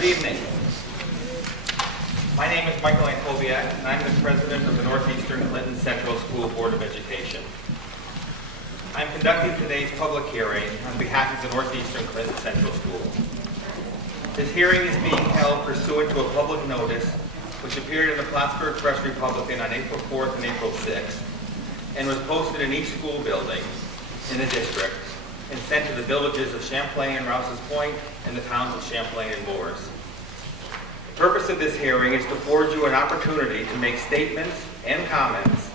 Good evening. My name is Michael Ankoviak, and I'm the president of the Northeastern Clinton Central School Board of Education. I'm conducting today's public hearing on behalf of the Northeastern Clinton Central School. This hearing is being held pursuant to a public notice which appeared in the Plattsburgh Press Republican on April 4th and April 6th and was posted in each school building in the district and sent to the villages of Champlain and Rouse's Point and the towns of Champlain and Moores. The purpose of this hearing is to afford you an opportunity to make statements and comments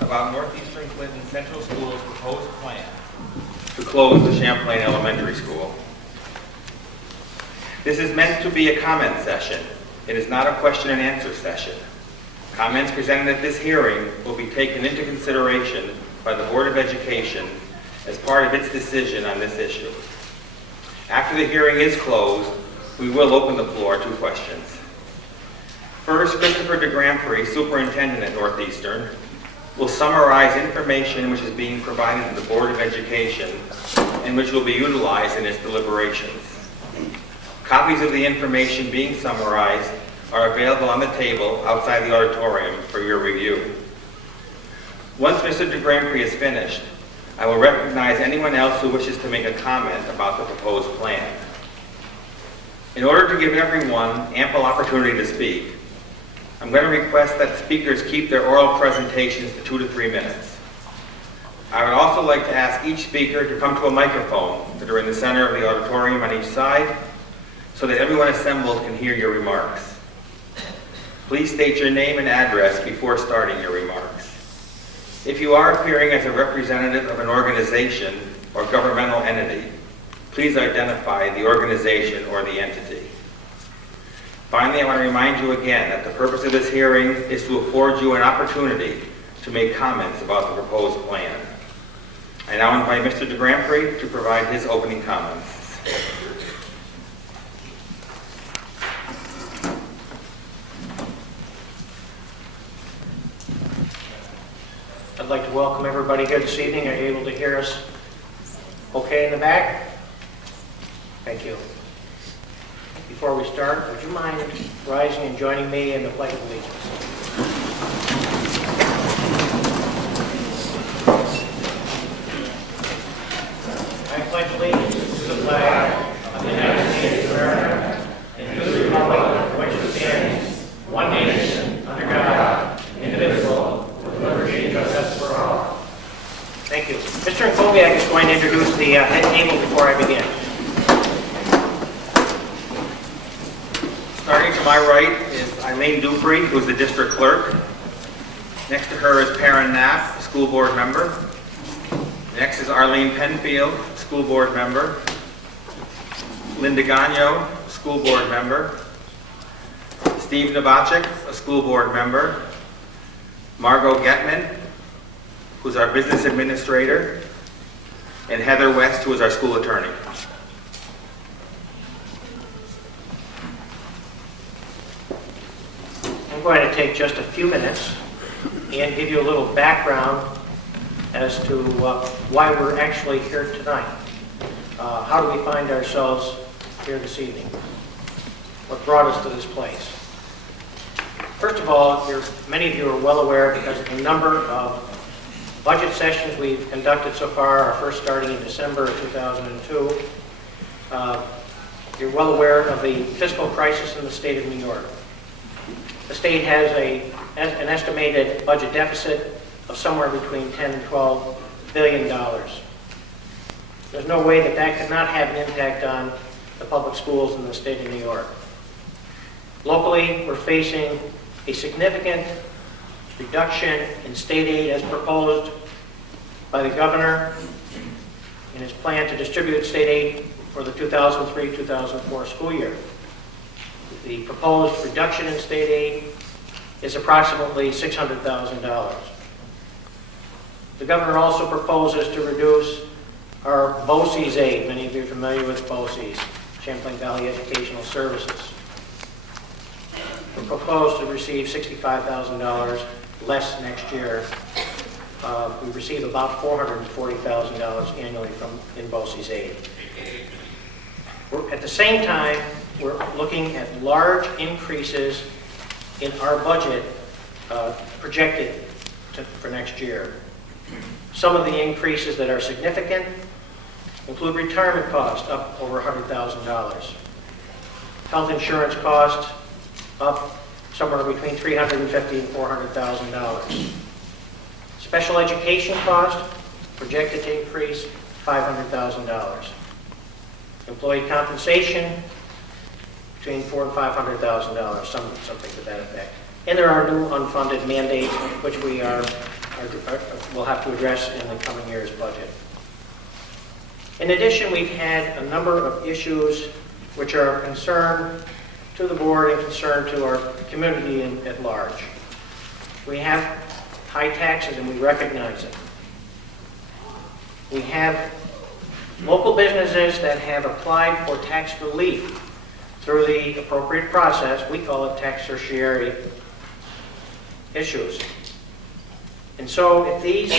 about Northeastern Clinton Central School's proposed plan to close the Champlain Elementary School. This is meant to be a comment session. It is not a question and answer session. Comments presented at this hearing will be taken into consideration by the Board of Education as part of its decision on this issue. After the hearing is closed, we will open the floor to questions. First, Christopher DeGrampre, Superintendent at Northeastern, will summarize information which is being provided to the Board of Education and which will be utilized in its deliberations. Copies of the information being summarized are available on the table outside the auditorium for your review. Once Mr. DeGrampre is finished, I will recognize anyone else who wishes to make a comment about the proposed plan. In order to give everyone ample opportunity to speak, I'm going to request that speakers keep their oral presentations to 2 to 3 minutes. I would also like to ask each speaker to come to a microphone that are in the center of the auditorium on each side so that everyone assembled can hear your remarks. Please state your name and address before starting your remarks. If you are appearing as a representative of an organization or governmental entity, please identify the organization or the entity. Finally, I want to remind you again that the purpose of this hearing is to afford you an opportunity to make comments about the proposed plan. I now invite Mr. DeGrampre to provide his opening comments. I'd like to welcome everybody here this evening. Are you able to hear us okay in the back? Thank you. Before we start, would you mind rising and joining me in the Pledge of Allegiance? I pledge allegiance to the flag of the United States of America and to the republic for which it stands, one nation, under God, indivisible, with liberty and justice for all. Thank you. Mr. Ankoviak is going to introduce the head table before I begin. Starting to my right is Eileen Dupree, who is the district clerk. Next to her is Perrin Knapp, school board member. Next is Arlene Penfield, school board member. Linda Gagno, school board member. Steve Novacek, a school board member. Margot Getman, who's our business administrator. And Heather West, who is our school attorney. I'm going to take just a few minutes and give you a little background as to why we're actually here tonight. How do we find ourselves here this evening? What brought us to this place? First of all, many of you are well aware because of the number of budget sessions we've conducted so far, our first starting in December of 2002. You're well aware of the fiscal crisis in the state of New York. The state has an estimated budget deficit of somewhere between $10 and $12 billion. There's no way that could not have an impact on the public schools in the state of New York. Locally, we're facing a significant reduction in state aid as proposed by the governor in his plan to distribute state aid for the 2003-2004 school year. The proposed reduction in state aid is approximately $600,000. The governor also proposes to reduce our BOCES aid. Many of you are familiar with BOCES, Champlain Valley Educational Services. We propose to receive $65,000 less next year. We receive about $440,000 annually in BOCES aid. At the same time, we're looking at large increases in our budget projected for next year. Some of the increases that are significant include retirement costs up over $100,000. Health insurance costs up somewhere between $350,000 and $400,000. Special education costs projected to increase $500,000. Employee compensation between $400,000 and $500,000, something to that effect. And there are new unfunded mandates which we will have to address in the coming year's budget. In addition, we've had a number of issues which are of concern to the board and concern to our community at large. We have high taxes and we recognize it. We have local businesses that have applied for tax relief through the appropriate process. We call it tax certiorari issues. And so if these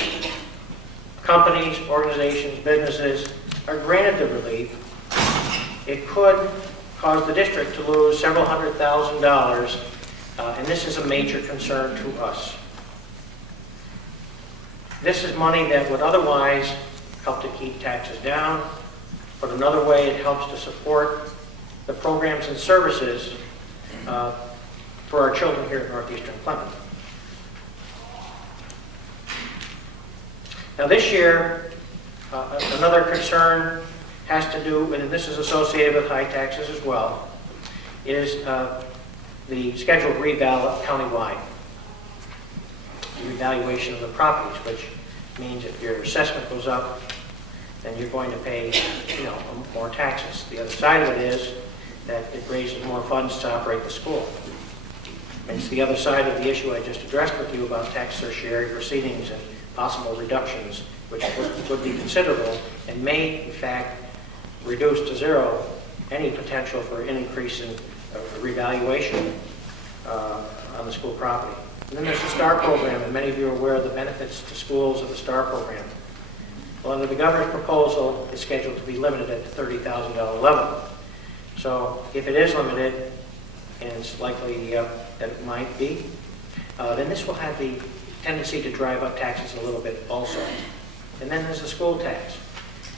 companies, organizations, businesses are granted the relief, it could cause the district to lose several $100,000, and this is a major concern to us. This is money that would otherwise help to keep taxes down, but another way it helps to support the programs and services for our children here at Northeastern Clinton. Now this year, another concern has to do, and this is associated with high taxes as well, is the scheduled reval countywide. The revaluation of the properties, which means if your assessment goes up, then you're going to pay, more taxes. The other side of it is that it raises more funds to operate the school. And it's the other side of the issue I just addressed with you about tax certiorari proceedings and possible reductions, which would be considerable and may, in fact, reduce to zero any potential for an increase in revaluation on the school property. And then there's the STAR program, and many of you are aware of the benefits to schools of the STAR program. Well, under the governor's proposal, it's scheduled to be limited at the $30,000 level. So if it is limited, and it's likely that it might be, then this will have the tendency to drive up taxes a little bit also. And then there's the school tax.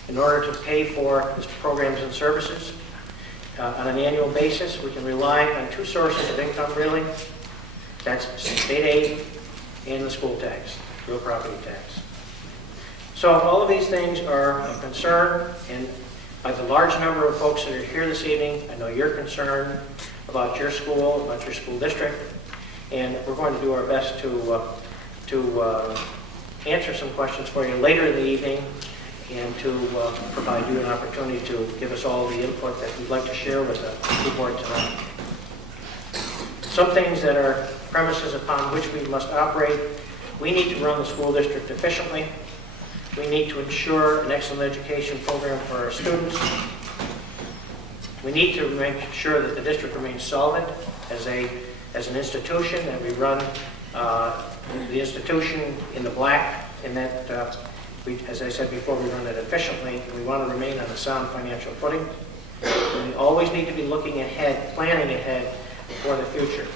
In order to pay for these programs and services on an annual basis, we can rely on two sources of income, really. That's state aid and the school tax, real property tax. So all of these things are of concern, and by the large number of folks that are here this evening, I know you're concerned about your school, about your school district, and we're going to do our best to answer some questions for you later in the evening and to provide you an opportunity to give us all the input that we'd like to share with the board tonight. Some things that are premises upon which we must operate: we need to run the school district efficiently. We need to ensure an excellent education program for our students. We need to make sure that the district remains solvent as an institution, that we run the institution in the black, and that, as I said before, we run it efficiently. We want to remain on a sound financial footing. And we always need to be looking ahead, planning ahead for the future.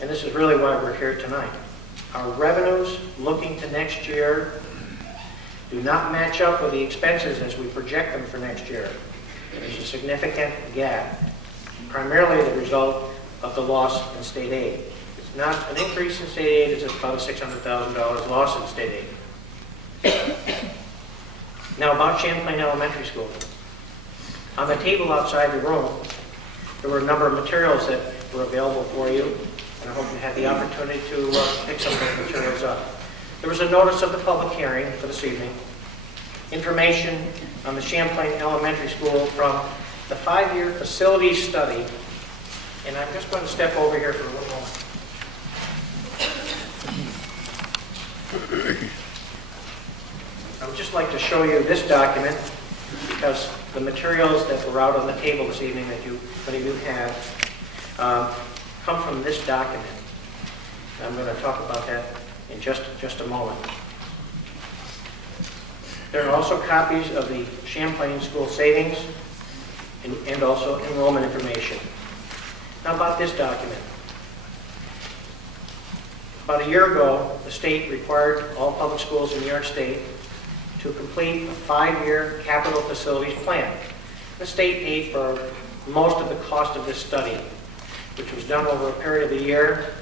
And this is really why we're here tonight. Our revenues looking to next year do not match up with the expenses as we project them for next year. There's a significant gap, primarily the result of the loss in state aid. It's not an increase in state aid, it's about a $600,000 loss in state aid. Now about Champlain Elementary School. On the table outside the room, there were a number of materials that were available for you, and I hope you had the opportunity to pick some of those materials up. There was a notice of the public hearing for this evening, information on the Champlain Elementary School from the 5-year facilities study, and I'm just going to step over here for a little moment. I would just like to show you this document because the materials that were out on the table this evening that many of you have come from this document. And I'm going to talk about that in just a moment. There are also copies of the Champlain School Savings and also enrollment information. Now about this document. About a year ago, the state required all public schools in New York State to complete a 5-year capital facilities plan. The state paid for most of the cost of this study, which was done over a period of a year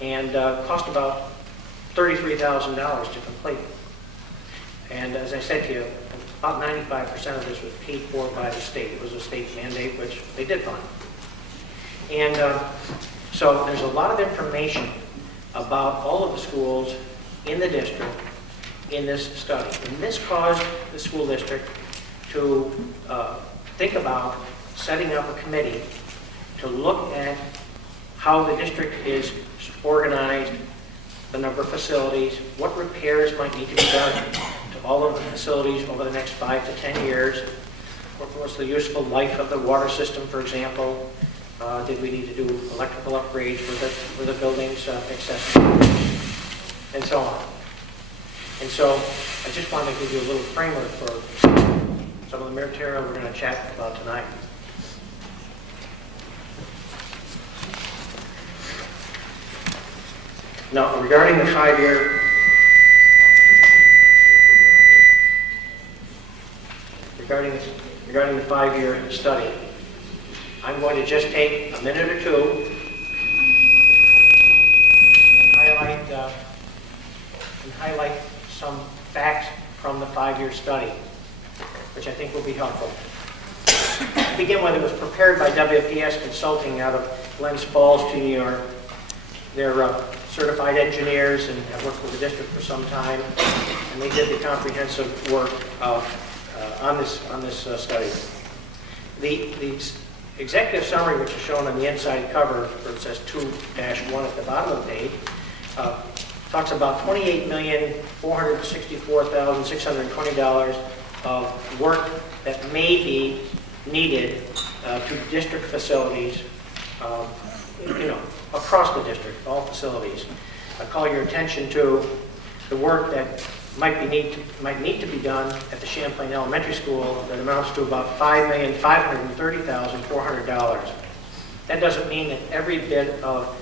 and cost about $33,000 to complete. And as I said to you, about 95% of this was paid for by the state. It was a state mandate, which they did fund. And so there's a lot of information about all of the schools in the district in this study. And this caused the school district to think about setting up a committee to look at how the district is organized, the number of facilities, what repairs might need to be done to all of the facilities over the next 5 to 10 years. What was the useful life of the water system, for example? Did we need to do electrical upgrades for the buildings accessible, and so on. And so I just wanted to give you a little framework for some of the material we're going to chat about tonight. Now, regarding the 5-year regarding the 5-year study, I'm going to just take a minute or two and highlight some facts from the 5-year study, which I think will be helpful. To begin with, it was prepared by WPS Consulting out of Glens Falls, New York. They're certified engineers and have worked with the district for some time, and they did the comprehensive work on this study. The executive summary, which is shown on the inside cover, where it says 2-1 at the bottom of the page, talks about $28,464,620 of work that may be needed to district facilities, across the district, all facilities. I call your attention to the work that might need to be done at the Champlain Elementary School that amounts to about $5,530,400. That doesn't mean that every bit of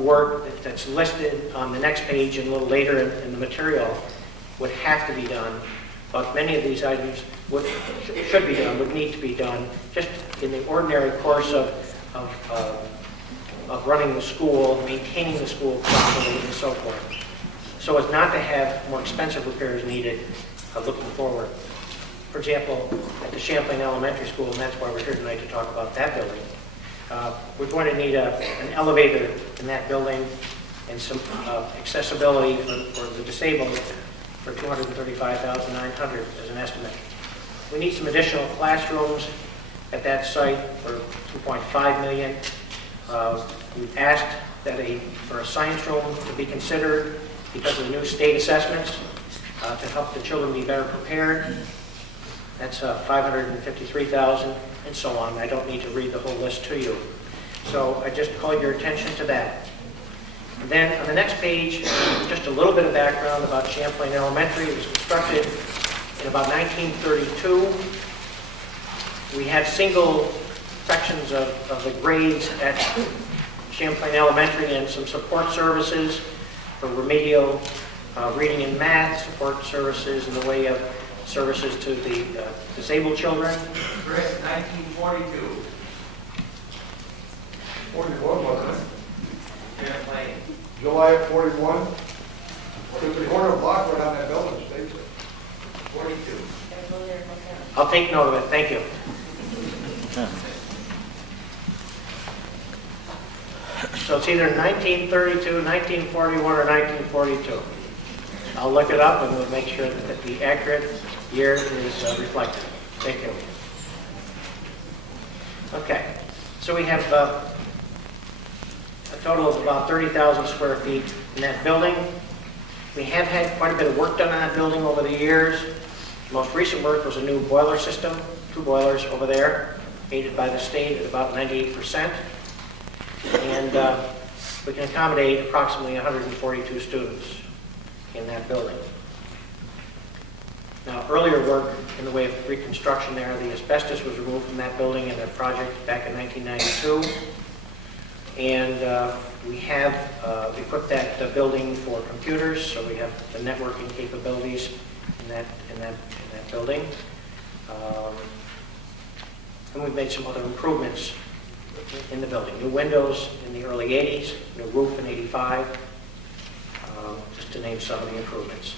work that's listed on the next page and a little later in the material would have to be done, but many of these items should be done, would need to be done, just in the ordinary course of running the school, maintaining the school properly, and so forth, so as not to have more expensive repairs needed looking forward. For example, at the Champlain Elementary School, and that's why we're here tonight to talk about that building, we're going to need an elevator in that building and some accessibility for the disabled for $235,900 as an estimate. We need some additional classrooms at that site for $2.5 million. We've asked for a science room to be considered because of the new state assessments to help the children be better prepared. That's $553,000, and so on. I don't need to read the whole list to you. So I just call your attention to that. And then on the next page, just a little bit of background about Champlain Elementary. It was constructed in about 1932. We had single sections of the grades at Champlain Elementary and some support services for remedial reading and math, support services in the way of services to the disabled children. Correct, 1942. 41, wasn't it? Champlain. July of 41? There's a corner block right on that building, states it. 42. I'll take note of it. Thank you. So it's either 1932, 1941, or 1942. I'll look it up and we'll make sure that the accurate year is reflected. Thank you. Okay, so we have a total of about 30,000 square feet in that building. We have had quite a bit of work done on that building over the years. The most recent work was a new boiler system, 2 boilers over there, aided by the state at about 98%. And we can accommodate approximately 142 students in that building. Now, earlier work in the way of reconstruction there, the asbestos was removed from that building in a project back in 1992. And we have equipped that building for computers, so we have the networking capabilities in that building. And we've made some other improvements in the building. New windows in the early 80s, new roof in 85, just to name some of the improvements.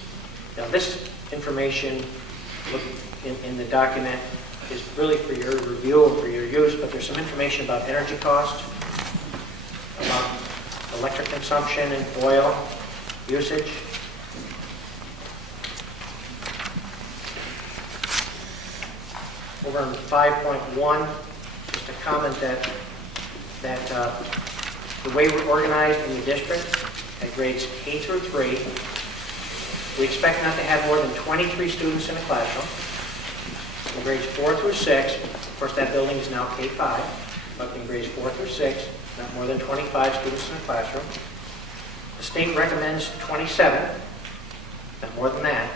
Now, this information in the document is really for your review and for your use, but there's some information about energy cost, about electric consumption and oil usage. Over in 5.1, just a comment that the way we're organized in the district at grades K through 3, we expect not to have more than 23 students in a classroom. In grades 4 through 6, of course that building is now K5, but in grades 4 through 6, not more than 25 students in a classroom. The state recommends 27, not more than that,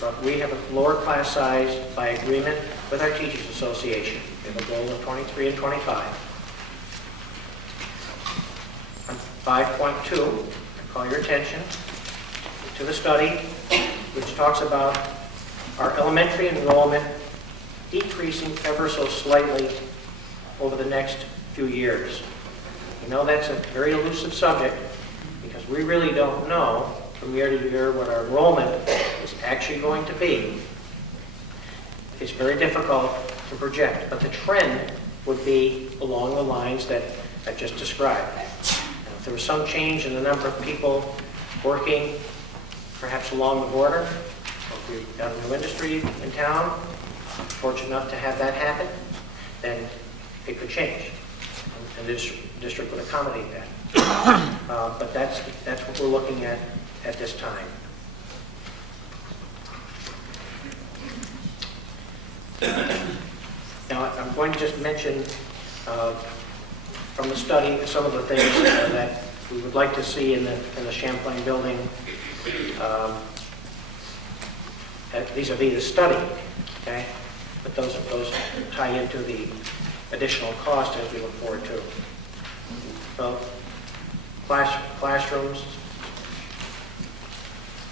but we have a lower class size by agreement with our Teachers Association. We have a goal of 23 and 25. On 5.2, I call your attention to the study, which talks about our elementary enrollment decreasing ever so slightly over the next few years. You know that's a very elusive subject because we really don't know from year to year what our enrollment is actually going to be. It's very difficult to project, but the trend would be along the lines that I just described. Now, if there was some change in the number of people working perhaps along the border, or if we've got a new industry in town, fortunate enough to have that happen, then it could change. And the district would accommodate that. But that's what we're looking at this time. Now, I'm going to just mention from the study some of the things that we would like to see in the Champlain building vis-a-vis the study, okay? But those tie into the additional cost as we look forward to. So, classrooms,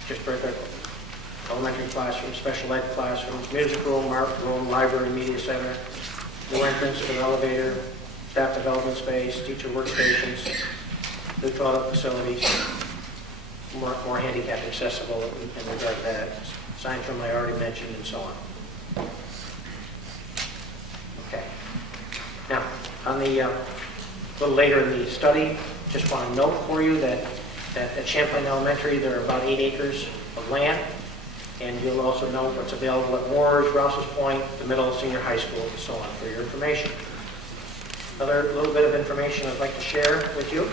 just very quick. Elementary classrooms, special ed classrooms, music room, art room, library, media center, new entrance to an elevator, staff development space, teacher workstations, new toilet facilities, more handicap accessible in regard to that. Signs from I already mentioned and so on. Okay. Now, on the a little later in the study, just want to note for you that at Champlain Elementary there are about 8 acres of land, and you'll also know what's available at Moores, Rouse's Point, the middle and senior high school, and so on for your information. Another little bit of information I'd like to share with you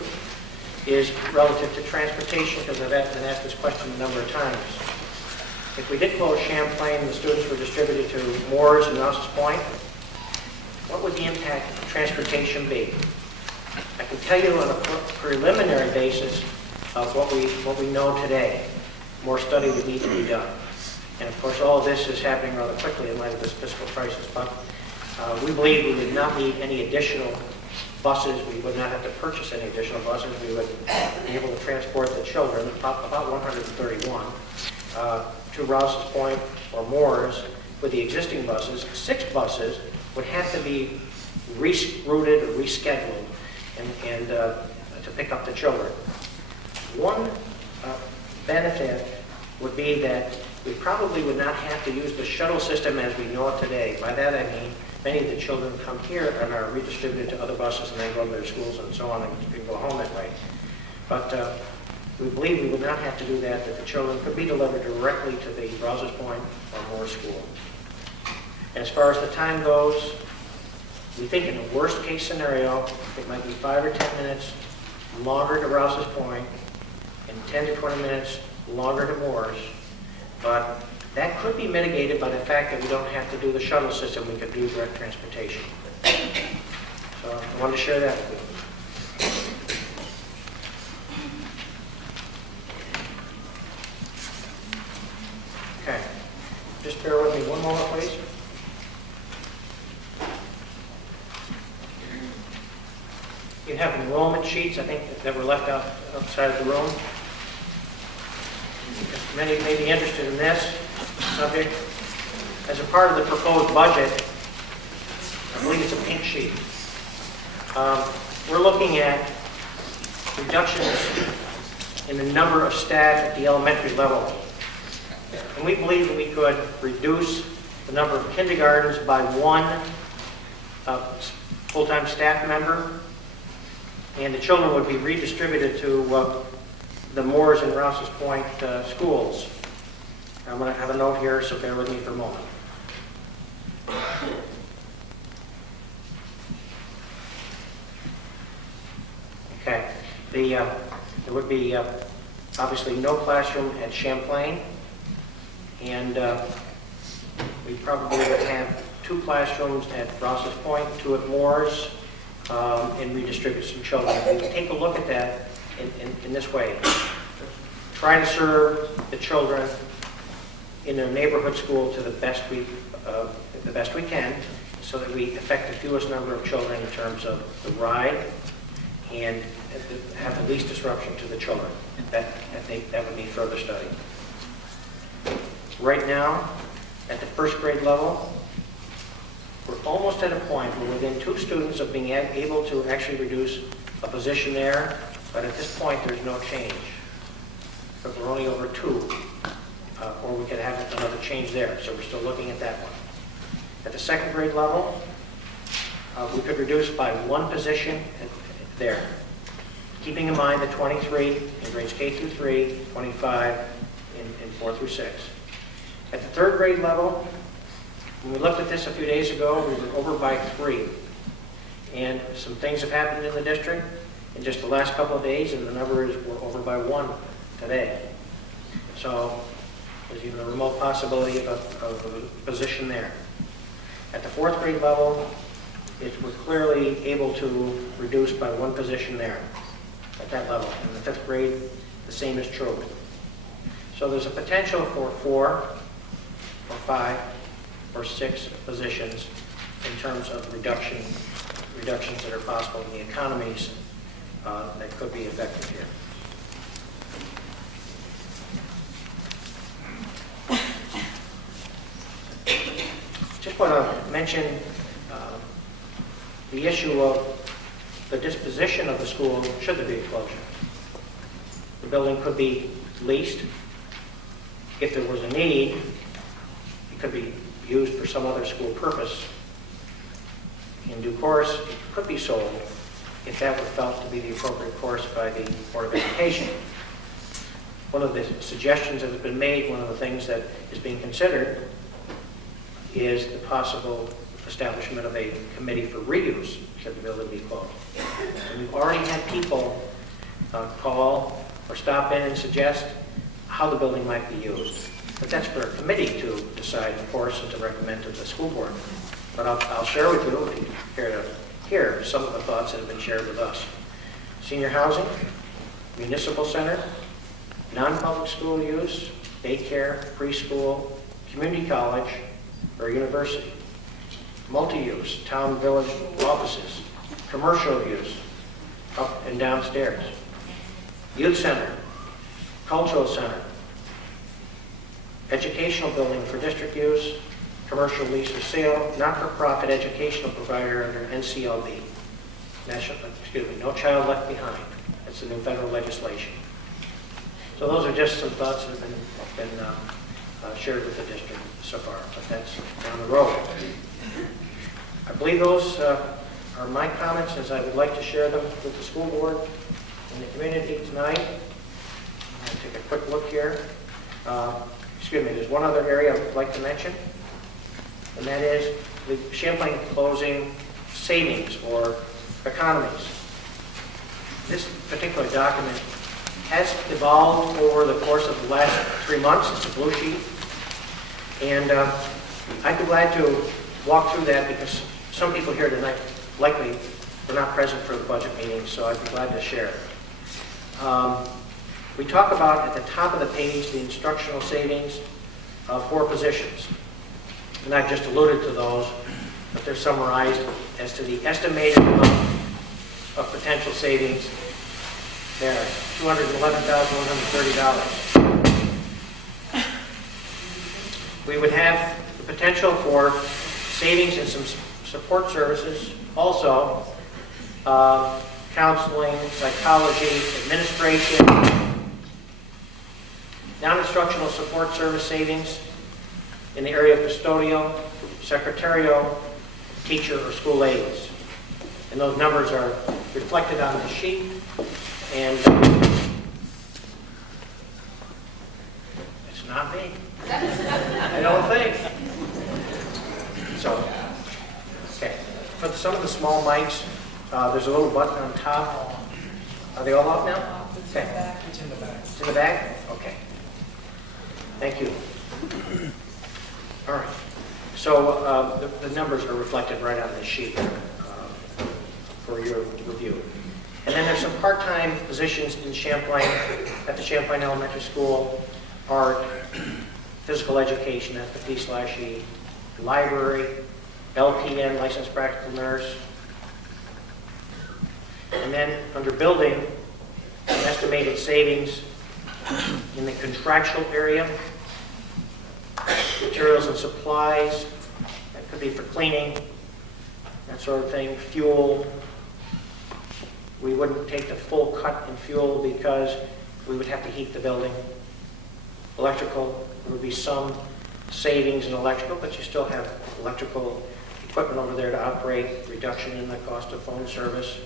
is relative to transportation, because I've been asked this question a number of times. If we did close Champlain and the students were distributed to Moores and Rouse's Point, what would the impact of transportation be? I can tell you on a preliminary basis of what we know today. More study would need to be done. And of course, all of this is happening rather quickly in light of this fiscal crisis. But we believe we would not need any additional buses. We would not have to purchase any additional buses. We would be able to transport the children, about 131, to Rouse's Point or Moores with the existing buses. 6 buses would have to be rerouted or rescheduled and to pick up the children. One benefit would be that we probably would not have to use the shuttle system as we know it today. By that I mean many of the children come here and are redistributed to other buses and then go to their schools and so on and go home that way. But we believe we would not have to do that the children could be delivered directly to the Rouse's Point or Moore School. And as far as the time goes, we think in the worst case scenario, it might be 5 or 10 minutes longer to Rouse's Point and 10 to 20 minutes longer to Moores. But that could be mitigated by the fact that we don't have to do the shuttle system. We could do direct transportation. So I wanted to share that with you. Okay. Just You have enrollment sheets, I think, that were left outside of the room. Many may be interested in this subject. As a part of the proposed budget, I believe it's a pink sheet. We're looking at reductions in the number of staff at the elementary level. And we believe that we could reduce the number of kindergartens by one full-time staff member, and the children would be redistributed to the Moores and Rouse's Point schools. I'm going to have a note here, so bear with me for a moment. Okay, there would be obviously no classroom at Champlain, and we probably would have 2 classrooms at Rouse's Point, 2 at Moore's, and redistribute some children. We can take a look at that in this way. Try to serve the children in their neighborhood school to the best we can, so that we affect the fewest number of children in terms of the ride and have the least disruption to the children. I think that would need further study. Right now, at the first grade level, we're almost at a point where within 2 students of being able to actually reduce a position there, but at this point there's no change. But we're only over 2, or we could have another change there, so we're still looking at that one. At the second grade level, we could reduce by 1 position there, keeping in mind the 23 in grades K through 3, 25 in 4 through 6. At the third grade level, when we looked at this a few days ago, we were over by 3. And some things have happened in the district in just the last couple of days, and the number is we're over by 1 today. So there's even a remote possibility of a position there. At the 4th grade level, we're clearly able to reduce by 1 position there at that level. In the 5th grade, the same is true. So there's a potential for 4 or 5 or 6 positions in terms of reductions that are possible in the economies that could be effective here. Just want to mention the issue of the disposition of the school should there be a closure. The building could be leased. If there was a need, it could be used for some other school purpose. In due course, it could be sold if that were felt to be the appropriate course by the Board of Education. One of the suggestions that has been made, one of the things that is being considered, is the possible establishment of a committee for reuse should the building be closed. And we've already had people call or stop in and suggest how the building might be used. But that's for a committee to decide, of course, and to recommend to the school board. But I'll share with you, if you care to hear, some of the thoughts that have been shared with us. Senior housing, municipal center, non-public school use, daycare, preschool, community college, or university. Multi-use, town village offices, commercial use, up and downstairs. Youth center, cultural center, educational building for district use, commercial lease or sale, not-for-profit educational provider under NCLB. No Child Left Behind. That's the new federal legislation. So those are just some thoughts that have been shared with the district so far, but that's down the road. I believe those are my comments as I would like to share them with the school board and the community tonight. I'm going to take a quick look here. There's one other area I would like to mention, and that is the Champlain closing savings or economies. This particular document has evolved over the course of the last 3 months. It's a blue sheet. And I'd be glad to walk through that because some people here tonight likely were not present for the budget meeting, so I'd be glad to share. We talk about at the top of the page the instructional savings of 4 positions. And I've just alluded to those, but they're summarized as to the estimated amount of potential savings there, $211,130. We would have the potential for savings in some support services, also counseling, psychology, administration, non-instructional support service savings in the area of custodial, secretarial, teacher, or school aides. And those numbers are reflected on the sheet. And it's not me. I don't think. So, okay. For some of the small mics, there's a little button on top. Are they all off now? Okay. It's in the back. It's in the back? Okay. Thank you. All right. So the numbers are reflected right on this sheet for your review. And then there's some part-time positions in Champlain, at the Champlain Elementary School, art, physical education, that's the P/E, library, LPN, licensed practical nurse. And then under building, estimated savings in the contractual area, materials and supplies, that could be for cleaning, that sort of thing, fuel. We wouldn't take the full cut in fuel because we would have to heat the building. Electrical, there would be some savings in electrical, but you still have electrical equipment over there to operate, reduction in the cost of phone service.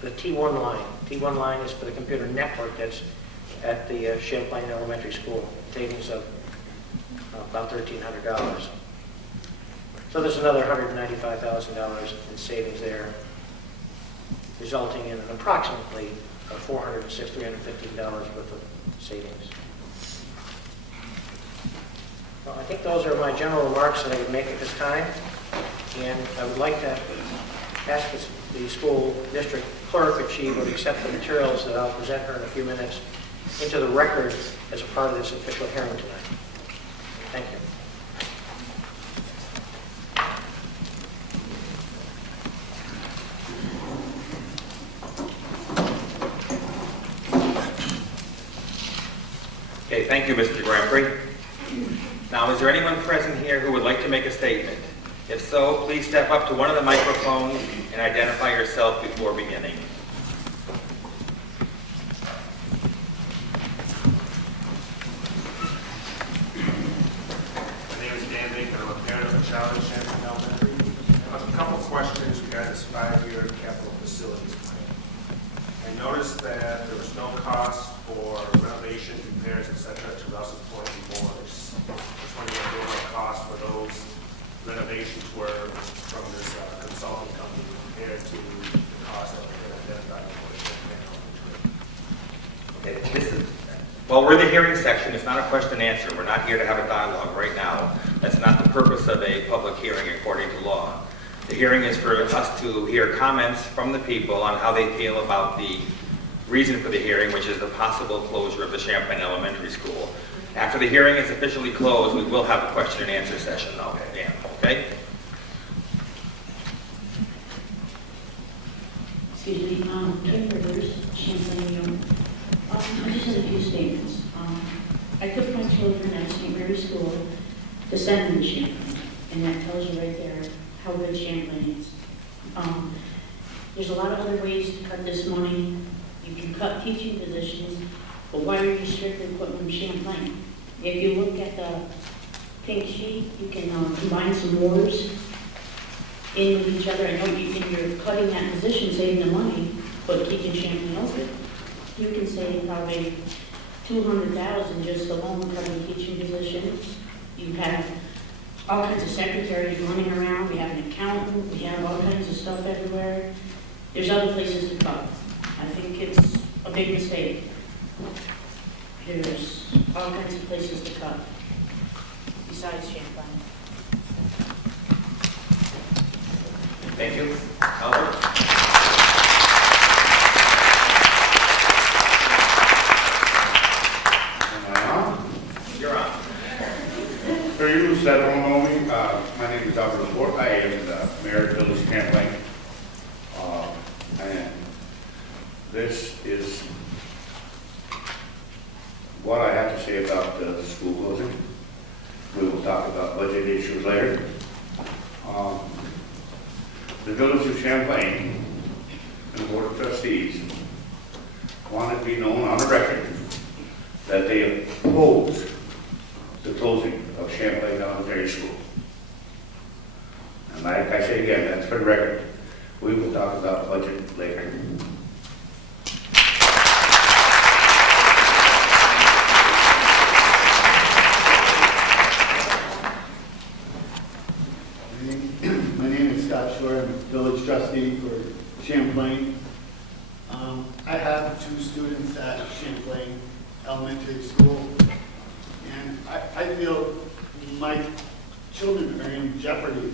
The T1 line. T1 line is for the computer network that's at the Champlain Elementary School, savings of about $1,300. So there's another $195,000 in savings there, resulting in approximately $315 worth of savings. Well, I think those are my general remarks that I would make at this time, and I would like to ask the school district clerk if she would accept the materials that I'll present her in a few minutes into the record as a part of this official hearing tonight. Thank you. Okay, thank you, Mr. Granprey. Now, is there anyone present here who would like to make a statement? If so, please step up to one of the microphones and identify yourself before beginning. My name is Dan Baker. I'm a parent of a child at Champlain Elementary. I have a couple questions regarding this 5-year capital facilities plan. I noticed that there was no cost for renovations, repairs, etc. to Russell Point and Morris. Just wondering what the overall cost for those renovations were from this consulting company compared to the cost that had been identified for Champlain Elementary. Okay, well, we're the hearing section. It's not a question and answer. We're not here to have a dialogue right now. That's not the purpose of a public hearing according to law. The hearing is for us to hear comments from the people on how they feel about the reason for the hearing, which is the possible closure of the Champlain Elementary School. After the hearing is officially closed, we will have a question and answer session though, Dan, okay? Excuse me, Kim Rivers, Champlain, New York. I just have a few statements. I took my children at St. Mary's School to send them to Champlain, and that tells you right there how good Champlain is. There's a lot of other ways to cut this money. You can cut teaching positions, but why are you strictly putting them in Champlain? If you look at the pink sheet, you can combine some wards in with each other. I know you're cutting that position, saving the money, but keeping Champlain open. You can save probably $200,000 just alone cutting teaching positions. You have all kinds of secretaries running around. We have an accountant. We have all kinds of stuff everywhere. There's other places to cut. I think it's a big mistake. There's all kinds of places to cut besides Champlain. Thank you. Albert? Am I on? You're on. For you that don't know me, my name is Albert Stewart. I am the mayor of Village Champlain. Village of Champlain and the Board of Trustees want it to be known on the record that they oppose the closing of Champlain Elementary School. And like I say again, that's for the record. We will talk about budget later. My name is Scott Shore. I'm village trustee for Champlain. I have 2 students at Champlain Elementary School, and I feel my children are in jeopardy.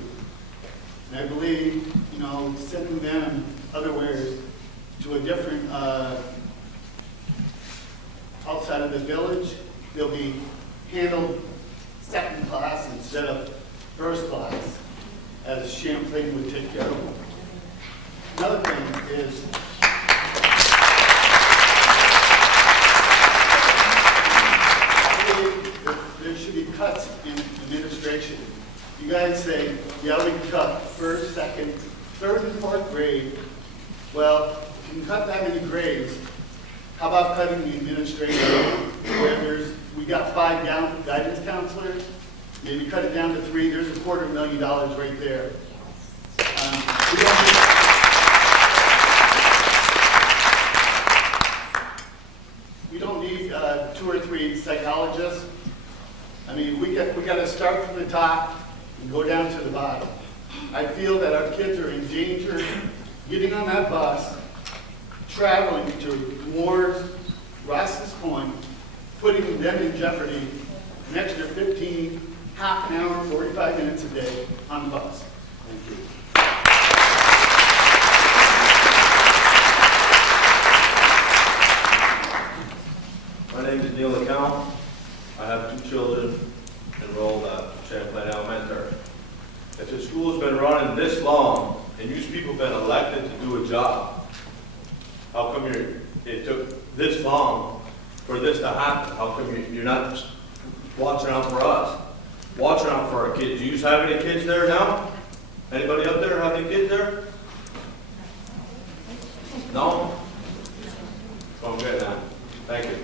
And I believe, sending them otherwise to a different, outside of the village, they'll be handled second class instead of first class, as Champlain would take care of them. Another thing is, there should be cuts in administration. You guys say, yeah, we can cut first, second, third, and fourth grade. Well, if you can cut that many grades, how about cutting the administration where we got 5 guidance counselors? Maybe cut it down to 3. There's $250,000 right there. We don't need 2 or 3 psychologists. I mean, we got to start from the top and go down to the bottom. I feel that our kids are in danger getting on that bus, traveling to Moore's, Ross's Point, putting them in jeopardy an extra 15, half an hour, 45 minutes a day on the bus. Thank you. My name is Neil LeCount. I have 2 children enrolled at Champlain Elementary. If the school's been running this long and you people have been elected to do a job, how come it took this long for this to happen? How come you're not watching out for us? Watching out for our kids. Do you have any kids there now? Anybody up there have any kids there? No? So I'm good now. Thank you.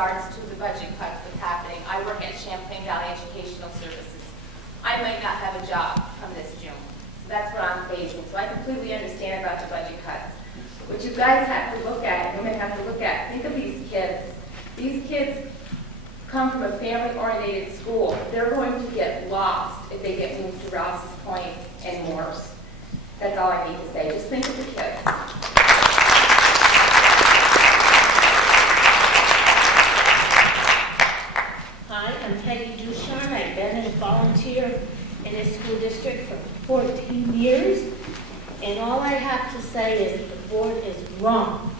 regards to the budget cuts that's happening. I work at Champlain Valley Educational Services. I might not have a job come this June. So that's what I'm facing. So I completely understand about the budget cuts. What you guys have to look at, women have to look at, think of these kids. These kids come from a family-oriented school. They're going to get lost if they get moved to Rouse's Point and Moore's. That's all I need to say. Just think of the kids. Hi, I'm Peggy. I've been a volunteer in this school district for 14 years, and all I have to say is the board is wrong.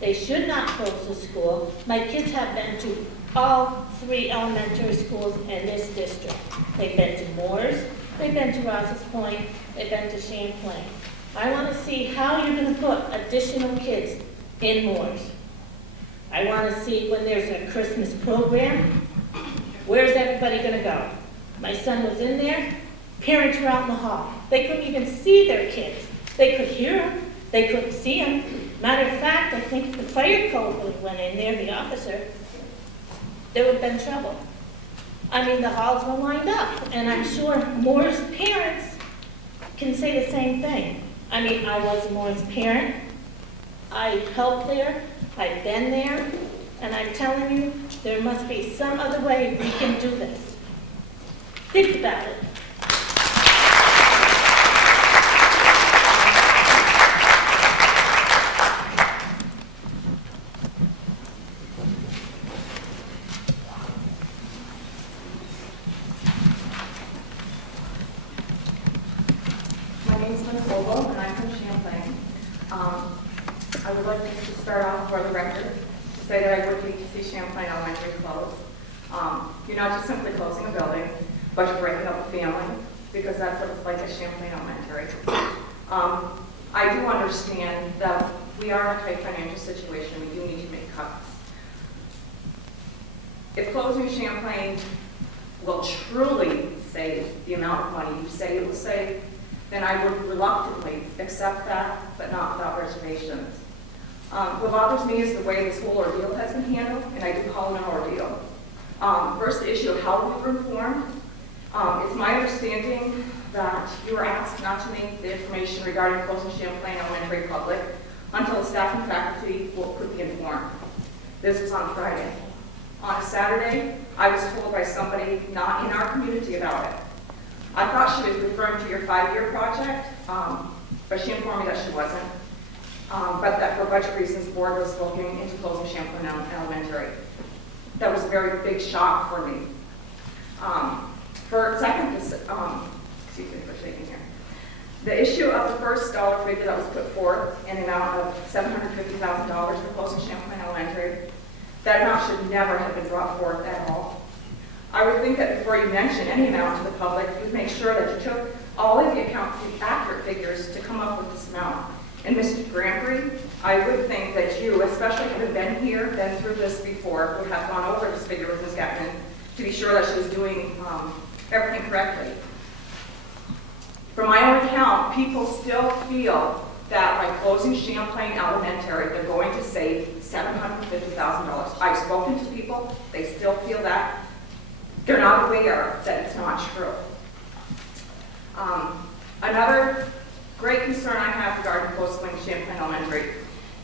They should not close the school. My kids have been to all 3 elementary schools in this district. They've been to Moore's, they've been to Rouse's Point, they've been to Champlain. I want to see how you're going to put additional kids in Moore's. I want to see when there's a Christmas program, where's everybody going to go? My son was in there, parents were out in the hall. They couldn't even see their kids. They could hear them, they couldn't see them. Matter of fact, I think if the fire code went in there, the officer, there would have been trouble. I mean, the halls were lined up, and I'm sure Moore's parents can say the same thing. I mean, I was Moore's parent. I helped there, I've been there, and I'm telling you, there must be some other way we can do this. Think about it. My name is Linco, and I'm from Champlain. I would like to start off for the record to say that I would hate to see Champlain Elementary close. You're not just simply closing a building. budget breaking up the family, because that's what it's like at Champlain Elementary. I do understand that we are in a tight financial situation. We do need to make cuts. If closing Champlain will truly save the amount of money you say it will save, then I would reluctantly accept that, but not without reservations. What bothers me is the way this whole ordeal has been handled, and I do call it an ordeal. First, the issue of how we were informed. It's my understanding that you were asked not to make the information regarding closing Champlain Elementary public until staff and faculty could be informed. This was on Friday. On Saturday, I was told by somebody not in our community about it. I thought she was referring to your 5-year project, but she informed me that she wasn't. But that for budget reasons, the board was looking into closing Champlain Elementary. That was a very big shock for me. Excuse me for shaking here. The issue of the first dollar figure that was put forth in the amount of $750,000 for closing Champlain Elementary, that amount should never have been brought forth at all. I would think that before you mention any amount to the public, you would make sure that you took all of the accurate figures to come up with this amount. And Mr. Granbury, I would think that you, especially having been here, been through this before, would have gone over this figure with Ms. Getman to be sure that she was doing everything correctly. From my own account, people still feel that by closing Champlain Elementary, they're going to save $750,000. I've spoken to people, they still feel that. They're not aware that it's not true. Another great concern I have regarding closing Champlain Elementary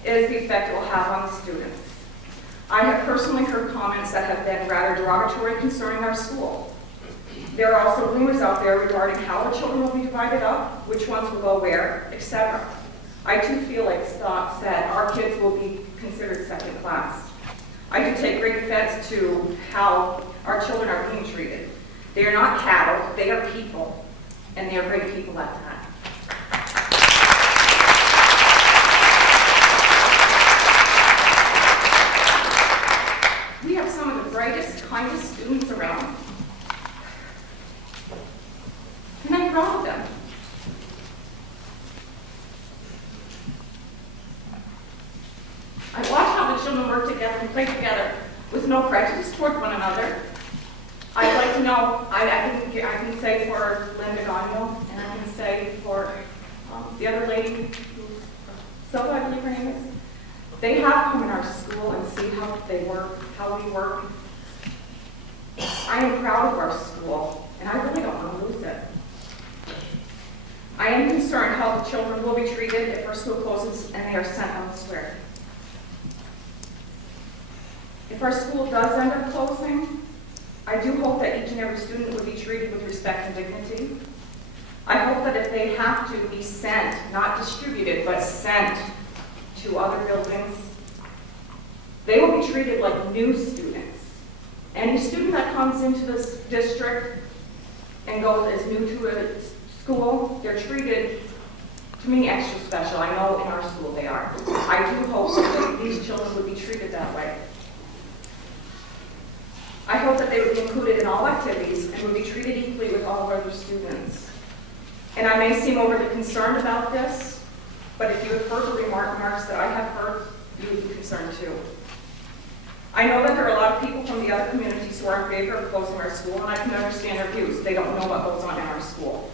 is the effect it will have on the students. I have personally heard comments that have been rather derogatory concerning our school. There are also rumors out there regarding how the children will be divided up, which ones will go where, etc. I too feel like Scott said, our kids will be considered second class. I do take great offense to how our children are being treated. They are not cattle, they are people, and they are great people at that. We have some of the brightest, kindest students around. And I'm proud of them. I watch how the children work together and play together with no prejudice toward one another. I'd like to know, I can say for Linda Gagnon, and I can say for the other lady, Silva, I believe her name is. They have come in our school and see how they work, how we work. I am proud of our school, and I really don't want to lose it. I am concerned how the children will be treated if our school closes and they are sent elsewhere. If our school does end up closing, I do hope that each and every student will be treated with respect and dignity. I hope that if they have to be sent, not distributed, but sent to other buildings, they will be treated like new students. Any student that comes into this district and goes as new to a school, they're treated, to me, extra special. I know in our school they are. I do hope that these children would be treated that way. I hope that they would be included in all activities and would be treated equally with all other students. And I may seem overly concerned about this, but if you have heard the remarks that I have heard, you would be concerned too. I know that there are a lot of people from the other communities who are in favor of closing our school, and I can understand their views. They don't know what goes on in our school.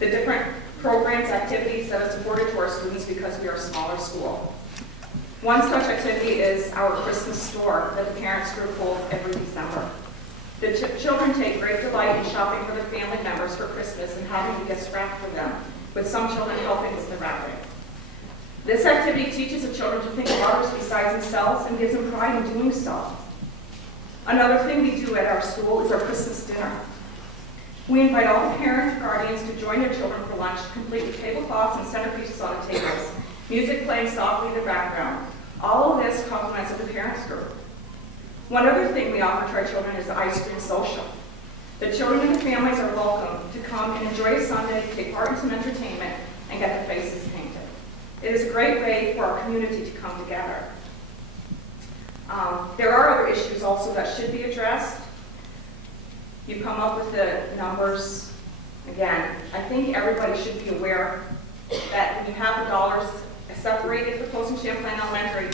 The different programs, activities that are supported to our students because we are a smaller school. One such activity is our Christmas store that the parents group holds every December. The children take great delight in shopping for their family members for Christmas and having the gifts wrapped for them, with some children helping with the wrapping. This activity teaches the children to think of others besides themselves and gives them pride in doing so. Another thing we do at our school is our Christmas dinner. We invite all the parents and guardians to join their children for lunch, complete with tablecloths and centerpieces on the tables, music playing softly in the background. All of this complements the parents group. One other thing we offer to our children is the ice cream social. The children and the families are welcome to come and enjoy a Sunday, take part in some entertainment, and get their faces painted. It is a great way for our community to come together. There are other issues also that should be addressed. You come up with the numbers. Again, I think everybody should be aware that when you have the dollars separated for closing Champlain Elementary,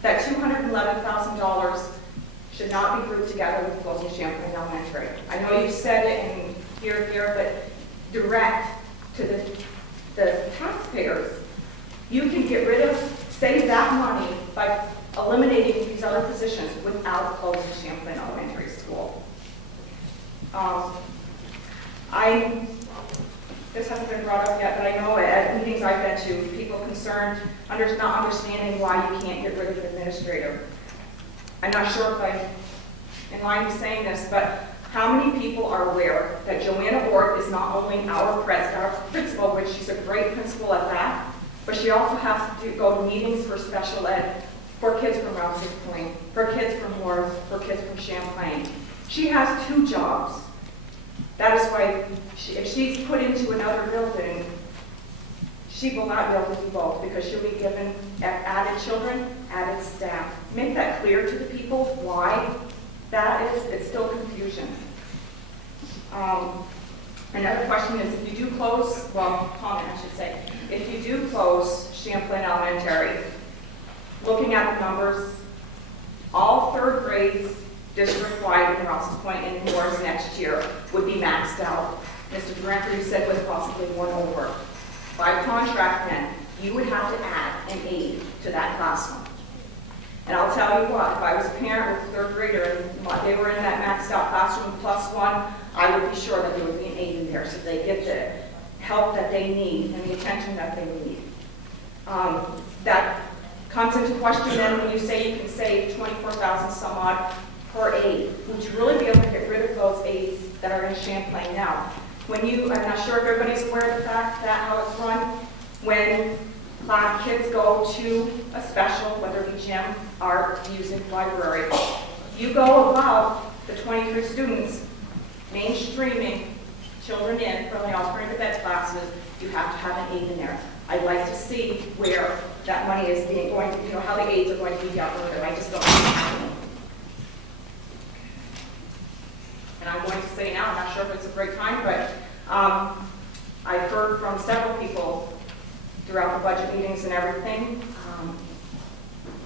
that $211,000 should not be grouped together with closing Champlain Elementary. I know you said it in here, but direct to the taxpayers. You can get rid of, save that money by eliminating these other positions without closing Champlain Elementary School. This hasn't been brought up yet, but I know at meetings I've been to, people concerned, not understanding why you can't get rid of an administrator. I'm not sure if I'm in line with saying this, but how many people are aware that Joanna Ward is not only our principal, which she's a great principal at that, but she also has to go to meetings for special ed for kids from Rouse's Point, for kids from Morris, for kids from Champlain. She has 2 jobs. That is why if she's put into another building, she will not be able to do both because she'll be given added children, added staff. Make that clear to the people why that is. It's still confusion. Another question is, if you do close, comment I should say, if you do close Champlain Elementary, looking at the numbers, all 3rd grades district-wide in Rouse's Point and Morris next year would be maxed out. Mr. Durant, you said with possibly 1 over. By contract then, you would have to add an aide to that classroom. And I'll tell you what, if I was a parent with a 3rd grader and they were in that maxed out classroom +1, I would be sure that there would be an aide in there so they get the help that they need and the attention that they need. That comes into question then when you say you can save 24,000 some odd per aide. Would you really be able to get rid of those aides that are in Champlain now? I'm not sure if everybody's aware of the fact that how it's run, when kids go to a special, whether it be gym, art, music, library, you go above the 23 students, mainstreaming children in from the alternative ed classes, you have to have an aide in there. I'd like to see where that money is going to, how the aides are going to be dealt with. I just don't see it happening. And I'm going to say now, I'm not sure if it's a great time, but I've heard from several people throughout the budget meetings and everything.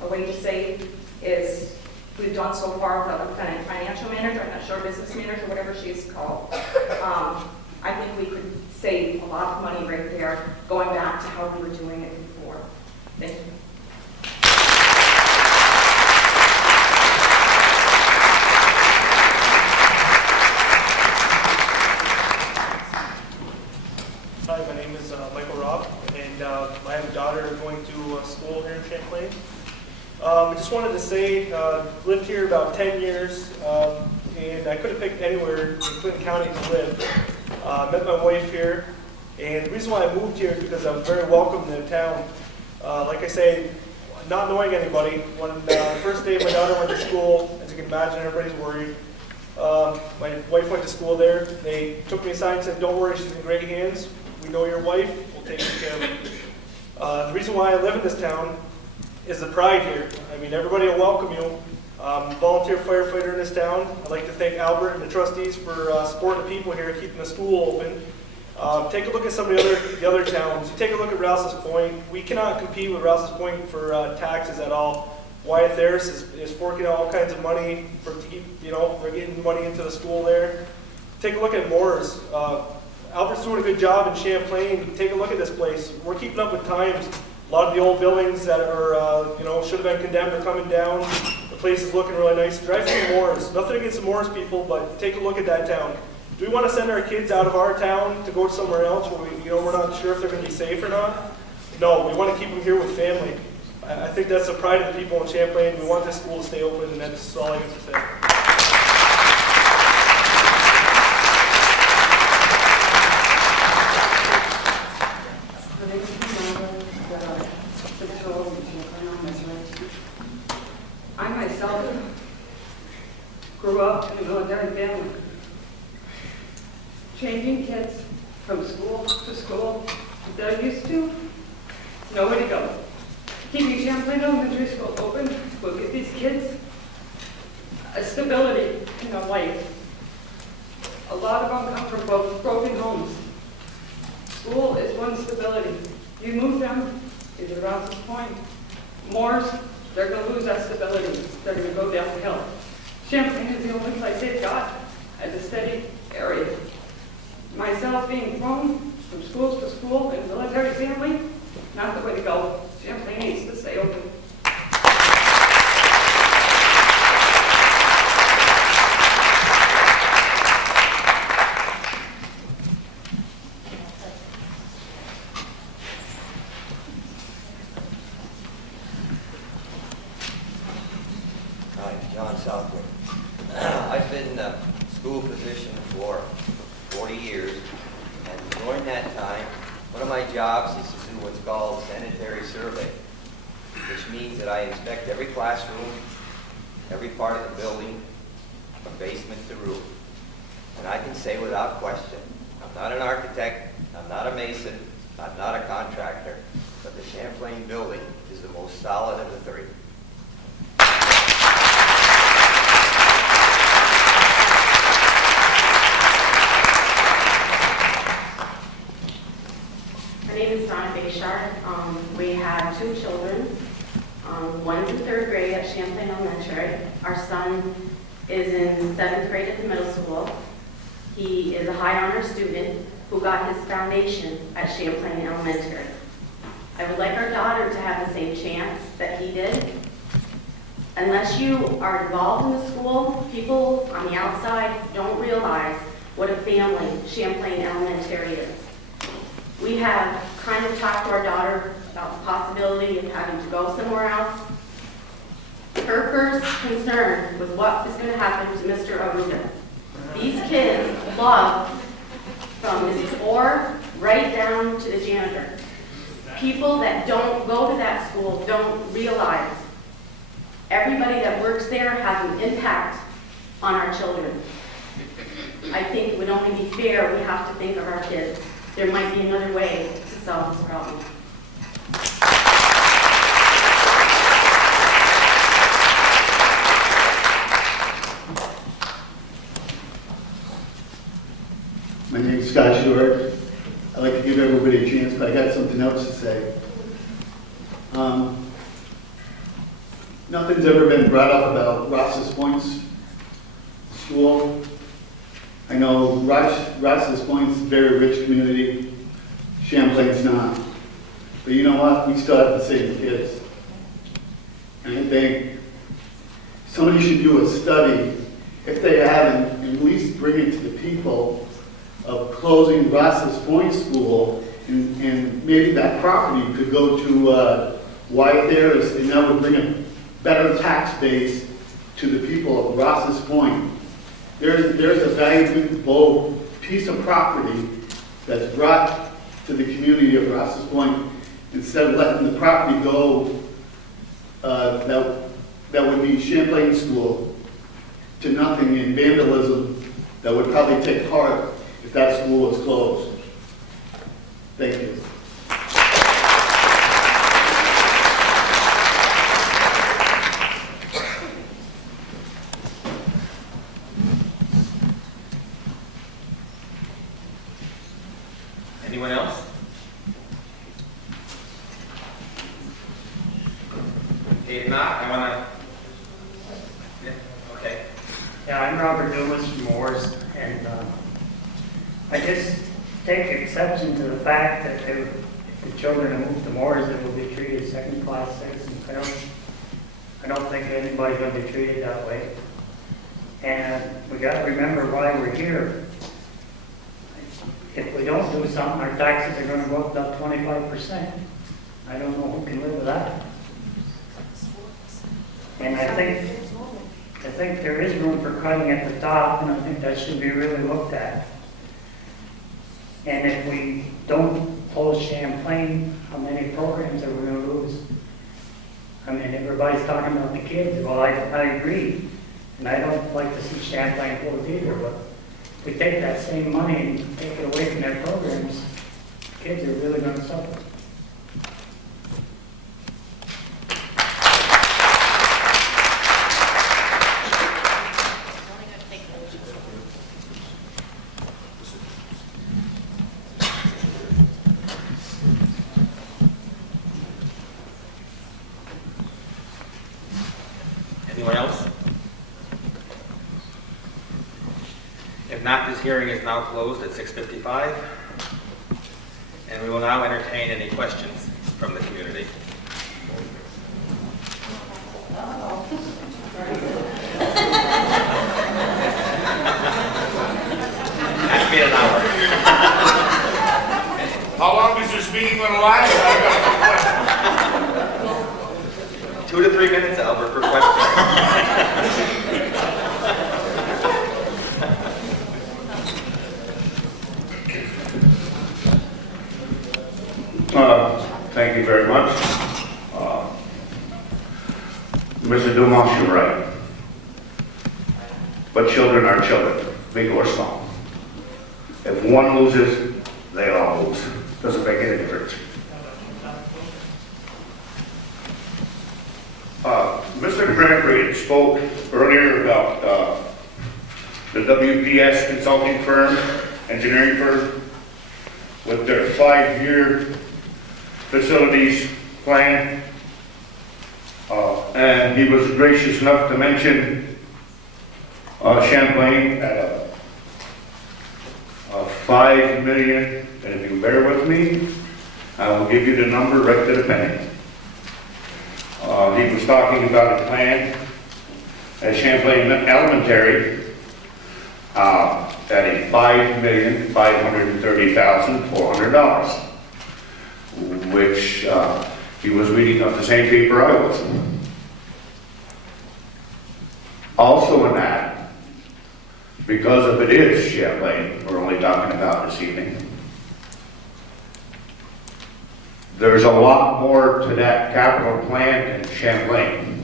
A way to save is we've done so far with the financial manager, I'm not sure, business manager, whatever she's called. I think we could save a lot of money right there, going back to how we were doing it before. Thank you. Hi, my name is Robb, and I have a daughter going to school here in Champlain. I just wanted to say, lived here about 10 years, and I could have picked anywhere in Clinton County to live. Met my wife here, and the reason why I moved here is because I'm very welcome in the town. Like I say, not knowing anybody, when the first day my daughter went to school, as you can imagine, everybody's worried. My wife went to school there. They took me aside and said, "Don't worry, she's in great hands. We know your wife, we'll take good care of her." The reason why I live in this town is the pride here. I mean, everybody will welcome you. Volunteer firefighter in this town. I'd like to thank Albert and the trustees for supporting the people here, keeping the school open. Take a look at some of the other towns. You take a look at Rouse's Point. We cannot compete with Rouse's Point for taxes at all. Wyeth Harris is forking out all kinds of money for to keep, they're getting money into the school there. Take a look at Moore's. Albert's doing a good job in Champlain. Take a look at this place. We're keeping up with times. A lot of the old buildings that are, should have been condemned are coming down. The place is looking really nice. Drive through Moore's. Nothing against the Moore's people, but take a look at that town. Do we want to send our kids out of our town to go somewhere else where we're not sure if they're going to be safe or not? No, we want to keep them here with family. I think that's the pride of the people in Champlain. We want this school to stay open, and that's all I have to say. I myself grew up in a military family. Changing kids from school to school, they're used to, nowhere to go. Keeping Champlain Elementary School open will give these kids a stability in their life. A lot of them come from broken homes. School is one stability. You move them, either Rouse's Point, Moore's, they're going to lose that stability. They're going to go downhill. Champlain is the only place they've got as a steady area. Myself being thrown from schools to school in a military family, not the way to go. Champlain needs to stay open. Southwick. I've been in a school position for 40 years, and during that time, one of my jobs is to do what's called sanitary survey, which means that I inspect every classroom, every part of the building, from basement to roof. And I can say without question, I'm not an architect, I'm not a mason, I'm not a contractor, but the Champlain building is the most solid of the three. My name is Donna Bashar. We have two children. One's in 3rd grade at Champlain Elementary. Our son is in 7th grade at the middle school. He is a high honor student who got his foundation at Champlain Elementary. I would like our daughter to have the same chance that he did. Unless you are involved in the school, people on the outside don't realize what a family Champlain Elementary is. We have kind of talked to our daughter about the possibility of having to go somewhere else. Her first concern was what is going to happen to Mr. Aruga. These kids love, from Mrs. Orr right down to the janitor. People that don't go to that school don't realize everybody that works there has an impact on our children. I think it would only be fair we have to think of our kids. There might be another way to solve this problem. My name is Scott Stewart. I'd like to give everybody a chance, but I got something else to say. Nothing's ever been brought up about Ross's Point's school. I know Ross's Point's a very rich community. Champlain's not. But you know what? We still have the same kids. And I think somebody should do a study, if they haven't, and at least bring it to the people of closing Ross's Point School, and maybe that property could go to Wyatt Harris, and that would bring a better tax base to the people of Ross's Point. There's a valuable piece of property that's brought to the community of Ross's Point. Instead of letting the property go, that would be Champlain School, to nothing in vandalism that would probably take part if that school was closed. Thank you. Anyone else? If not, I want to... Okay. Yeah, I'm Robert Dumas from Moore's, and I just take exception to the fact that if the children are moved to Moore's, they will be treated second-class citizens. I don't think anybody's going to be treated that way. And we got to remember why we're here. If we don't do something, our taxes are going to go up about 25%. I don't know who can live with that. And I think there is room for cutting at the top, and I think that should be really looked at. And if we don't close Champlain, how many programs are we going to lose? I mean, everybody's talking about the kids. Well, I agree. And I don't like to see Champlain closed either, but if we take that same money and take it away from their programs, kids are really going to suffer. If not, this hearing is now closed at 6:55. And we will now entertain any questions from the community. Ask me in an hour. How long is this meeting going to last? I've got a few questions. 2 to 3 minutes, Albert, for questions. Thank you very much. Mr. Dumas, you're right. But children are children, big or small. If one loses, they all lose. Doesn't make any difference. Mr. Gregory spoke earlier about the WPS consulting firm, engineering firm, with their 5-year facilities plan. And he was gracious enough to mention Champlain at a $5 million, and if you bear with me, I will give you the number right to the penny. He was talking about a plan at Champlain Elementary at a $5,530,400, which he was reading off the same paper I was. Also in that, because if it is Champlain, we're only talking about this evening, there's a lot more to that capital plan than Champlain.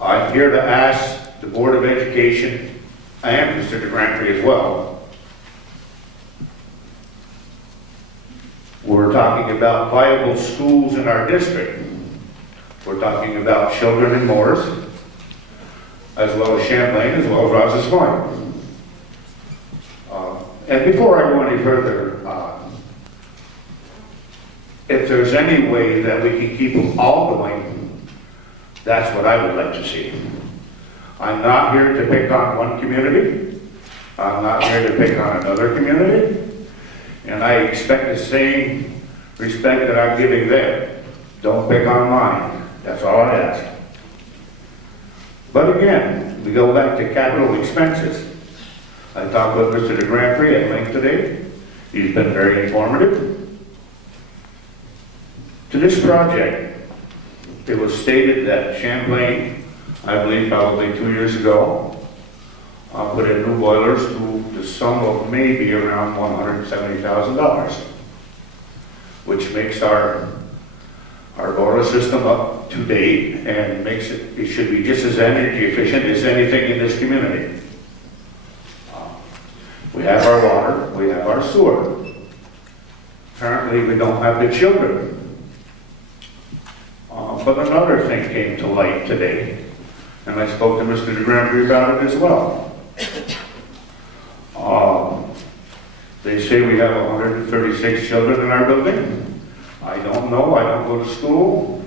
I'm here to ask the Board of Education and Mr. DeGrantry as well. We're talking about viable schools in our district. We're talking about children in Morris, as well as Champlain, as well as Rouse's Point. And before I go any further, if there's any way that we can keep them all going, that's what I would like to see. I'm not here to pick on one community. I'm not here to pick on another community. And I expect the same respect that I'm giving them. Don't pick on mine. That's all I ask. But again, we go back to capital expenses. I talked with Mr. DeGrantry at length today. He's been very informative. To this project, it was stated that Champlain, I believe probably 2 years ago, put in new boilers to the sum of maybe around $170,000, which makes our boiler system up to date and makes it should be just as energy efficient as anything in this community. We have our water, we have our sewer. Currently, we don't have the children. But another thing came to light today, and I spoke to Mr. DeGrantry about it as well. They say we have 136 children in our building. I don't know, I don't go to school.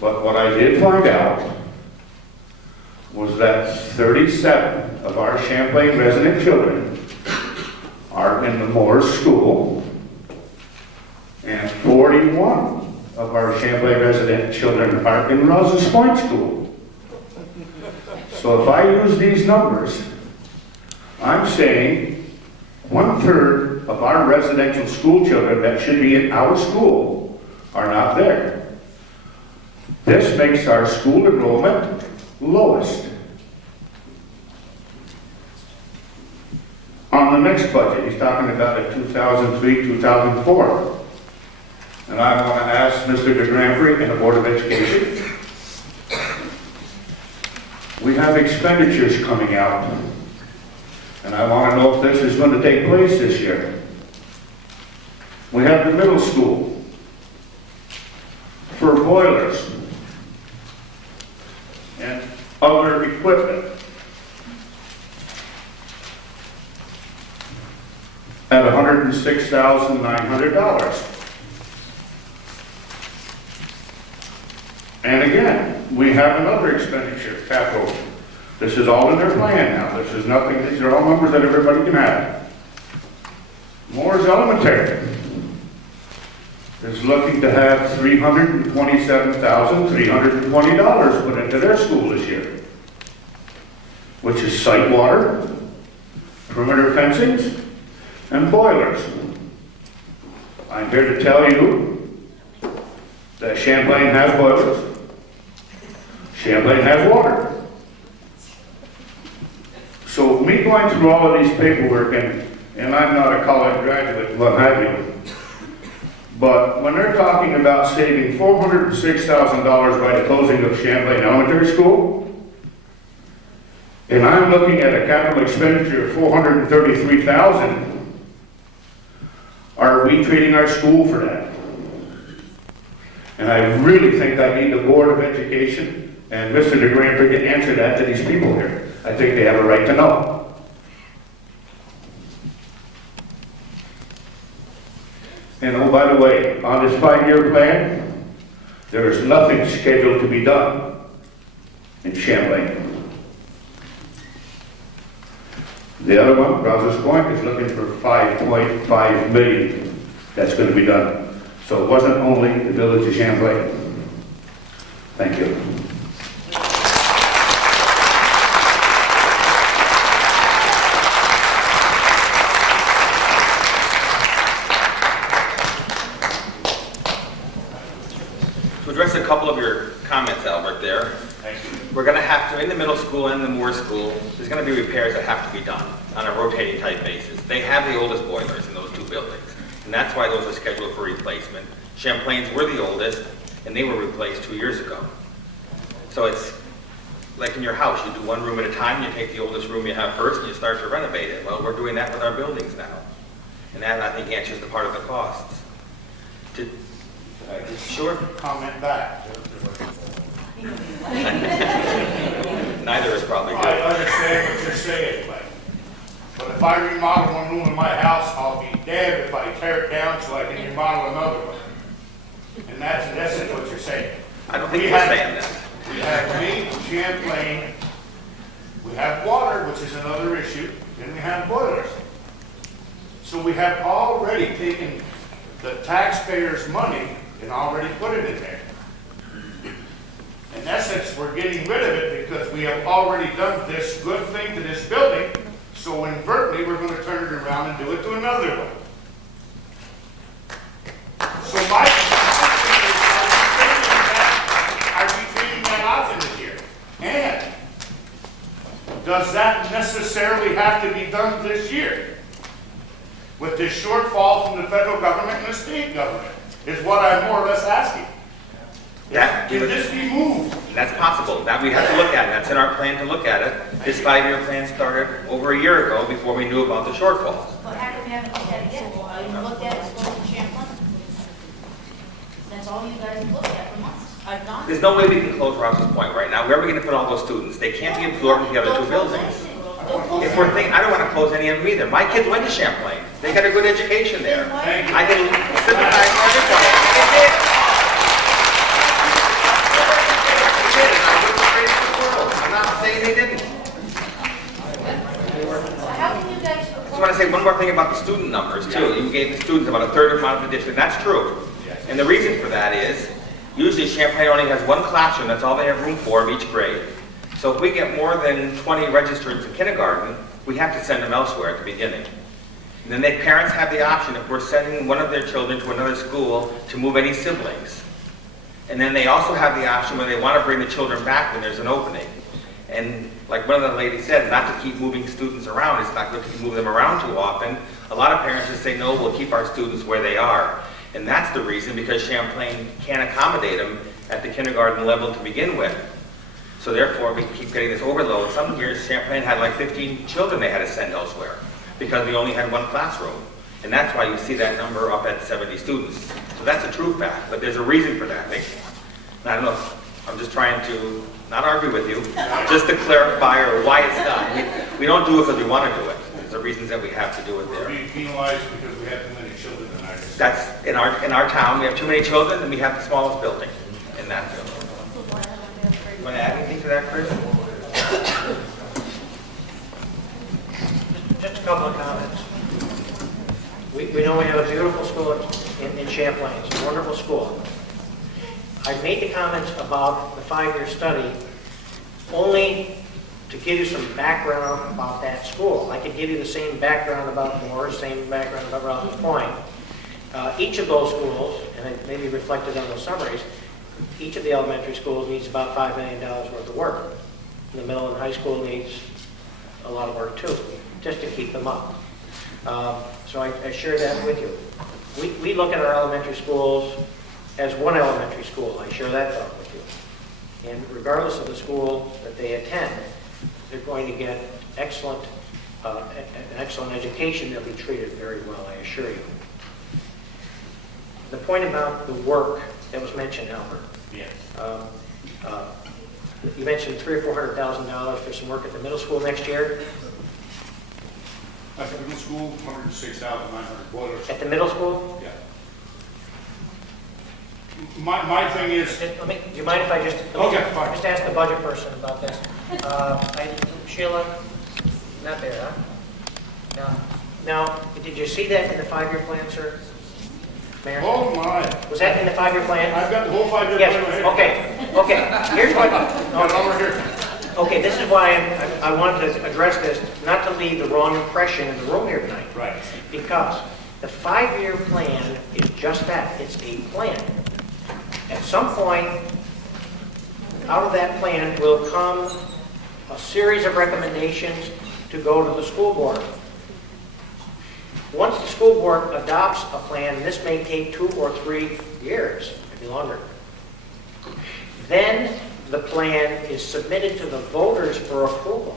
But what I did find out was that 37 of our Champlain resident children are in the Moores School, and 41 of our Champlain resident children are in Rouse's Point School. So if I use these numbers, I'm saying 1/3 of our residential school children that should be in our school are not there. This makes our school enrollment lowest. On the next budget, he's talking about a 2003-2004. And I want to ask Mr. DeGrantry and the Board of Education. We have expenditures coming out, and I want to know if this is going to take place this year. We have the middle school for boilers and other equipment at $106,900. And again, we have another expenditure, capital, This is all in their plan now. This is nothing, these are all numbers that everybody can have. Moore's Elementary is looking to have $327,320 put into their school this year, which is site water, perimeter fencings, and boilers. I'm here to tell you that Champlain has boilers, Champlain has water. So me going through all of these paperwork, and I'm not a college graduate, what have you, but when they're talking about saving $406,000 by the closing of Champlain Elementary School, and I'm looking at a capital expenditure of $433,000, are we treating our school for that? And I really think I need the Board of Education and Mr. DeGrant to answer that to these people here. I think they have a right to know. And oh, by the way, on this 5-year plan, there is nothing scheduled to be done in Champlain. The other one, Rouse's Point, is looking for $5.5 million. That's going to be done. So it wasn't only the village of Champlain. Thank you. To address a couple of your comments, Albert, there. Thank you. We're going to have to, in the middle school and the Moore School, there's going to be repairs that have to be done on a rotating type basis. They have the oldest boilers in those two buildings, and that's why those are scheduled for replacement. Champlain's were the oldest, and they were replaced 2 years ago. So it's like in your house, you do one room at a time, you take the oldest room you have first, and you start to renovate it. Well, we're doing that with our buildings now. And that, I think, answers the part of the costs. Sure. Comment back. Neither is probably good. I understand what you're saying, but if I remodel one room in my house, I'll be damned if I tear it down so I can remodel another one. And that's in essence what you're saying. I don't think you're saying that. We have meat, Champlain, we have water, which is another issue, and we have boilers. So we have already taken the taxpayers' money and already put it in there. In essence, we're getting rid of it because we have already done this good thing to this building, so inadvertently we're going to turn it around and do it to another one. So my question is, are we trading that option this year? And does that necessarily have to be done this year? With this shortfall from the federal government and the state government, is what I'm more or less asking. Can this be moved? That's possible. That we have to look at. That's in our plan to look at it. This 5-year plan started over a year ago before we knew about the shortfalls. Well, how come we haven't looked at it yet? You looked at it for Champlain? That's all you guys have looked at for months. I've not. There's no way we can close Rouse's Point right now. Where are we going to put all those students? They can't be absorbed in the other two buildings. If we're thinking, I don't want to close any of them either. My kids went to Champlain. They got a good education there. I can sympathize with everybody. They did. They did, and I wouldn't trade it for the world. I'm not saying they didn't. So how can you guys... I just want to say one more thing about the student numbers, too. You gave the students about a third of the amount of the district. That's true. And the reason for that is, usually Champlain only has one classroom. That's all they have room for of each grade. So if we get more than 20 registrants in kindergarten, we have to send them elsewhere at the beginning. And then parents have the option, if we're sending one of their children to another school, to move any siblings. And then they also have the option when they want to bring the children back when there's an opening. And like one of the ladies said, not to keep moving students around. It's not good to move them around too often. A lot of parents just say, no, we'll keep our students where they are. And that's the reason, because Champlain can't accommodate them at the kindergarten level to begin with. So therefore, we keep getting this overload. Some years, Champlain had like 15 children they had to send elsewhere because we only had one classroom. And that's why you see that number up at 70 students. So that's a true fact, but there's a reason for that. And I don't know, I'm just trying to not argue with you, just to clarify or why it's done. We don't do it because we want to do it. There's the reasons that we have to do it there. We're being penalized because we have too many children in our district. That's in our town. We have too many children, and we have the smallest building in that building. You want to add anything to that, Chris? Couple of comments. We know we have a beautiful school in Champlain. It's a wonderful school. I've made the comments about the 5-year study only to give you some background about that school. I could give you the same background about Moore's, same background about Robbins Point. Each of those schools, and it may be reflected on those summaries, each of the elementary schools needs about $5 million worth of work. The middle and high school needs a lot of work too, just to keep them up. So I share that with you. We look at our elementary schools as one elementary school. I share that thought with you. And regardless of the school that they attend, they're going to get an excellent education. They'll be treated very well, I assure you. The point about the work that was mentioned, Albert. Yes. You mentioned $300,000 or $400,000 for some work at the middle school next year. At the middle school, 106,900 boilers. At the middle school? Yeah. My thing is... Do you mind if I just... Okay, fine. Just ask the budget person about this. Sheila? Not there, huh? No. Now, did you see that in the 5-year plan, sir? Mayor? Oh, my. Was that in the 5-year plan? I've got the whole 5-year yes. plan right here. Okay. Here's what... Over here. Okay, this is why I wanted to address this, not to leave the wrong impression in the room here tonight. Right. Because the 5-year plan is just that. It's a plan. At some point, out of that plan will come a series of recommendations to go to the school board. Once the school board adopts a plan, and this may take 2 or 3 years, maybe longer, then the plan is submitted to the voters for approval.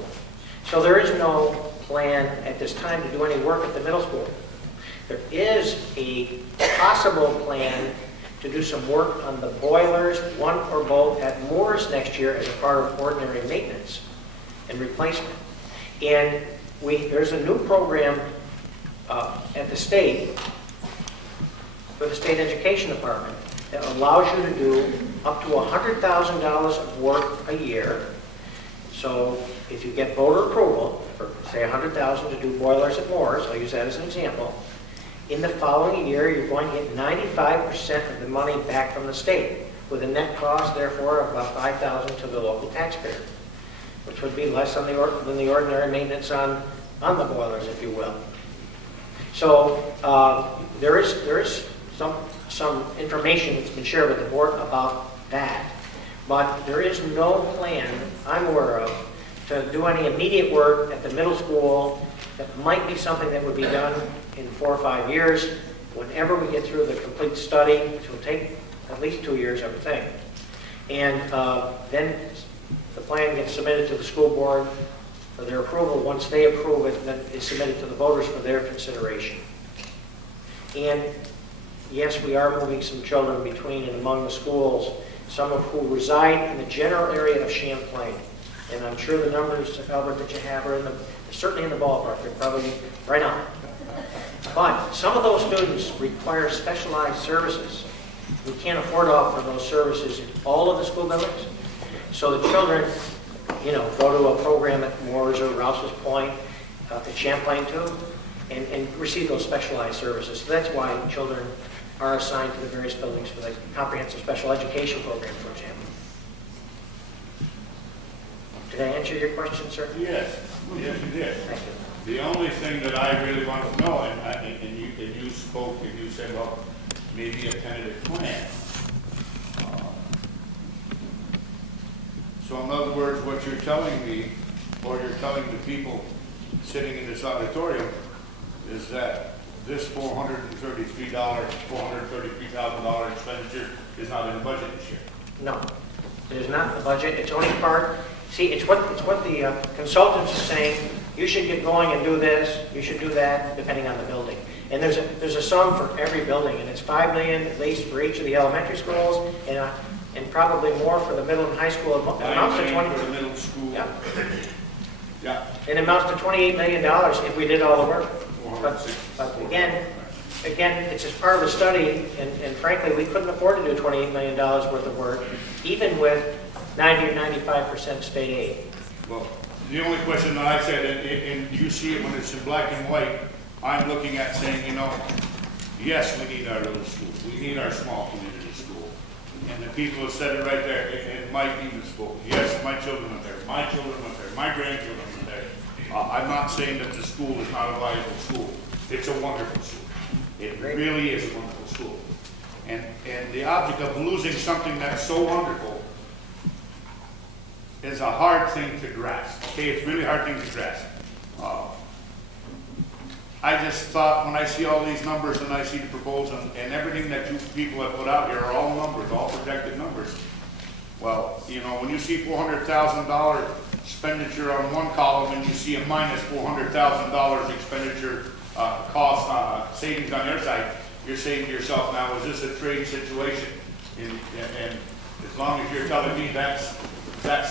So there is no plan at this time to do any work at the middle school. There is a possible plan to do some work on the boilers, one or both, at Moore's next year as a part of ordinary maintenance and replacement. And there's a new program at the state, for the state education department, that allows you to do up to $100,000 of work a year. So if you get voter approval for, say, $100,000 to do boilers at Moore's, I'll use that as an example, in the following year, you're going to get 95% of the money back from the state, with a net cost, therefore, of about $5,000 to the local taxpayer, which would be less than the ordinary maintenance on the boilers, if you will. So there is some information that's been shared with the board about that, but there is no plan I'm aware of to do any immediate work at the middle school. That might be something that would be done in 4 or 5 years, whenever we get through the complete study, which will take at least 2 years, I would think. And then the plan gets submitted to the school board for their approval. Once they approve it, then it's submitted to the voters for their consideration. And yes, we are moving some children between and among the schools, some of who reside in the general area of Champlain. And I'm sure the numbers, Albert, that you have are certainly in the ballpark. They're probably right on. But some of those students require specialized services. We can't afford to offer those services in all of the school buildings. So the children, go to a program at Moore's or Rouse's Point, at Champlain too, and receive those specialized services. So that's why children are assigned to the various buildings for the comprehensive special education program, for example. Did I answer your question, sir? Yes, yes, you did. Thank you. The only thing that I really want to know, and you spoke, and you said, well, maybe a tentative plan. So in other words, what you're telling me, or you're telling the people sitting in this auditorium, is that this $433,000 expenditure is not in the budget this year? No, it is not in the budget. It's only part. See, it's what the consultants are saying. You should get going and do this. You should do that, depending on the building. And there's a sum for every building, and it's $5 million at least for each of the elementary schools, and probably more for the middle and high school. It amounts to $9 million for the middle school. Yeah. Yeah. And it amounts to $28 million if we did all the work. But again, it's just part of the study, and frankly, we couldn't afford to do $28 million worth of work, even with 90 or 95% state aid. Well, The only question that I said, and you see it when it's in black and white, I'm looking at saying, you know, yes, we need our little schools. We need our small community school. And the people have said it right there, and Mike even spoke. Yes, my children are there. My children are there. My grandchildren are there. I'm not saying that the school is not a viable school. It's a wonderful school. It really is a wonderful school. And the object of losing something that's so wonderful is a hard thing to grasp. Okay, it's a really hard thing to grasp. I just thought when I see all these numbers and I see the proposal and everything that you people have put out here are all numbers, all projected numbers. Well, you know, when you see $400,000 expenditure on one column and you see a minus $400,000 expenditure cost savings on the other side, you're saying to yourself, now is this a trade situation? And as long as you're telling me that's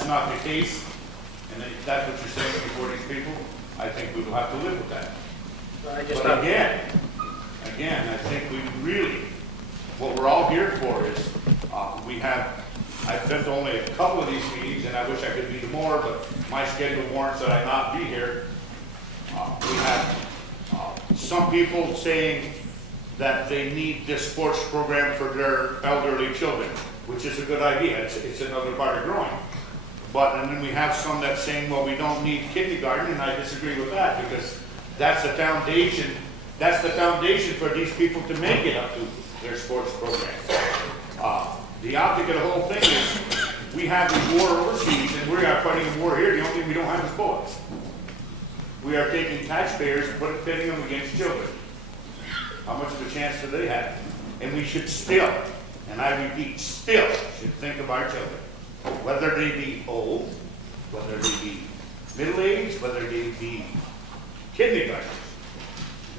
not the case, and that's what you're saying before these people, I think we will have to live with that. But again, I think we really, what we're all here for is, I've been to only a couple of these meetings, and I wish I could be to more, but my schedule warrants that I not be here. We have some people saying that they need this sports program for their elderly children, which is a good idea. It's another part of growing. And then we have some that's saying, well, we don't need kindergarten, and I disagree with that, because that's the foundation. That's the foundation for these people to make it up to their sports program. The object of the whole thing is we have this war overseas, and we are fighting a war here. The only thing we don't have is bullets. We are taking taxpayers and pitting them against children. How much of a chance do they have? And we should still, and I repeat, still should think of our children, whether they be old, whether they be middle-aged, whether they be kindergartners.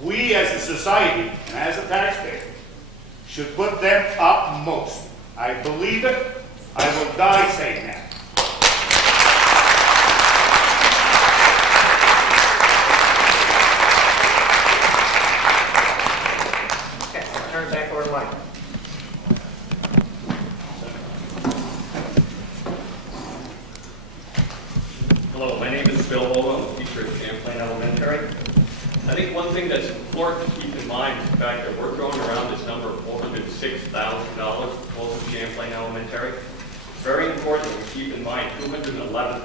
We as a society and as a taxpayer should put them upmost. I believe it. I will die saying that. Okay, I'll turn it back over to Mike. Hello, my name is Bill Hollow, I'm a teacher at Champlain Elementary. I think one thing that's important to keep in mind is the fact that we're throwing around this number of $406,000 for closing Champlain Elementary. It's very important that we keep in mind $211,000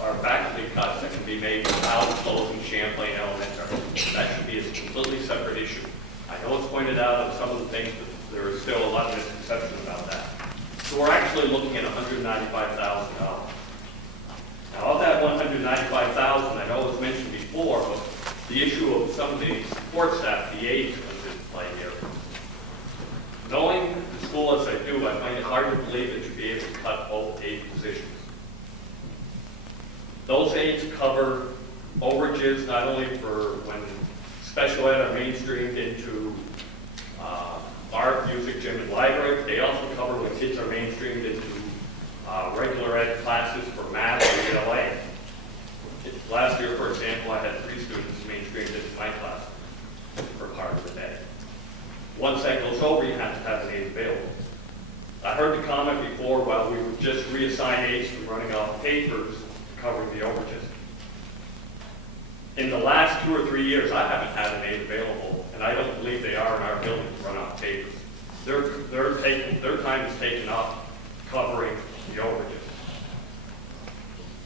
are faculty cuts that can be made without closing Champlain Elementary. That should be a completely separate issue. I know it's pointed out on some of the things, but there is still a lot of misconception about that. So we're actually looking at $195,000. Now, of that $195,000, I know it was mentioned before, but the issue of some of the support staff, the aides, comes into play here. Knowing the school as I do, I find it hard to believe that you'd be able to cut both aide positions. Those aides cover overages not only for when special ed are mainstreamed into art, music, gym, and library, they also cover when kids are mainstreamed into regular ed classes for math and ELA. Last year, for example, I had 3 students mainstreamed into my class for part of the day. Once that goes over, you have to have an aide available. I heard the comment before, well, we would just reassign aides from running off papers to covering the overages. In the last 2 or 3 years, I haven't had an aide available, and I don't believe they are in our building to run off papers. Their time is taken up covering the overages.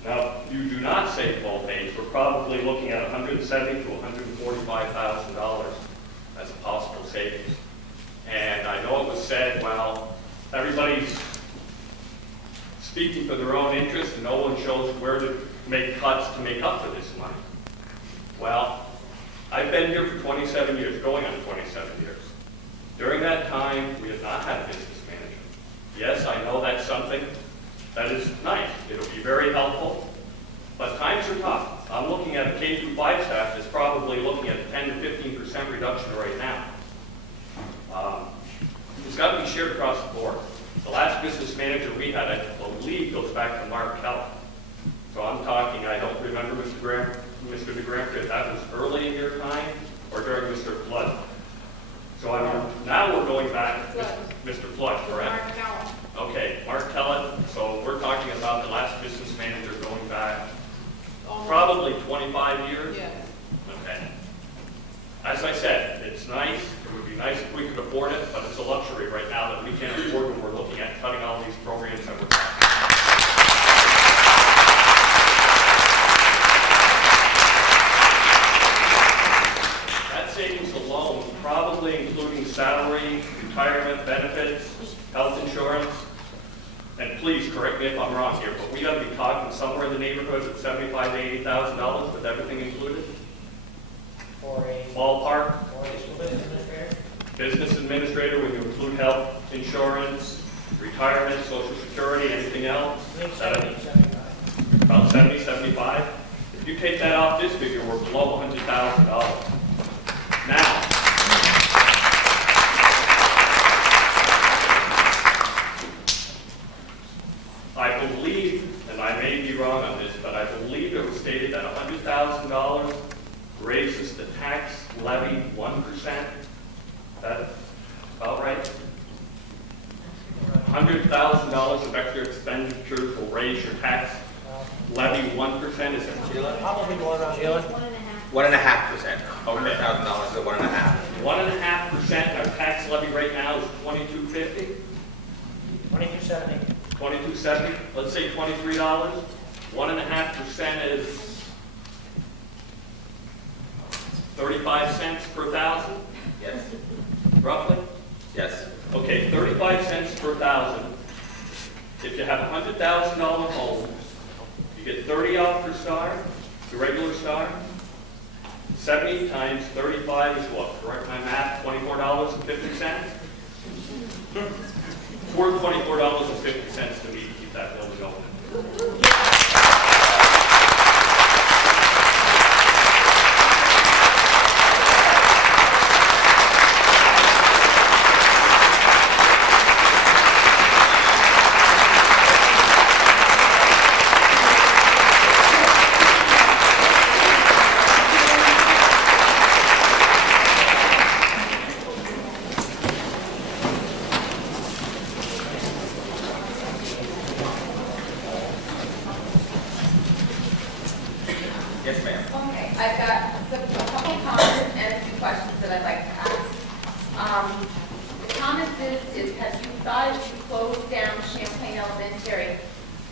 Now, you do not save both aides. We're probably looking at $170,000 to $145,000 as a possible savings. And I know it was said, well, everybody's speaking for their own interest and no one shows where to make cuts to make up for this money. Well, I've been here for 27 years, going on 27 years. During that time, we have not had a business manager. Yes, I know that's something that is nice. It'll be very helpful, but times are tough. I'm looking at a K-5 staff that's probably looking at a 10 to 15% reduction right now. It's got to be shared across the board. The last business manager we had, I believe, goes back to Mark Kelly. So I'm talking, I don't remember Mr. DeGram, if that was early in your time or during Mr. Flood. So now we're going back to Mr. Flood, correct? Mark Kelly. Okay, Mark Kellett. So we're talking about the last business manager going back roughly 25 years? Yes. Okay. As I said, it's nice, it would be nice if we could afford it, but it's a luxury right now that we can't afford when we're looking at cutting all these programs that we're talking about. That savings alone, probably including salary, retirement benefits, health insurance, and please correct me if I'm wrong here, but we ought to be talking somewhere in the neighborhood of $75,000 to $80,000 with everything included? For a Ballpark? school business administrator? Business administrator, when you include health insurance, retirement, social security, anything else? I think 70, 75. About 70, 75? If you take that off this figure, we're below $100,000. Now, I believe, and I may be wrong on this, but I believe it was stated that $100,000 raises the tax levy 1%. That's about right? $100,000 of extra expenditures will raise your tax levy 1%. Is that Sheila? Probably more around Sheila. 1.5%. Okay. $100,000 to 1.5. 1.5%. Our tax levy right now is $22.50. 2270. $22.70. Let's say $23. 1.5% is 35 cents per thousand. Yes. Roughly. Yes. Okay, 35 cents per thousand. If you have a $100,000 home, you get 30 off per star, the regular star. 70 times 35 is what? Correct my math, $24.50? It's worth $24.50 to me to keep that building open. Yes, ma'am. Okay, I've got a couple comments and a few questions that I'd like to ask. The comments is have you thought if you close down Champlain Elementary,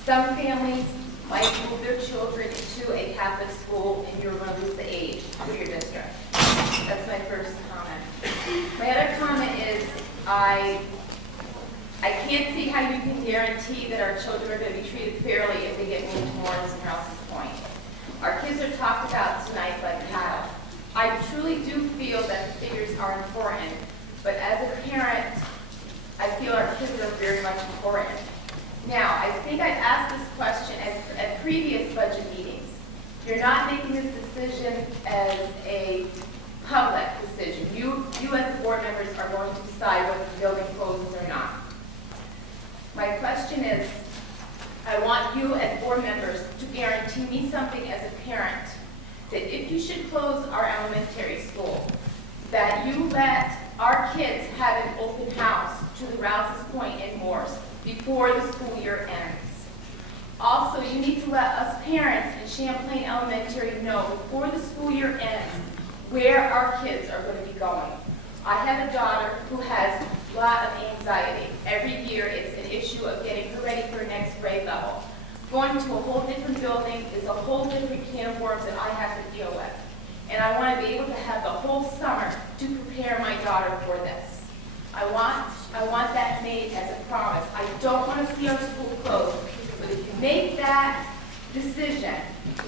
some families might move their children to a Catholic school and you're going to lose the age for your district? That's my first comment. My other comment is I can't see how you can guarantee that our children are going to be treated fairly if they get moved to Morris and Rouse's Point. Our kids are talked about tonight like cattle. I truly do feel that the figures are important, but as a parent, I feel our kids are very much important. Now, I think I've asked this question at previous budget meetings. You're not making this decision as a public decision. You as the board members are going to decide whether the building closes or not. My question is, I want you as board members to guarantee me something as a parent, that if you should close our elementary school, that you let our kids have an open house to the Rouse's Point and Morse before the school year ends. Also, you need to let us parents in Champlain Elementary know before the school year ends where our kids are going to be going. I have a daughter who has a lot of anxiety. Every year it's an issue of getting her ready for next grade level. Going to a whole different building is a whole different can of worms that I have to deal with. And I want to be able to have the whole summer to prepare my daughter for this. I want that made as a promise. I don't want to see our school closed. But if you make that decision,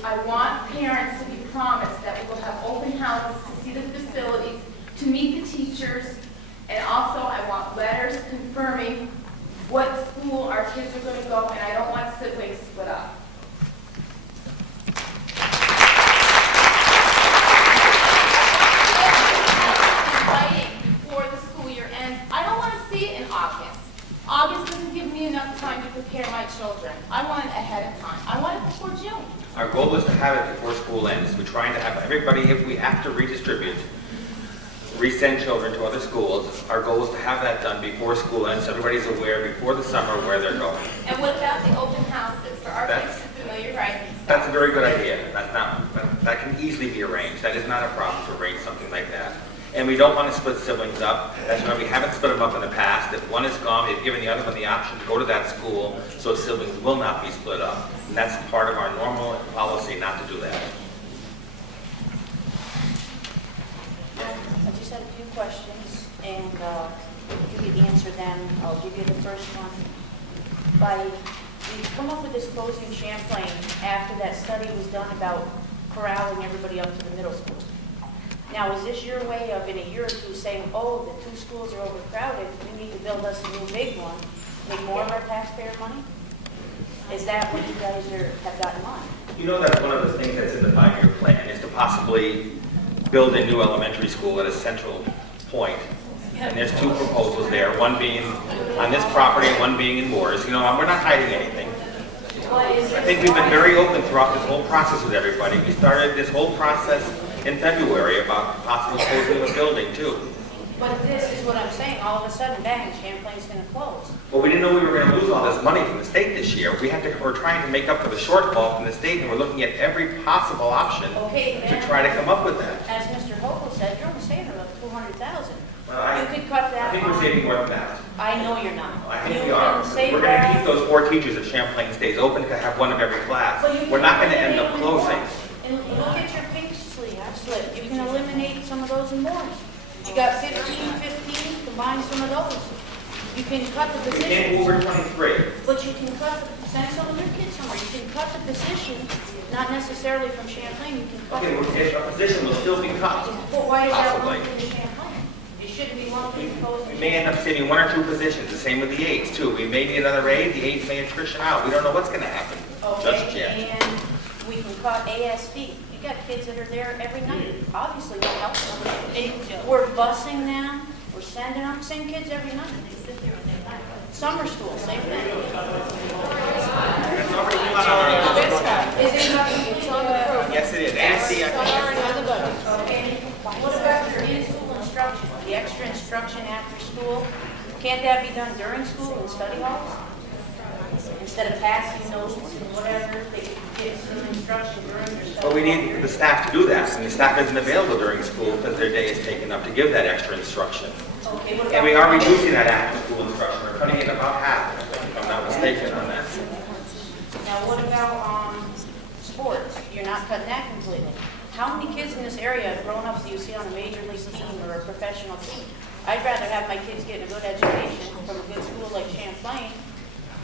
I want parents to be promised that we will have open houses to see the facilities, to meet the teachers, and also I want letters confirming what school our kids are going to go, and I don't want siblings split up. Before the school year ends, I don't want to see it in August. August doesn't give me enough time to prepare my children. I want it ahead of time. I want it before June. Our goal is to have it before school ends. We're trying to have everybody, if we have to redistribute, resend children to other schools, our goal is to have that done before school ends, so everybody's aware before the summer where they're going. And what about the open houses for our kids to familiarize themselves That's a very good idea. That can easily be arranged. That is not a problem to arrange something like that. And we don't want to split siblings up. That's why we haven't split them up in the past. If one is gone, we've given the other one the option to go to that school, so siblings will not be split up. And that's part of our normal policy not to do that. I just had a few questions, and if you could answer them, I'll give you the first one. We come up with this closing Champlain after that study was done about corralling everybody up to the middle school. Now, is this your way of, in a year or two, saying, oh, the 2 schools are overcrowded, we need to build us a new big one, make more of our taxpayer money? Is that what you guys have got in mind? You know, that's one of the things that's in the 5-year plan, is to possibly build a new elementary school at a central point. And there's 2 proposals there, one being on this property and one being in Moores. You know, we're not hiding anything. I think we've been very open throughout this whole process with everybody. We started this whole process in February about possible closing of a building, too. But this is what I'm saying, all of a sudden, bang, Champlain's going to close. Well, we didn't know we were going to lose all this money from the state this year. We're trying to make up for the shortfall from the state, and we're looking at every possible option to try to come up with that. As Mr. Hochul said, you're only saving about $200,000. Well, you could cut that. I think we're saving more than that. I know you're not. I think we are. We're going to keep those 4 teachers if Champlain stays open to have one of every class. We're not going to end up closing. And look at your pink slip. You can eliminate some of those and more. You got 15, 15, combine some of those. You can cut the position. We can't move over 23. But you can send some of your kids somewhere. You can cut the position, not necessarily from Champlain. You can cut A position will still be cut. But why is that Possibly. lumped into Champlain? It shouldn't be lumped into Coast. We may end up saving 1 or 2 positions. The same with the aides, too. We may need another aide. The aides may attrition out. We don't know what's going to happen just yet. And we can cut ASD. You got kids that are there every night. Obviously, we're helping them. We're busing them. We're sending them. Same kids every night. Summer school, same thing. Is it not? Yes, it is. ASD, Okay. What about your in-school instruction? The extra instruction after school? Can't that be done during school in study halls? Instead of passing notes and whatever, they can get some instruction during their study. But we need the staff to do that, and the staff isn't available during school because their day is taken up to give that extra instruction. Okay, what And we about- are reducing that after-school instruction. We're cutting it about half, if I'm not mistaken on that. Now, what about sports? You're not cutting that completely. How many kids in this area, grown-ups, do you see on a major league team or a professional team? I'd rather have my kids getting a good education from a good school like Champlain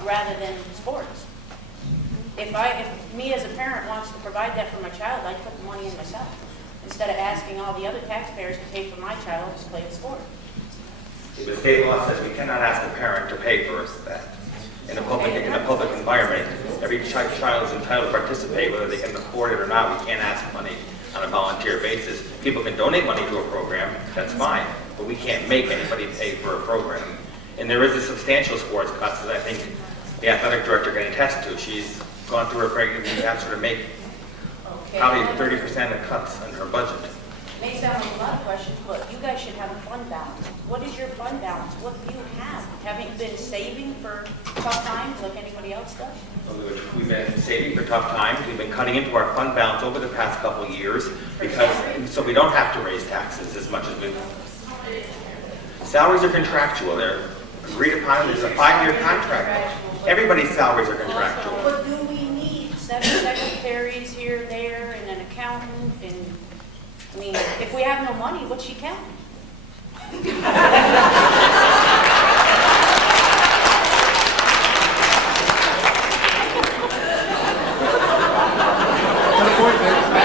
rather than sports. If me as a parent wants to provide that for my child, I'd put the money in myself instead of asking all the other taxpayers to pay for my child to play the sport. The state law says we cannot ask a parent to pay for that. In a public environment, every child is entitled to participate, whether they can afford it or not. We can't ask money on a volunteer basis. People can donate money to a program, that's fine, but we can't make anybody pay for a program. And there is a substantial sports cuts that I think the athletic director can attest to. She's gone through her pregnancy and asked her to make probably 30% of cuts in her budget. May sound like a lot of questions, but you guys should have a fund balance. What is your fund balance? What do you have? Haven't you been saving for tough times like anybody else does? We've been saving for tough times. We've been cutting into our fund balance over the past couple of years so we don't have to raise taxes as much as we. Salaries are contractual. They're agreed upon. There's a 5-year contract. Everybody's salaries are contractual. But do we need 7 secretaries here, there, and an accountant? And I mean, if we have no money, what's she counting? My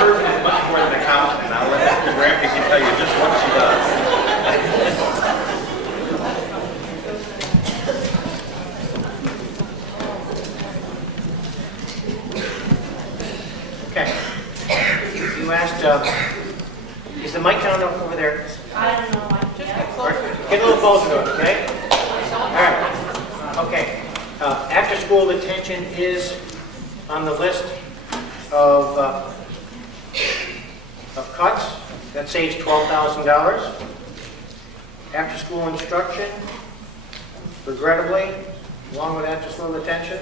person is much more than an accountant, and I'll let Mr. Graham tell you just what she does. Okay. You asked, is the mic on over there? I don't know. Get a little closer to it, okay? All right. Okay. After-school detention is on the list of cuts. That saves $12,000. After-school instruction, regrettably, along with after-school detention,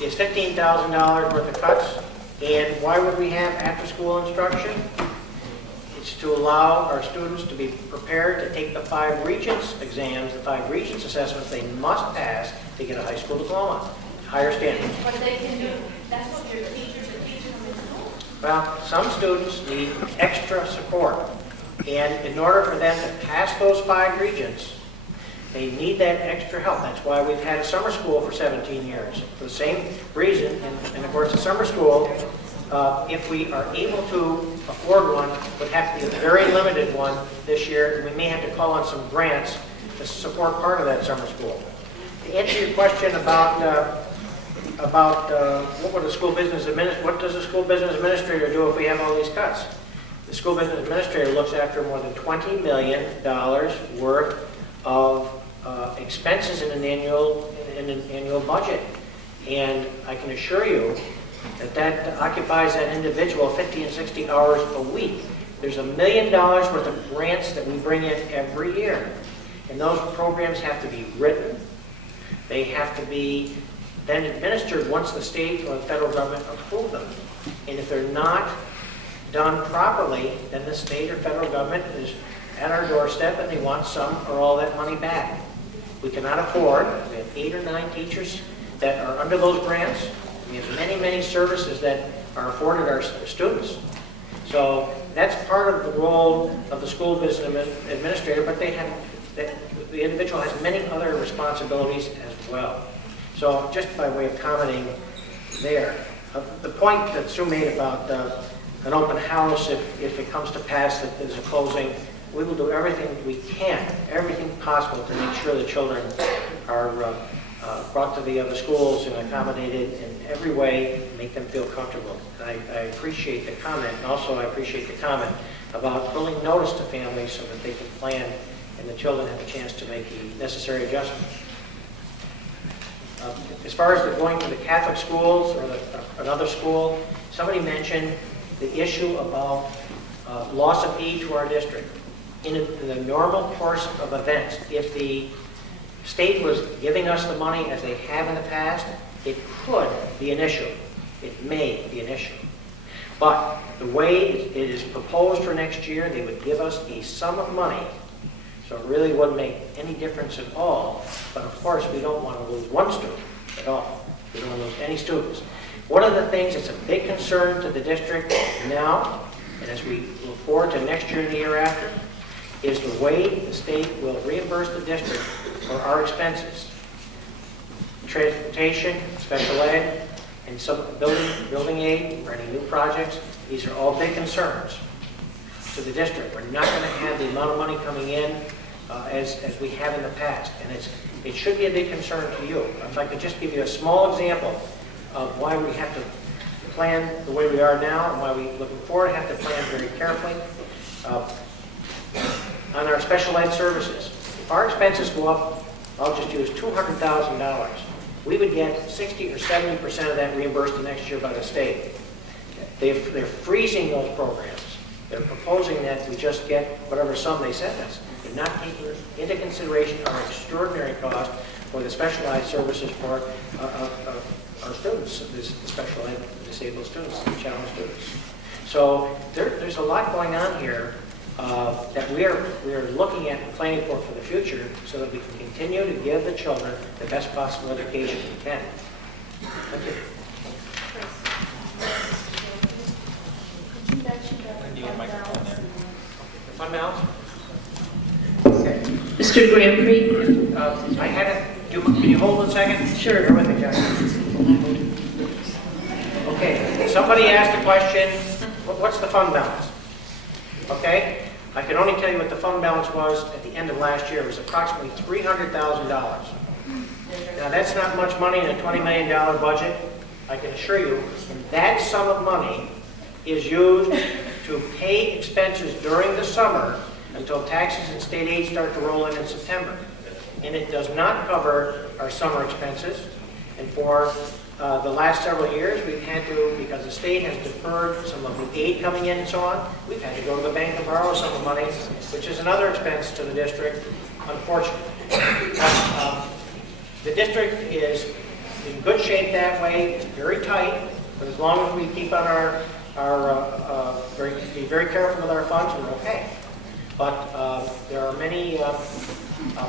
is $15,000 worth of cuts. And why would we have after-school instruction? It's to allow our students to be prepared to take the 5 Regents exams, the 5 Regents assessments they must pass to get a high school diploma, higher standards. But they can do, that's what your teachers are teaching them in school. Well, some students need extra support. And in order for them to pass those 5 Regents, they need that extra help. That's why we've had a summer school for 17 years. For the same reason, and of course, a summer school, if we are able to afford one, would have to be a very limited one this year, and we may have to call on some grants to support part of that summer school. To answer your question about what does the school business administrator do if we have all these cuts? The school business administrator looks after more than $20 million worth of expenses in an annual budget. And I can assure you that occupies that individual 50 and 60 hours a week. There's $1 million worth of grants that we bring in every year. And those programs have to be written. They have to be then administered once the state or the federal government approve them. And if they're not done properly, then the state or federal government is at our doorstep and they want some or all that money back. We cannot afford, we have 8 or 9 teachers that are under those grants. We have many, many services that are afforded our students. So that's part of the role of the school business administrator, but the individual has many other responsibilities as well. So just by way of commenting there, the point that Sue made about an open house, if it comes to pass that there's a closing, we will do everything we can, everything possible to make sure the children are brought to the other schools and accommodated in every way, make them feel comfortable. And I appreciate the comment, and also I appreciate the comment about pulling notice to families so that they can plan and the children have a chance to make the necessary adjustments. As far as going to the Catholic schools or another school, somebody mentioned the issue about loss of aid to our district. In the normal course of events, if the state was giving us the money as they have in the past, it could be an issue. It may be an issue. But the way it is proposed for next year, they would give us a sum of money, so it really wouldn't make any difference at all. But of course, we don't want to lose one student at all. We don't want to lose any students. One of the things that's a big concern to the district now, and as we look forward to next year and the year after, is the way the state will reimburse the district for our expenses. Transportation, special ed, and some building aid for any new projects. These are all big concerns to the district. We're not going to have the amount of money coming in as we have in the past. And it should be a big concern to you. If I could just give you a small example of why we have to plan the way we are now and why we, looking forward, have to plan very carefully. On our special ed services, if our expenses go up, I'll just use $200,000, we would get 60 or 70% of that reimbursed the next year by the state. They're freezing those programs. They're proposing that we just get whatever sum they send us. They're not taking into consideration our extraordinary cost for the specialized services for our students, the special ed disabled students, the challenged students. So there's a lot going on here that we are looking at and planning for the future so that we can continue to give the children the best possible education we can. Thank you. Fund balance? Okay. Mr. Grand Prix? I had it. Can you hold 1 second? Sure. Bear with me, Jack. Okay. Somebody asked a question. What's the fund balance? Okay. I can only tell you what the fund balance was at the end of last year. It was approximately $300,000. Now, that's not much money in a $20 million budget, I can assure you. And that sum of money is used to pay expenses during the summer until taxes and state aid start to roll in September. And it does not cover our summer expenses. And for the last several years, we've had to, because the state has deferred some of the aid coming in and so on, we've had to go to the bank and borrow some of the money, which is another expense to the district, unfortunately. The district is in good shape that way. It's very tight, but as long as we keep on be very careful with our funds, we're okay. But there are many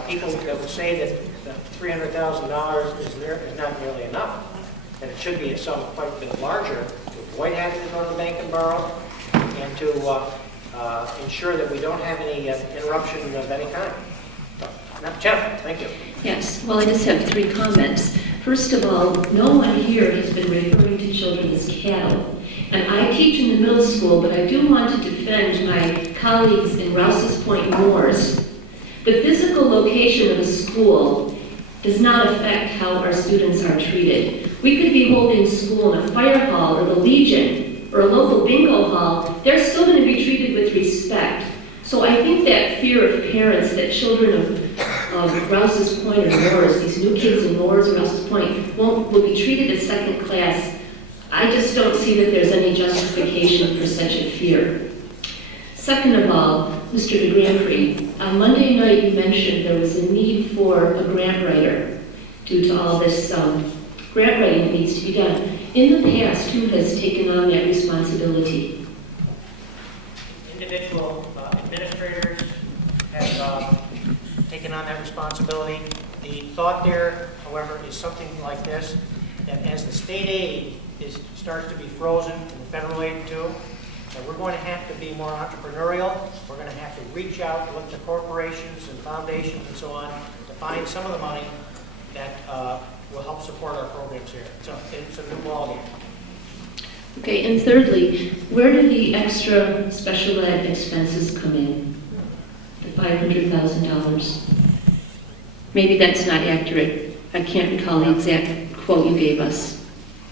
people that would say that $300,000 is not nearly enough, and it should be a sum quite a bit larger to avoid having to go to the bank and borrow, and to ensure that we don't have any interruption of any kind. Now, Jennifer, thank you. Yes, well, I just have 3 comments. First of all, no one here has been referring to children as cattle. And I teach in the middle school, but I do want to defend my colleagues in Rouse's Point Moors. The physical location of a school does not affect how our students are treated. We could be holding school in a fire hall or the Legion or a local bingo hall. They're still going to be treated with respect. So I think that fear of parents that children of Rouse's Point or Moors, these new kids in Moors or Rouse's Point, will be treated as second class. I just don't see that there's any justification for such a fear. Second of all, Mr. de Grand Prix, on Monday night you mentioned there was a need for a grant writer due to all this grant writing that needs to be done. In the past, who has taken on that responsibility? Individual administrators have taken on that responsibility. The thought there, however, is something like this, that as the state aid starts to be frozen, and the federal aid too, that we're going to have to be more entrepreneurial. We're going to have to reach out, look to corporations and foundations and so on to find some of the money that will help support our programs here. So it's a new ballgame. Okay, and thirdly, where do the extra special ed expenses come in? The $500,000? Maybe that's not accurate. I can't recall the exact quote you gave us.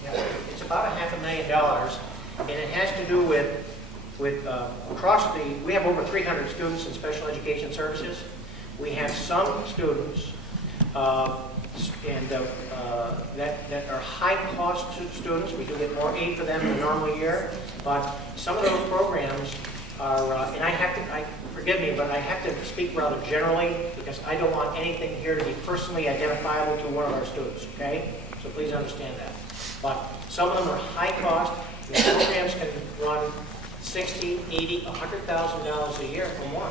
Yeah, it's about $500,000, and it has to do with across we have over 300 students in special education services. We have some students that are high-cost students. We do get more aid for them in a normal year, but some of those programs are, and forgive me, but I have to speak rather generally because I don't want anything here to be personally identifiable to one of our students, okay? So please understand that. But some of them are high-cost. These programs can run $60,000, $80,000, $100,000 a year or more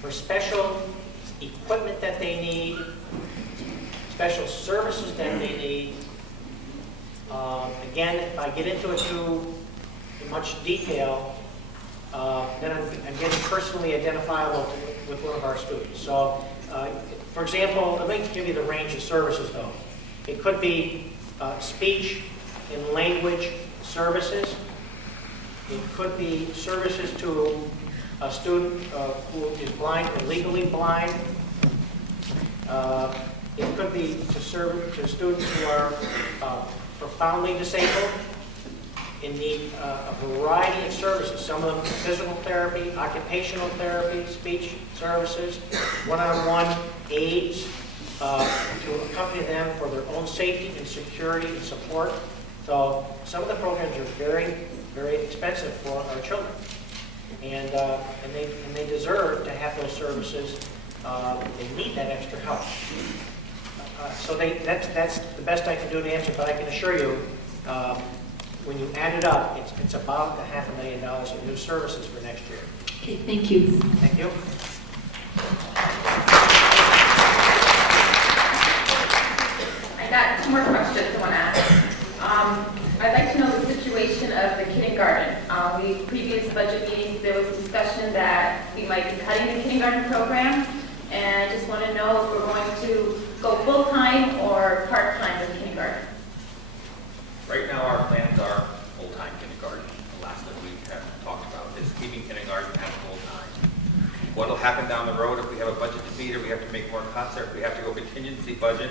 for special equipment that they need, special services that they need. Again, if I get into it too much detail, then I'm getting personally identifiable with one of our students. So, for example, let me give you the range of services though. It could be speech and language services. It could be services to a student who is blind or legally blind. It could be to students who are profoundly disabled and need a variety of services. Some of them physical therapy, occupational therapy, speech services, one-on-one aids to accompany them for their own safety and security and support. So some of the programs are very, very expensive for our children, and they deserve to have those services. They need that extra help. So that's the best I can do to answer, but I can assure you, when you add it up, it's about $500,000 of new services for next year. Okay, thank you. Thank you. I got 2 more questions I want to ask. I'd like to know the situation of the kindergarten. Previous budget meetings, there was discussion that we might be cutting the kindergarten program, and I just want to know if we're going to go full-time or part-time with kindergarten. Right now, our plans are full-time kindergarten. The last that we have talked about is keeping kindergarten at full-time. What will happen down the road if we have a budget defeat or we have to make more cuts or if we have to go contingency budget,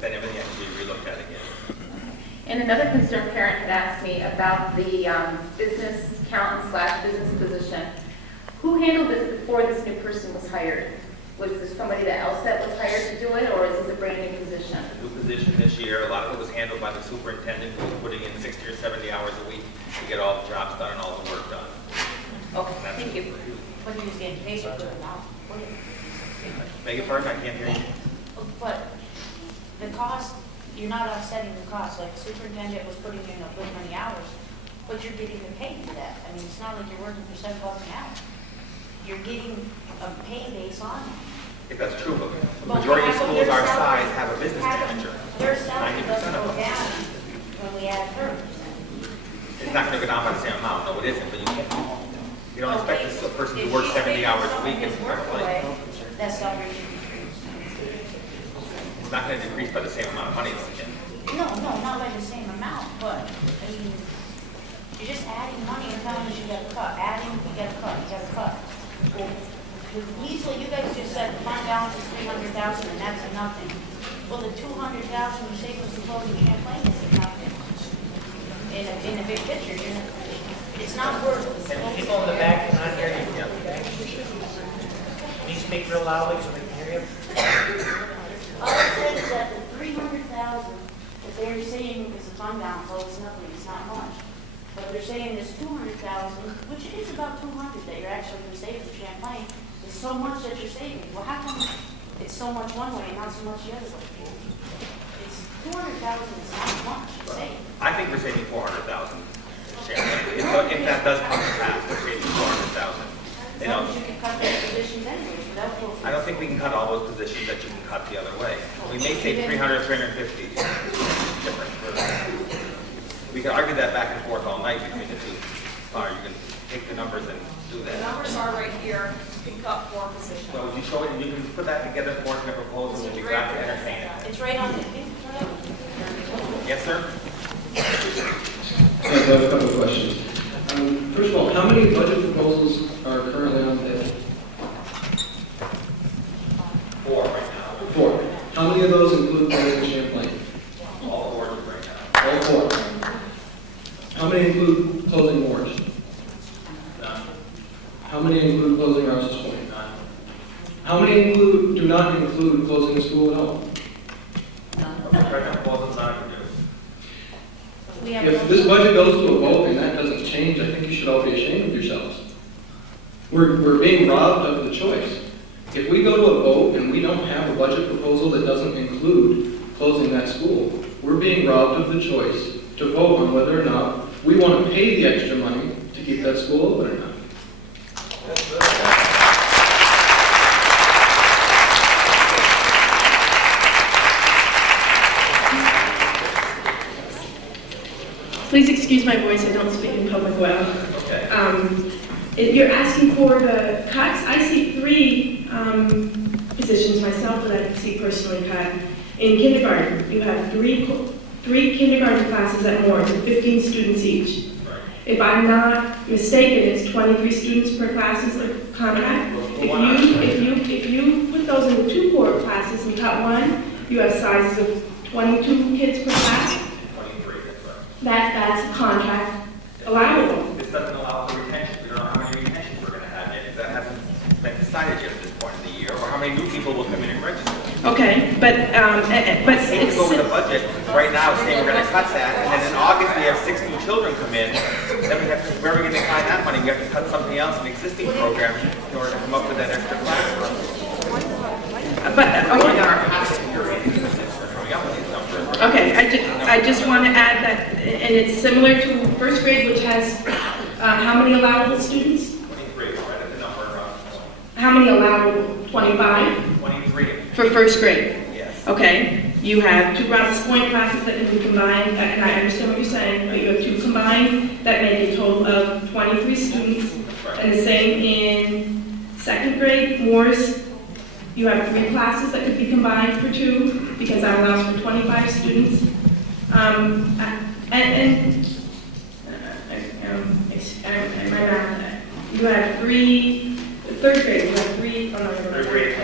then everything has to be relooked at again. And another concerned parent had asked me about the business accountant / business position. Who handled this before this new person was hired? Was this somebody else that was hired to do it, or is this a brand new position? New position this year. A lot of it was handled by the superintendent who was putting in 60 or 70 hours a week to get all the jobs done and all the work done. Okay, thank you. What do you get paid for now? Beg your pardon, I can't hear you. But the cost, you're not offsetting the cost, like the superintendent was putting in a good many hours, but you're getting paid for that. I mean, it's not like you're working for $7 an hour. You're getting a pay base on it. If that's true, but the majority of schools our size have a business manager. Their salary 90% doesn't of go them. down when we add 30%. It's not going to go down by the same amount. No, it isn't. But you don't expect this person to work 70 hours a week and Work away, that salary should decrease. it's not going to decrease by the same amount of money. No, not by the same amount, but, I mean, you're just adding money and telling us you got to cut. Adding, you got to cut, you got to cut. Well, Weasley, you guys just said the fund balance is $300,000 and that's nothing. Well, the $200,000 you saved us closing Champlain is nothing. In a big picture, it's not worth it. People in the back cannot hear you. Can you speak real loudly so they can hear you? All I said is that the $300,000 that they're saying is a fund balance, well, it's nothing, it's not much. But they're saying this $200,000, which it is about $200 that you're actually going to save for Champlain, is so much that you're saving. Well, how come it's so much one way and not so much the other way? It's $200,000 is not much to save. I think we're saving $400,000. If that does come to pass, we're saving $400,000. You know, you can cut those positions anyway, so that will. I don't think we can cut all those positions that you can cut the other way. We may save 300, 350. Different. We can argue that back and forth all night between the two. Or you can take the numbers and do that. The numbers are right here. You can cut 4 positions. So you show it, and you can put that together for us in a proposal, and we'll be glad to entertain it. It's right on the. Yes, sir? I have a couple of questions. First of all, how many budget proposals are currently on the table? 4 right now. 4. How many of those include closing Champlain? All 4 right now. All 4. How many include closing Morris? None. How many include closing Rouse's Point? None. How many do not include closing the school at all? Right now, proposals not to do. If this budget goes to a vote and that doesn't change, I think you should all be ashamed of yourselves. We're being robbed of the choice. If we go to a vote and we don't have a budget proposal that doesn't include closing that school, we're being robbed of the choice to vote on whether or not we want to pay the extra money to keep that school open or not. Please excuse my voice, I don't speak in public well. Okay. If you're asking for the cuts, I see 3 positions myself that I see personally cut. In kindergarten, you have three kindergarten classes at Morris, with 15 students each. If I'm not mistaken, it's 23 students per class is the contract. If you put those into 2 core classes and cut 1, you have sizes of 22 kids per class. 23, that's right. That's contract allowable. This doesn't allow for retention. We don't know how many retentions we're going to have yet. That hasn't been decided yet at this point in the year, or how many new people will come in and register. Okay, but Say we go with the budget right now, saying we're going to cut that, and then in August we have 6 new children come in. Then we have to, where are we going to find that money? We have to cut something else in the existing program in order to come up with that extra class. Okay, I just want to add that, and it's similar to first grade, which has how many allowable students? 23, right at the number. How many allowable? 25? 23. For first grade? Yes. Okay, you have 2 Rouse's Point classes that can be combined, and I understand what you're saying, but you have 2 combined that make a total of 23 students. And the same in second grade, Morris, you have 3 classes that could be combined for 2, because that allows for 25 students. You have 3, third grade, you have 3, oh no, Third grade.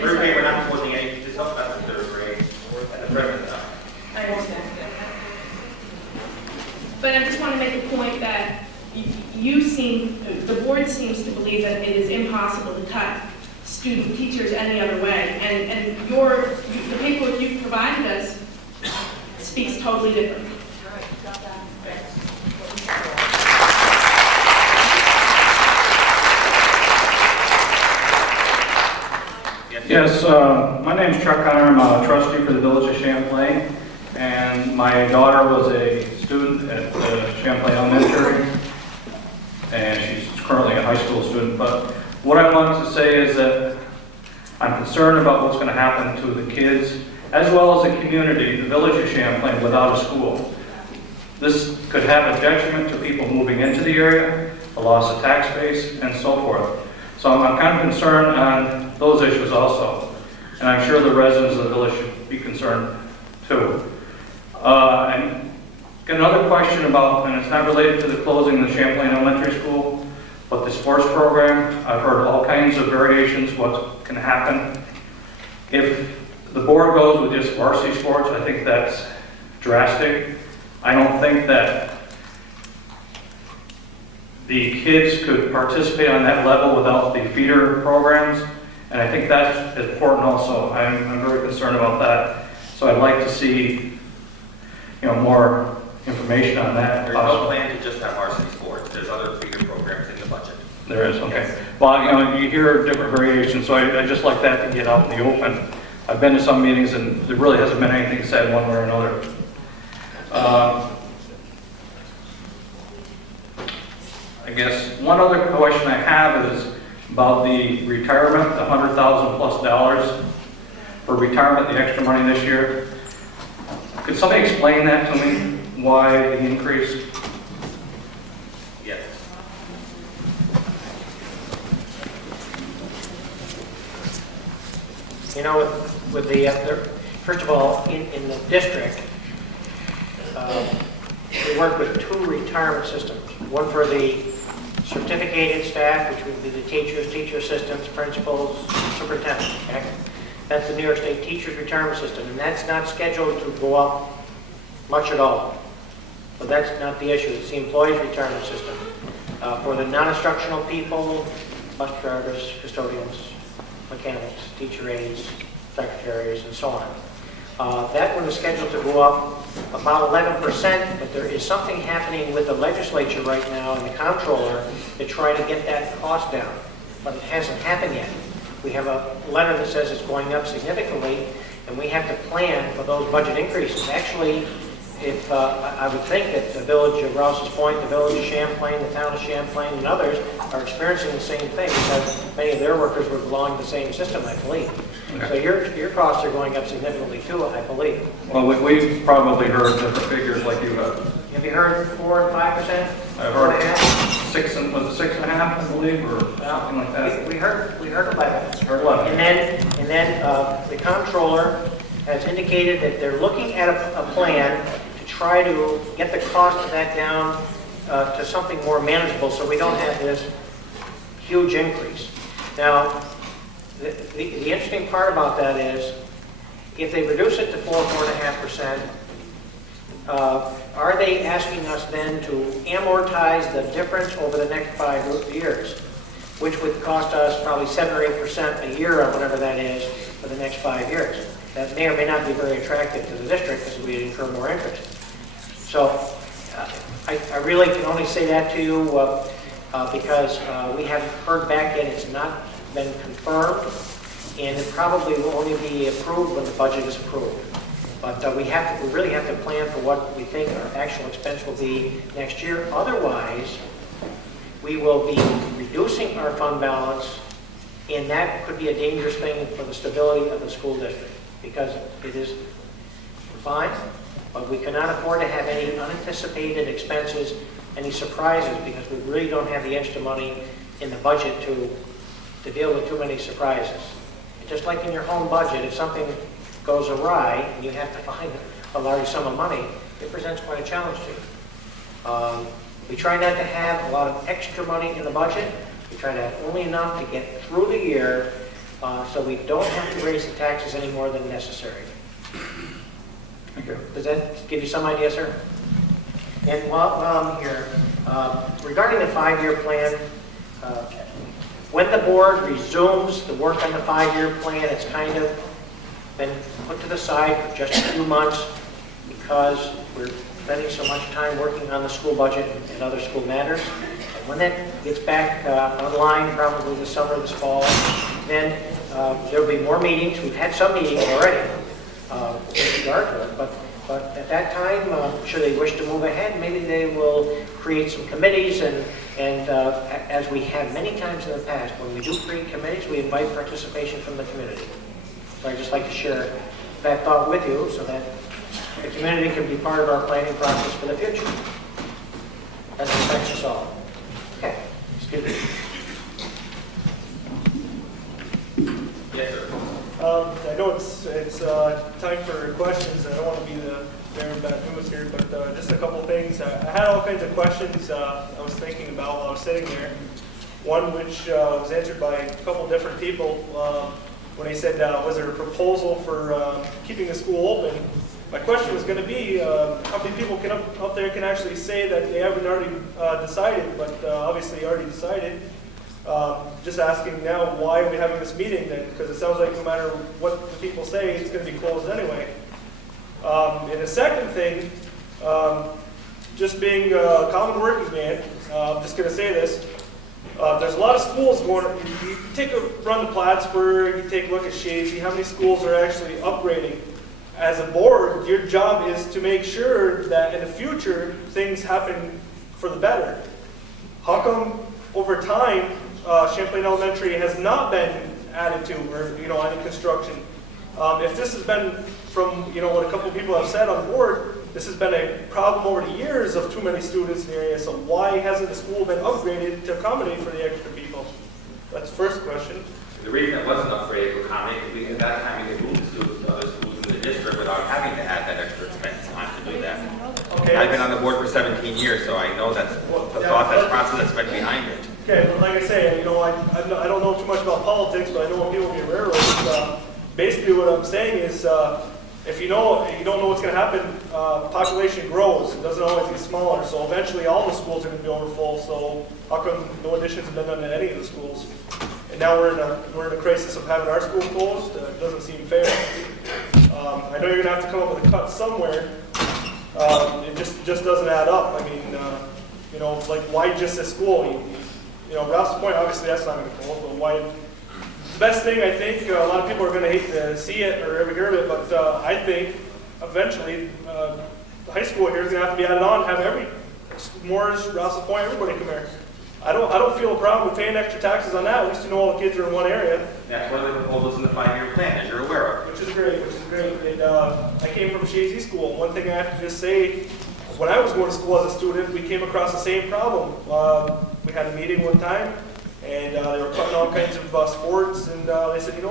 Third grade, we're not proposing any, just talk about the third grade at the present time. I understand. But I just want to make a point that the board seems to believe that it is impossible to cut student teachers any other way. And the paperwork you've provided us speaks totally different. Yes, Yes, my name's Chuck Connor. I'm a trustee for the Village of Champlain, and my daughter was a student at Champlain Elementary, and she's currently a high school student. But what I want to say is that I'm concerned about what's going to happen to the kids, as well as the community, the Village of Champlain, without a school. This could have a detriment to people moving into the area, a loss of tax base, and so forth. So I'm kind of concerned on those issues also. And I'm sure the residents of the village should be concerned too. And another question about, and it's not related to the closing of the Champlain Elementary School, but the sports program. I've heard all kinds of variations what can happen. If the board goes with just varsity sports, I think that's drastic. I don't think that the kids could participate on that level without the feeder programs, and I think that's important also. I'm very concerned about that. So I'd like to see, more information on that. There's no plan to just have varsity sports. There's other feeder programs in the budget. There is, okay. Well, you hear different variations, so I just like that to get out in the open. I've been to some meetings and there really hasn't been anything said one way or another. I guess one other question I have is about the retirement, the $100,000 plus for retirement, the extra money this year. Could somebody explain that to me? Why the increase? Yes. With the, first of all, in the district, we work with two retirement systems. One for the certificated staff, which would be the teachers, teacher assistants, principals, superintendents. Okay? That's the New York State Teachers Retirement System, and that's not scheduled to go up much at all. But that's not the issue. It's the employees' retirement system. For the non-instructional people, bus drivers, custodians, mechanics, teacher aides, secretaries, and so on. That one is scheduled to go up about 11%, but there is something happening with the legislature right now and the comptroller to try to get that cost down. But it hasn't happened yet. We have a letter that says it's going up significantly, and we have to plan for those budget increases. Actually, if I would think that the village of Rouse's Point, the village of Champlain, the town of Champlain, and others are experiencing the same thing because many of their workers were belonging to the same system, I believe. Okay. So your costs are going up significantly too, I believe. Well, we've probably heard different figures like you have. Have you heard 4 and 5%? I've heard 6.5, I believe, or something like that. We heard 11. Heard 11. And then the comptroller has indicated that they're looking at a plan to try to get the cost of that down to something more manageable, so we don't have this huge increase. Now, the interesting part about that is, if they reduce it to 4.5%, are they asking us then to amortize the difference over the next 5 years, which would cost us probably 7 or 8% a year on whatever that is for the next 5 years? That may or may not be very attractive to the district because we incur more interest. So I really can only say that to you because we haven't heard back yet. It's not been confirmed, and it probably will only be approved when the budget is approved. But we really have to plan for what we think our actual expense will be next year. Otherwise, we will be reducing our fund balance, and that could be a dangerous thing for the stability of the school district, because it is fine, but we cannot afford to have any unanticipated expenses, any surprises, because we really don't have the extra money in the budget to deal with too many surprises. Just like in your home budget, if something goes awry and you have to find a large sum of money, it presents quite a challenge to you. We try not to have a lot of extra money in the budget. We try to have only enough to get through the year so we don't have to raise the taxes any more than necessary. Thank you. Does that give you some idea, sir? And while I'm here, regarding the 5-year plan, when the board resumes the work on the 5-year plan, it's kind of been put to the side for just a few months because we're spending so much time working on the school budget and other school matters. And when that gets back online, probably this summer, this fall, then There'll be more meetings. We've had some meetings already in regard to it, but at that time, should they wish to move ahead, maybe they will create some committees, and as we have many times in the past, when we do create committees, we invite participation from the community. So I'd just like to share that thought with you so that the community can be part of our planning process for the future. That affects us all. Okay, excuse me. Yes, sir. I know it's time for questions. I don't want to be the bearer of bad news here, but just a couple things. I had all kinds of questions I was thinking about while I was sitting there. One which was answered by a couple different people when they said, was there a proposal for keeping the school open? My question was going to be, how many people up there can actually say that they haven't already decided, but obviously already decided. Just asking now, why are we having this meeting then? Because it sounds like no matter what the people say, it's going to be closed anyway. And the second thing, just being a common working man, I'm just going to say this. There's a lot of schools going, you take a run to Plattsburgh, you take a look at Shazy, how many schools are actually upgrading? As a board, your job is to make sure that in the future, things happen for the better. How come over time, Champlain Elementary has not been added to, or any construction? If this has been from what a couple of people have said on board, this has been a problem over the years of too many students in the area. So why hasn't the school been upgraded to accommodate for the extra people? That's the first question. The reason it wasn't upgraded to accommodate is at that time we could move the students to other schools in the district without having to add that extra expense on to do that. Okay. I've been on the board for 17 years, so I know that's the thought, that process that's been behind it. Okay, but like I say, I don't know too much about politics, but I know when people get railroads. Basically, what I'm saying is, if you don't know what's going to happen, population grows. It doesn't always get smaller. So eventually, all the schools are going to be overfull. So how come no additions have been done to any of the schools? And now we're in a crisis of having our school closed. It doesn't seem fair. I know you're going to have to come up with a cut somewhere. It just doesn't add up. I mean, like why just this school? Rouse's Point, obviously that's not going to close, but why? The best thing, I think, a lot of people are going to hate to see it or ever hear of it, but I think eventually the high school here is going to have to be added on, have every Moore's, Rouse's Point, everybody come here. I don't feel a problem with paying extra taxes on that. At least all the kids are in one area. That's one of the proposals in the 5-year plan, as you're aware of. Which is great. And I came from Shazy School. One thing I have to just say, when I was going to school as a student, we came across the same problem. We had a meeting one time, and they were cutting all kinds of sports, and they said,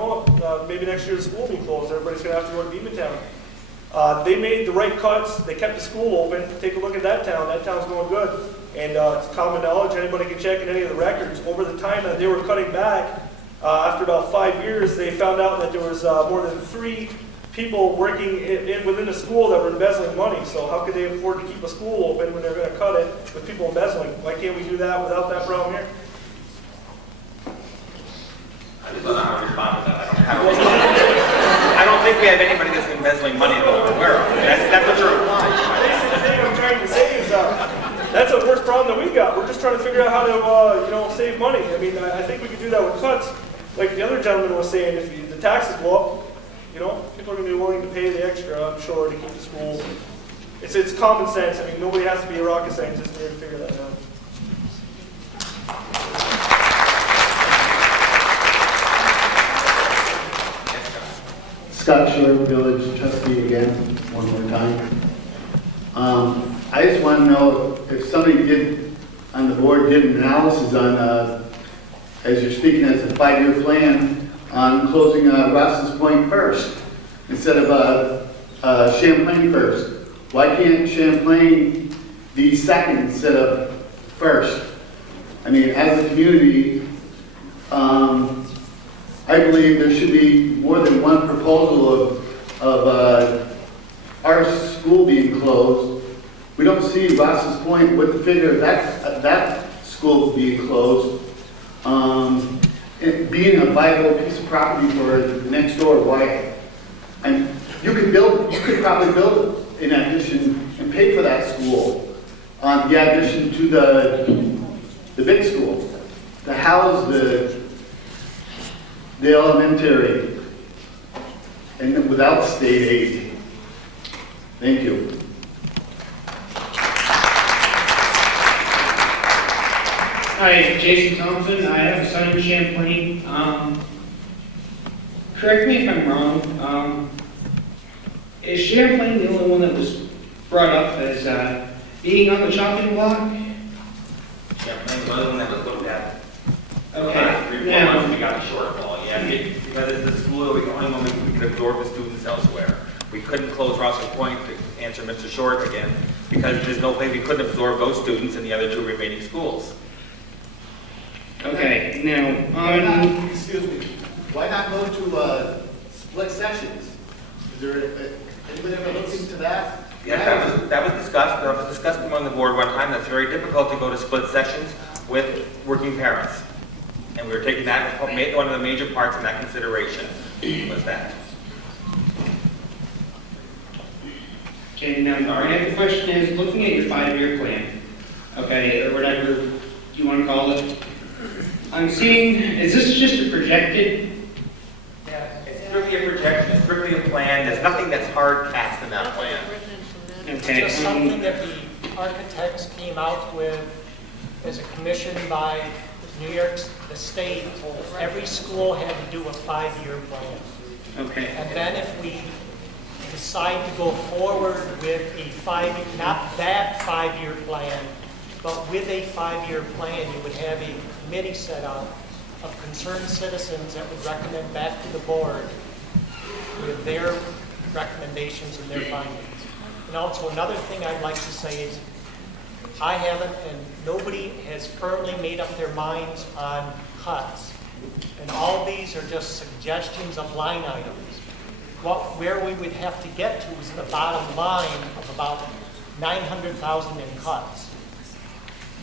maybe next year the school will be closed. Everybody's going to have to go to Beamantown. They made the right cuts. They kept the school open. Take a look at that town. That town's going good. And it's common knowledge. Anybody can check in any of the records. Over the time that they were cutting back, after about 5 years, they found out that there was more than 3 people working within the school that were embezzling money. So how could they afford to keep a school open when they're going to cut it with people embezzling? Why can't we do that without that problem here? I just don't know how to respond to that. I don't think we have anybody that's embezzling money that we're aware of. That's what you're implying. The thing I'm trying to say is that's the worst problem that we got. We're just trying to figure out how to save money. I mean, I think we could do that with cuts. Like the other gentleman was saying, if the taxes go up, people are going to be willing to pay the extra, I'm sure, to keep the school. It's common sense. I mean, nobody has to be a rocket scientist here to figure that out. Scott Shore, village trustee again, one more time. I just want to know if somebody on the board did an analysis on, as you're speaking as a 5-year plan, on closing Rouse's Point first, instead of Champlain first. Why can't Champlain be second instead of first? I mean, as a community, I believe there should be more than one proposal of our school being closed. We don't see Rouse's Point with the figure of that school being closed. It being a vital piece of property for the next door, why? And you could probably build an addition and pay for that school on the addition to the big school, to house the elementary, and without state aid. Thank you. Hi, Jason Thompson. I have a son in Champlain. Correct me if I'm wrong. Is Champlain the only one that was brought up as being on the chopping block? Champlain was the only one that was looked at. Okay. 3-4 Now, months we got a shortfall, yeah, because it's the school that we only one we could absorb the students elsewhere. We couldn't close Russell Point, to answer Mr. Short again, because there's no way we couldn't absorb those students in the other 2 remaining schools. okay. Now, Why not, excuse me, why not go to split sessions? Is there, anybody ever looked into that? Yeah, that was discussed. That was discussed among the board one time. That's very difficult to go to split sessions with working parents. And we were taking that, one of the major parts in that consideration was that. okay, now, my other question is, looking at your 5-year plan, okay, or whatever you want to call it, I'm seeing, is this just a projected? Yeah, it's strictly a projection, it's strictly a plan. There's nothing that's hard cast in that plan. Okay. Just something that the architects came out with as a commission by New York, the state. Every school had to do a 5-year plan. Okay. And then if we decide to go forward with a 5-year, not that 5-year plan, but with a 5-year plan, you would have a committee set up of concerned citizens that would recommend back to the board with their recommendations and their findings. And also another thing I'd like to say is, I haven't, and nobody has firmly made up their minds on cuts. And all these are just suggestions of line items. Where we would have to get to is the bottom line of about 900,000 in cuts.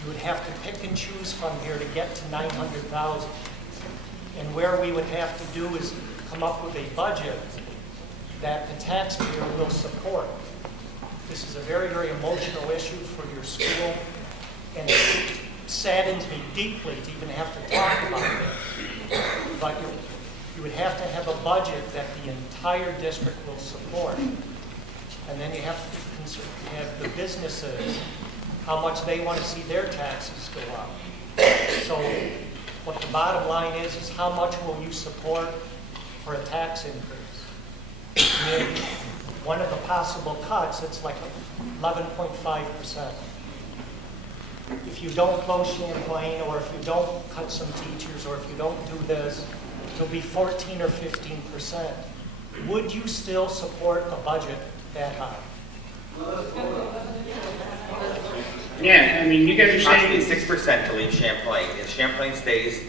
You would have to pick and choose from here to get to 900,000. And where we would have to do is come up with a budget that the taxpayer will support. This is a very, very emotional issue for your school, and it saddens me deeply to even have to talk about it. But you would have to have a budget that the entire district will support. And then you have to have the businesses, how much they want to see their taxes go up. So what the bottom line is how much will you support for a tax increase? And one of the possible cuts, it's like 11.5%. If you don't close Champlain, or if you don't cut some teachers, or if you don't do this, it'll be 14 or 15%. Would you still support a budget that high? Yeah, I mean, you guys are saying... Approximately 6% to leave Champlain. If Champlain stays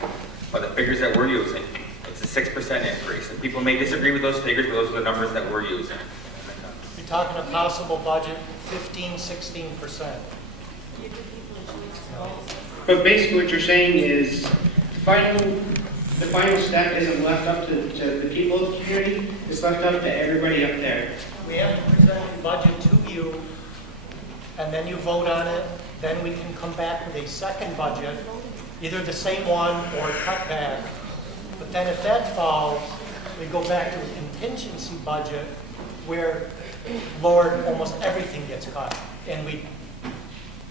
by the figures that we're using, it's a 6% increase. And people may disagree with those figures, but those are the numbers that we're using. You're talking a possible budget, 15, 16%. But basically what you're saying is the final step isn't left up to the people of the community, it's left up to everybody up there. We have to present the budget to you, and then you vote on it. Then we can come back with a second budget, either the same one or cut back. But then if that falls, we go back to a contingency budget where, Lord, almost everything gets cut. And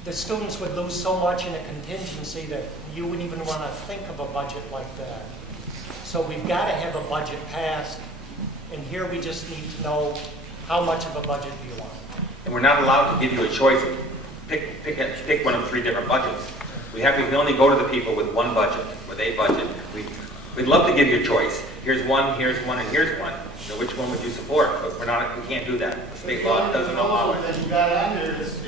the students would lose so much in a contingency that you wouldn't even want to think of a budget like that. So we've got to have a budget passed, and here we just need to know how much of a budget do you want. And we're not allowed to give you a choice. Pick one of 3 different budgets. We can only go to the people with one budget, with a budget. We'd love to give you a choice. Here's one, and here's one. So which one would you support? But we can't do that. The state law doesn't allow it. That you got on there is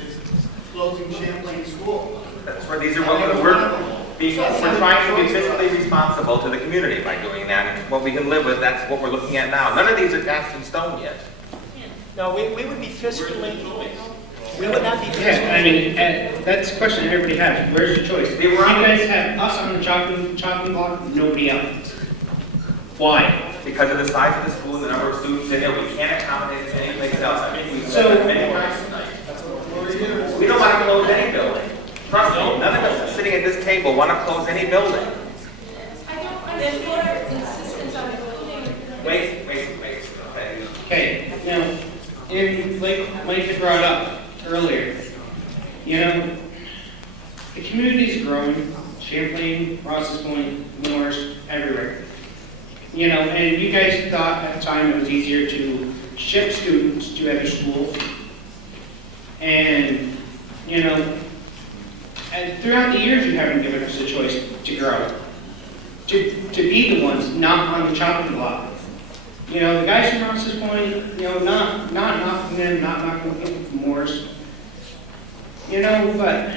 closing Champlain School. That's where these are what we're trying to be fiscally responsible to the community by doing that. And what we can live with, that's what we're looking at now. None of these are cast in stone yet. No, we would be fiscally, we would not be fiscally. Yeah, I mean, that's the question everybody has. Where's your choice? You guys have us on the chopping block, nobody else. Why? Because of the size of the school and the number of students in it, we can't accommodate anything else. I mean, we don't want to close any building. Trust me, none of us sitting at this table want to close any building. I don't understand the insistence on Wait. Okay. Okay, now, and like Mike had brought up earlier, you know, the community's growing, Champlain, Ross's Point, Morris, everywhere. You know, and you guys thought at the time it was easier to ship students to other schools. And, you know, and throughout the years you haven't given us a choice to grow, to be the ones not on the chopping block. You know, the guys from Ross's Point, you know, not knocking them, not knocking people from Morris. You know, but,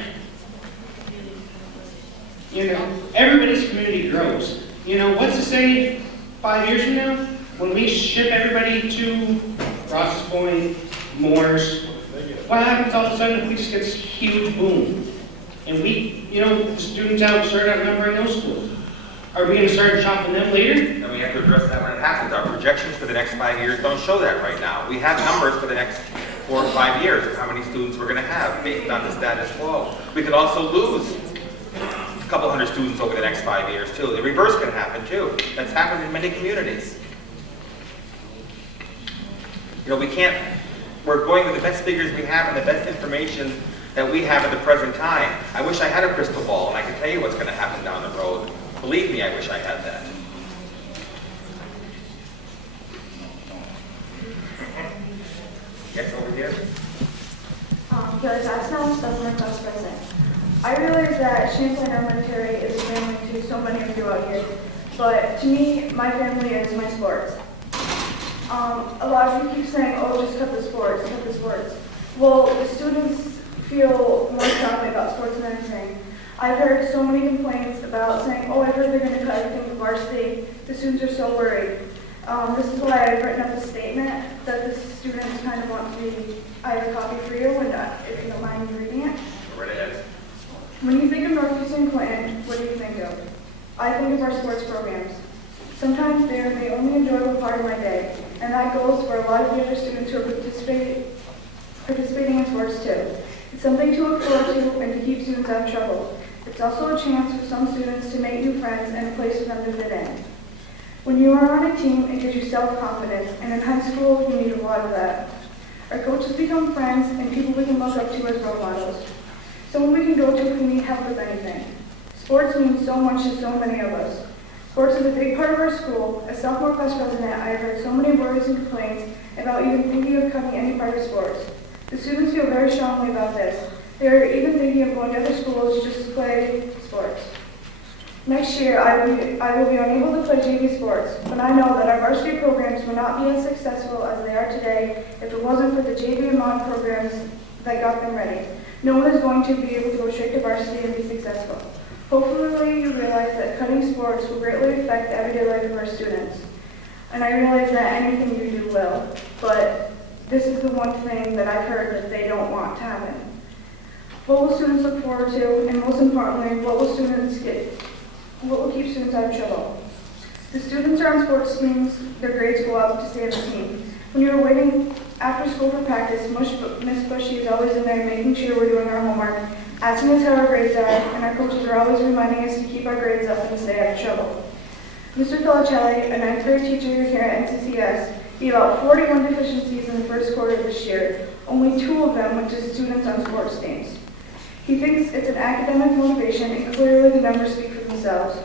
you know, everybody's community grows. You know, what's to say 5 years from now, when we ship everybody to Ross's Point, Morris, what happens all of a sudden if we just get this huge boom? And we, you know, the students out start outnumbering those schools. Are we going to start chopping them later? And we have to address that when it happens. Our projections for the next 5 years don't show that right now. We have numbers for the next 4 or 5 years of how many students we're going to have based on the status quo. We could also lose a couple hundred students over the next 5 years too. The reverse can happen too. That's happened in many communities. You know, we're going with the best figures we have and the best information that we have at the present time. I wish I had a crystal ball and I could tell you what's going to happen down the road. Believe me, I wish I had that. Yes, over here. Vice President. I realize that Champlain Elementary is a family to so many of you out here, but to me, my family is my sports. A lot of you keep saying, oh, just cut the sports, cut the sports. Well, the students feel more strongly about sports than anything. I've heard so many complaints about saying, oh, I heard they're going to cut everything from varsity. The students are so worried. This is why I've written up a statement that the students kind of want to be. I have a copy for you, and if you don't mind reading it. Right ahead. When you think of Northeastern Clinton, what do you think of? I think of our sports programs. Sometimes they're the only enjoyable part of my day, and that goes for a lot of the other students who are participating in sports too. It's something to look forward to and to keep students out of trouble. It's also a chance for some students to make new friends and a place for them to fit in. When you are on a team, it gives you self-confidence, and in high school, you need a lot of that. Our coaches become friends and people we can look up to as role models. Someone we can go to if we need help with anything. Sports means so much to so many of us. Sports is a big part of our school. As sophomore class president, I have heard so many worries and complaints about even thinking of cutting any part of sports. The students feel very strongly about this. They are even thinking of going to other schools just to play sports. Next year, I will be unable to play JV sports, but I know that our varsity programs would not be as successful as they are today if it wasn't for the JV and mod programs that got them ready. No one is going to be able to go straight to varsity and be successful. Hopefully, you realize that cutting sports will greatly affect the everyday life of our students. And I realize that anything you do will, but this is the one thing that I've heard that they don't want to happen. What will students look forward to, and most importantly, what will keep students out of trouble? The students are on sports teams, their grades go up to stay on the team. When you're waiting after school for practice, Miss Bushy is always in there making sure we're doing our homework, asking us how our grades are, and our coaches are always reminding us to keep our grades up and to stay out of trouble. Mr. Felicelli, a 9th grade teacher here at NCCS, gave out 41 deficiencies in the first quarter of this year. Only 2 of them went to students on sports teams. He thinks it's an academic motivation, and clearly the numbers speak for themselves.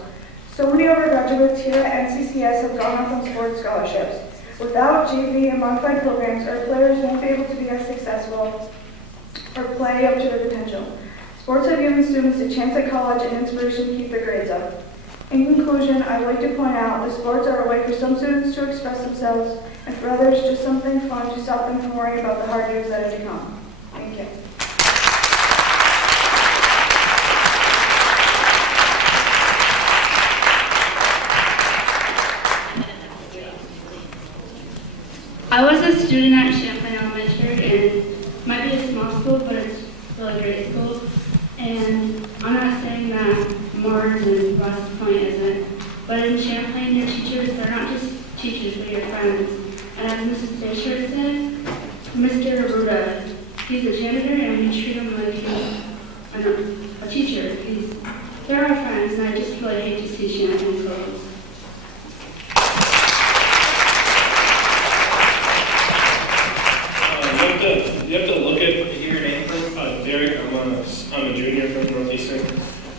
So many of our graduates here at NCCS have gone off on sports scholarships. Without JV and modified programs, our players won't be able to be as successful or play up to their potential. Sports have given students a chance at college and inspiration to keep their grades up. In conclusion, I'd like to point out that sports are a way for some students to express themselves, and for others, just something fun to stop them from worrying about the hard years that have to come. Thank you. I was a student at Champlain Elementary, and it might be a small school, but it's still a great school. And I'm not saying that Mars and Ross Point isn't, but in Champlain, your teachers, they're not just teachers, but your friends. And as Mrs. Bashar said, Mr. Ruda, he's a janitor, and we treat him like he's a teacher. They're our friends, and I just really hate to see Champlain close.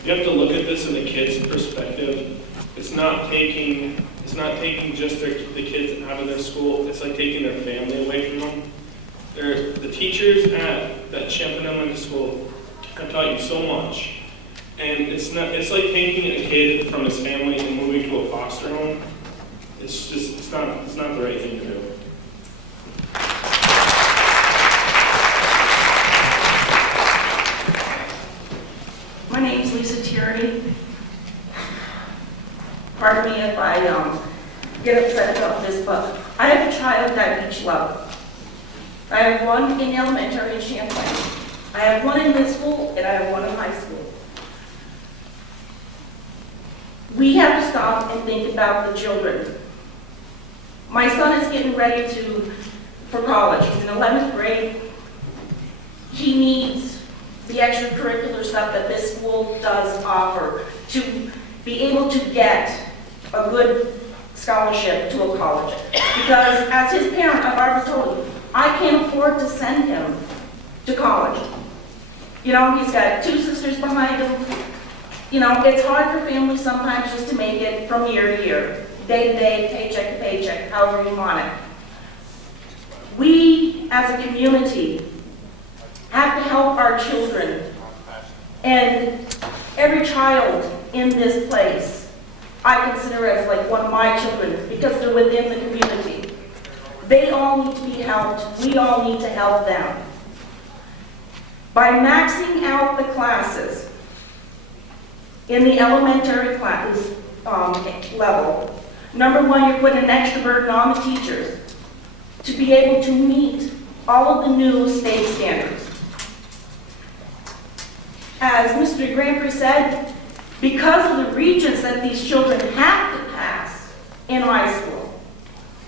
you have to look at this in the kid's perspective. It's not taking just the kids out of their school. It's like taking their family away from them. The teachers at that Champlain Elementary School have taught you so much, and it's like taking a kid from his family and moving to a foster home. It's not the right thing to do. My name's Lisa Tierney. Pardon me if I get upset about this, but I have a child at each level. I have one in elementary in Champlain. I have one in middle school, and I have one in high school. We have to stop and think about the children. My son is getting ready for college. He's in 11th grade. He needs the extracurricular stuff that this school does offer to be able to get a good scholarship to a college. Because as his parent, I've already told you, I can't afford to send him to college. You know, he's got 2 sisters behind him. You know, it's hard for families sometimes just to make it from year to year, day to day, paycheck to paycheck, however you want it. We, as a community, have to help our children. And every child in this place, I consider as like one of my children because they're within the community. They all need to be helped. We all need to help them. By maxing out the classes in the elementary classes level, number one, you're putting an extra burden on the teachers to be able to meet all of the new state standards. As Mr. Granbury said, because of the regents that these children have to pass in high school,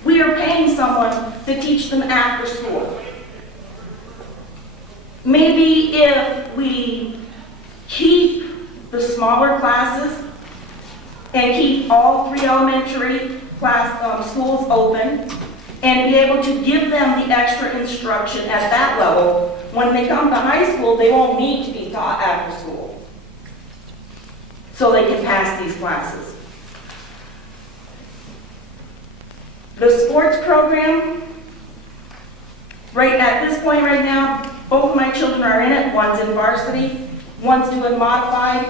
we are paying someone to teach them after school. Maybe if we keep the smaller classes and keep all 3 elementary schools open and be able to give them the extra instruction at that level, when they come to high school, they won't need to be taught after school. So they can pass these classes. The sports program, right at this point right now, both of my children are in it. One's in varsity, one's doing modified.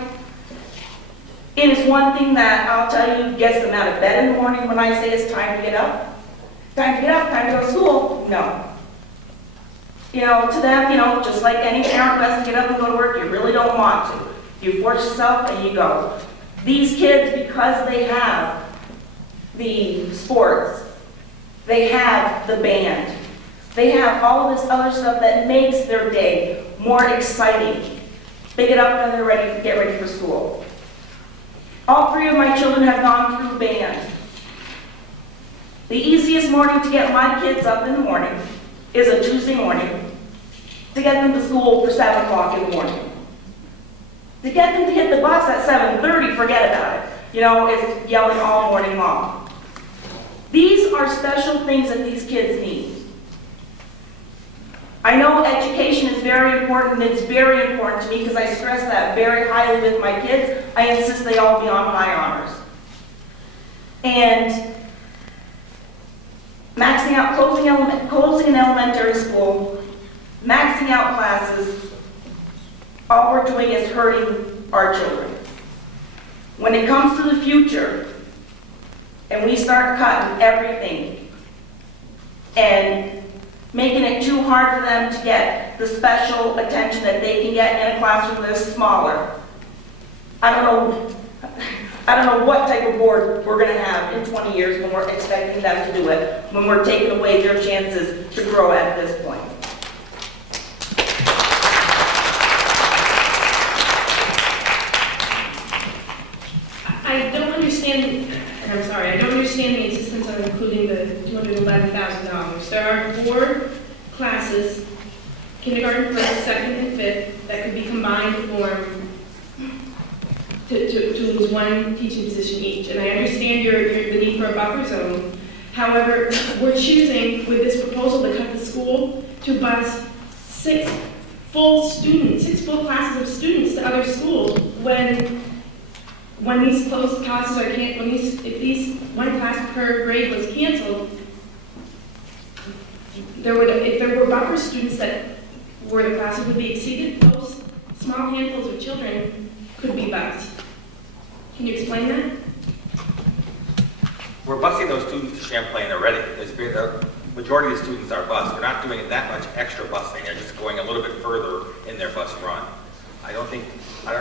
It is one thing that I'll tell you gets them out of bed in the morning when I say it's time to get up. Time to get up, time to go to school. No. You know, to them, you know, just like any parent who has to get up and go to work, you really don't want to. You force yourself and you go. These kids, because they have the sports, they have the band, they have all of this other stuff that makes their day more exciting. They get up and they're ready to get ready for school. All 3 of my children have gone through band. The easiest morning to get my kids up in the morning is a Tuesday morning to get them to school for 7 o'clock in the morning. To get them to hit the bus at 7:30, forget about it. You know, it's yelling all morning long. These are special things that these kids need. I know education is very important. It's very important to me because I stress that very highly with my kids. I insist they all be on high honors. And maxing out, closing an elementary school, maxing out classes, all we're doing is hurting our children. When it comes to the future, and we start cutting everything, and making it too hard for them to get the special attention that they can get in a classroom that's smaller, I don't know what type of board we're going to have in 20 years when we're expecting them to do it, when we're taking away their chances to grow at this point. I don't understand, and I'm sorry, I don't understand the insistence on including the $211,000. There are 4 classes, kindergarten, first, second, and fifth, that could be combined to form to lose 1 teaching position each. And I understand the need for a buffer zone. However, we're choosing with this proposal to cut the school to bus 6 full classes of students to other schools. when these closed classes are one class per grade was canceled, if there were buffer students that where the classes would be exceeded, those small handfuls of children could be bused. Can you explain that? We're busing those students to Champlain already. The majority of the students are bused. We're not doing that much extra busing. They're just going a little bit further in their bus run. I don't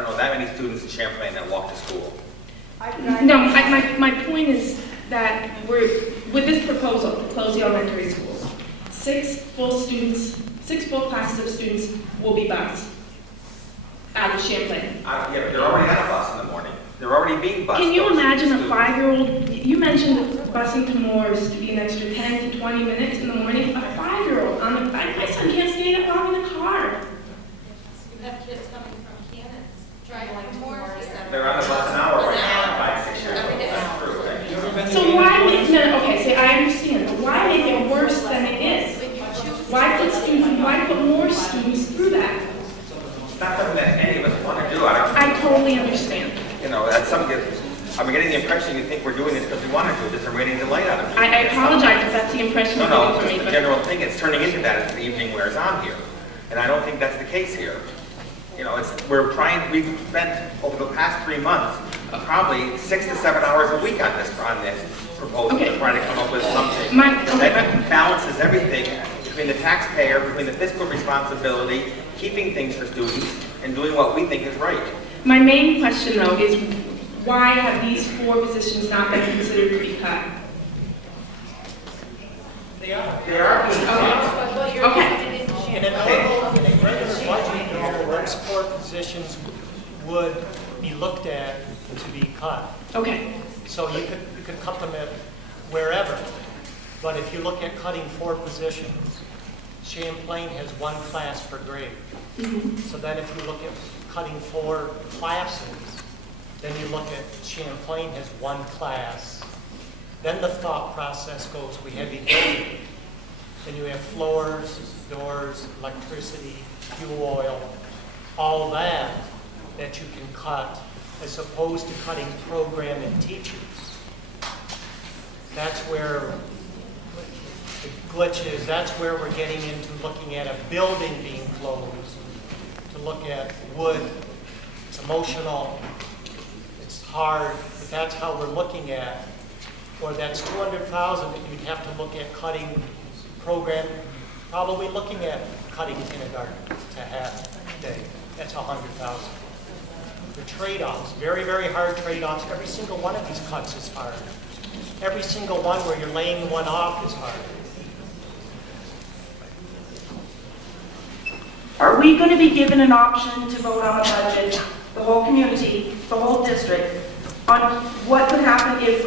know that many students in Champlain that walk to school. No, my point is that with this proposal to close the elementary schools, 6 full classes of students will be bused out of Champlain. Yeah, but they're already on a bus in the morning. They're already being bused. Can you imagine a 5-year-old, you mentioned busing to Moore's to be an extra 10 to 20 minutes in the morning, a 5-year-old my son can't stay that long in the car. You have kids coming from Kansas, driving to Moore's. They're on the bus an hour right now, 5, 6 years old. That's true. So why make it, okay, say I understand, but why make it worse than it is? Why put more students through that? It's not something that any of us want to do. I totally understand. You know, that's something that, I'm getting the impression you think we're doing this because we want to do this and we're getting the light out of it. I apologize if that's the impression you're No, getting from me. it's the general thing. It's turning into that as the evening wears on here. And I don't think that's the case here. You know, we've spent over the past 3 months probably 6 to 7 hours a week on this proposal to try to come up with something that balances everything between the taxpayer, between the fiscal responsibility, keeping things for students, and doing what we think is right. My main question, though, is why have these 4 positions not been considered to be cut? They are. They are. Okay. In a regular budget, those 4 positions would be looked at to be cut. Okay. So you could cut them at wherever. But if you look at cutting 4 positions, Champlain has 1 class per grade. So then if you look at cutting 4 classes, then you look at Champlain has 1 class. Then the thought process goes, we have utility. Then you have floors, doors, electricity, fuel oil, all that you can cut, as opposed to cutting program and teachers. That's where the glitch is. That's where we're getting into looking at a building being closed, to look at wood. It's emotional, it's hard, but that's how we're looking at. Or that's $200,000 that you'd have to look at cutting program, probably looking at cutting kindergarten to half day. That's $100,000. The trade-offs, very, very hard trade-offs. Every single one of these cuts is hard. Every single one where you're laying one off is hard. Are we going to be given an option to vote on a budget, the whole community, the whole district, on what could happen if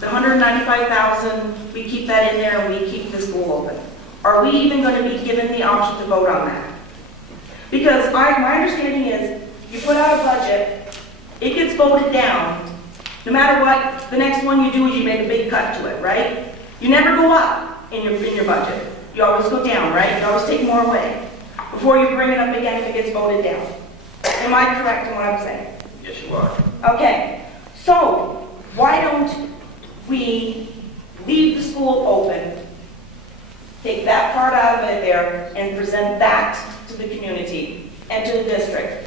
the $195,000, we keep that in there and we keep the school open? Are we even going to be given the option to vote on that? Because my understanding is, you put out a budget, it gets voted down. No matter what, the next one you do is you make a big cut to it, right? You never go up in your budget. You always go down, right? You always take more away before you bring it up again if it gets voted down. Am I correct in what I'm saying? Yes, you are. Okay, so why don't we leave the school open, take that part out of it there, and present that to the community and to the district?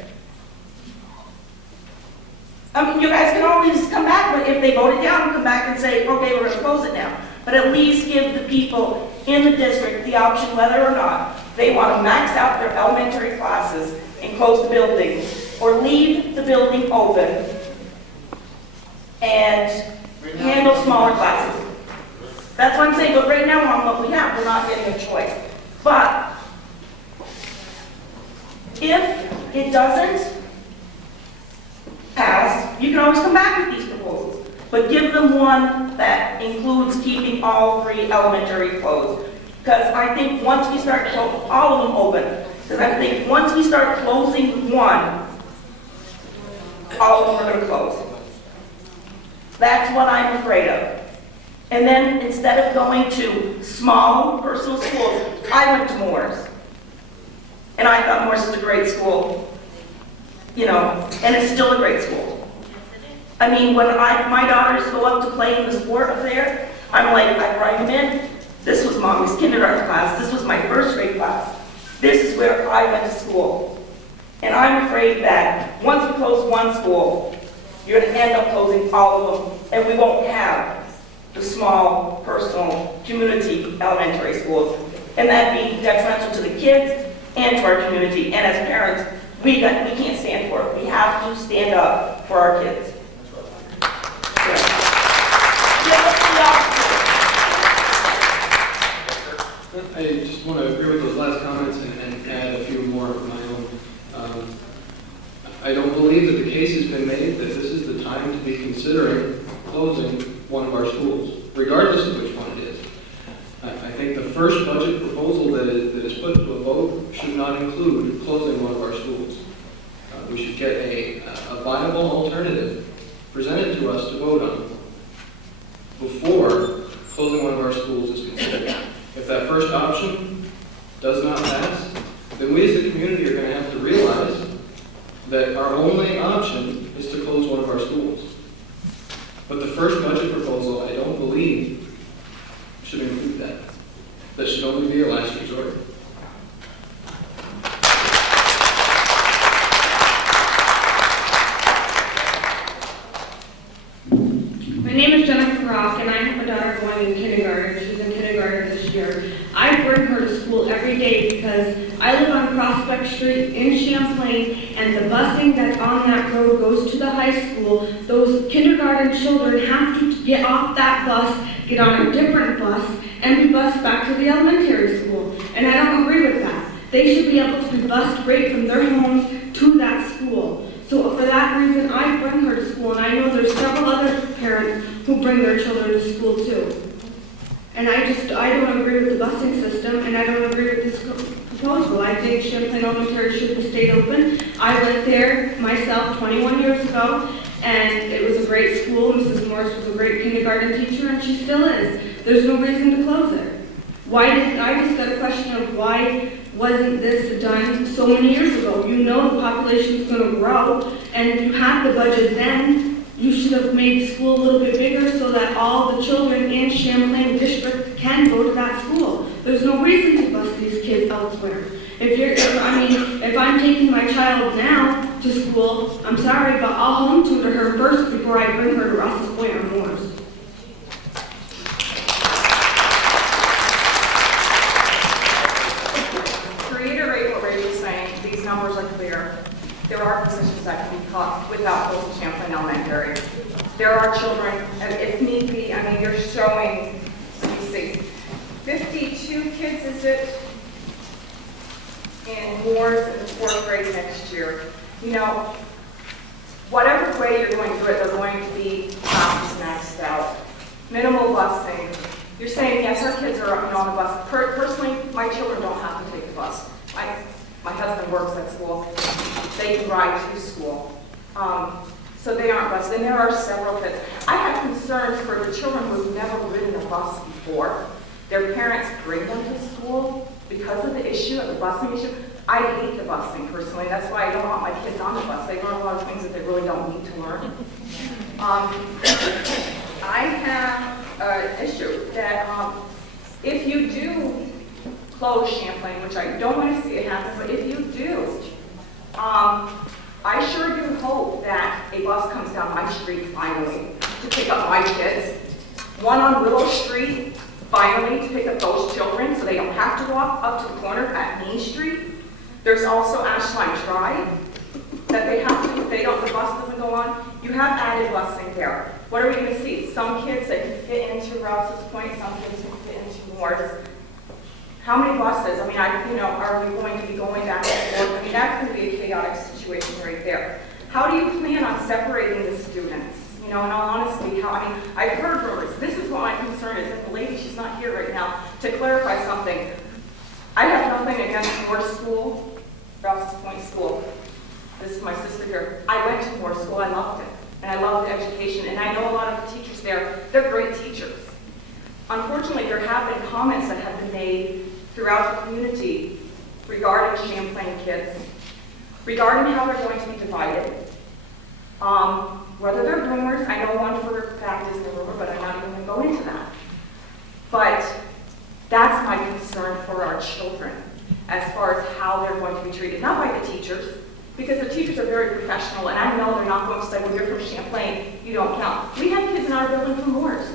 You guys can always come back, but if they vote it down, come back and say, okay, we're going to close it now. But at least give the people in the district the option whether or not they want to max out their elementary classes and close the building, or leave the building open and handle smaller classes. That's what I'm saying, but right now on what we have, we're not getting a choice. But if it doesn't pass, you can always come back with these proposals, but give them one that includes keeping all 3 elementary closed. Because I think once we start all of them open, because I think once we start closing one, all of them are going to close. That's what I'm afraid of. And then instead of going to small personal schools, I went to Moore's. And I thought Moore's was a great school. you know, and it's still a great school. I mean, when my daughters go up to play in the sport up there, I'm like, I write them in. This was Mommy's kindergarten class. This was my first grade class. This is where I went to school. And I'm afraid that once we close one school, you're going to end up closing all of them, and we won't have the small, personal, community elementary schools. And that'd be detrimental to the kids and to our community. And as parents, we can't stand for it. We have to stand up for our kids. I just want to agree with those last comments and add a few more of my own. I don't believe that the case has been made that this is the time to be considering closing one of our schools, regardless of which one it is. I think the first budget proposal that is put to a vote should not include closing one of our schools. We should get a viable alternative presented to us to vote on before closing one of our schools is considered. If that first option does not pass, then we as a community are going to have to realize that our only option is to close one of our schools. But the first budget proposal, I don't believe, should include that. That should only be a last resort. My name is Jennifer Robb, and I have a daughter going in kindergarten. She's in kindergarten this year. I bring her to school every day because I live on Prospect Street in Champlain, and the busing that's on that road goes to the high school. Those kindergarten children have to get off that bus, get on a different bus, and be bused back to the elementary school. And I don't agree with that. They should be able to be bused right from their homes to that school. So for that reason, I bring her to school, and I know there's several other parents who bring their children to school too. And I don't agree with the busing system, and I don't agree with this proposal. I think Champlain Elementary should have stayed open. I went there myself 21 years ago, and it was a great school. Mrs. Morris was a great kindergarten teacher, and she still is. There's no reason to close it. I just got a question of why wasn't this done so many years ago? You know the population is going to grow, and if you had the budget then, you should have made the school a little bit bigger so that all the children in Champlain District can go to that school. There's no reason to bus these kids elsewhere. If I'm taking my child now to school, I'm sorry, but I'll home tutor her first before I bring her to Ross's Point or Moore's. Numbers are clear. There are positions that can be cut without closing Champlain Elementary. There are children, if need be, you're showing, let me see, 52 kids, is it, in Moore's in the 4th grade next year. You know, whatever way you're going to do it, they're going to be classes maxed out. Minimal busing. You're saying, yes, our kids are on the bus. Personally, my children don't have to take the bus. My husband works at school. They can ride to school. So they aren't bused. And there are several kids. I have concerns for the children who've never ridden a bus before. Their parents bring them to school because of the issue, of the busing issue. I hate the busing, personally. That's why I don't want my kids on the bus. They learn a lot of things that they really don't need to learn. I have an issue that if you do close Champlain, which I don't want to see it happen, but if you do, I sure do hope that a bus comes down my street finally to pick up my kids. One on Willow Street, finally, to pick up those children so they don't have to walk up to the corner at Main Street. There's also Ashline Drive that they have to, if the bus doesn't go on. You have added busing there. What are we going to see? Some kids that can fit into Rouse's Point, some kids can fit into Moore's. How many buses? Are we going to be going back and forth? That's going to be a chaotic situation right there. How do you plan on separating the students? In all honesty, I've heard rumors. This is what my concern is. And the lady, she's not here right now, to clarify something. I have nothing against Moore's School, Rouse's Point School. This is my sister here. I went to Moore's School. I loved it. And I loved the education. And I know a lot of the teachers there. They're great teachers. Unfortunately, there have been comments that have been made throughout the community regarding Champlain kids. regarding how they're going to be divided. Whether they're rumors, I know one for a fact is a rumor, but I'm not even going to go into that. But that's my concern for our children, as far as how they're going to be treated, not by the teachers, because the teachers are very professional, and I know they're not going to say, well, you're from Champlain, you don't count. We have kids in our building from Moores,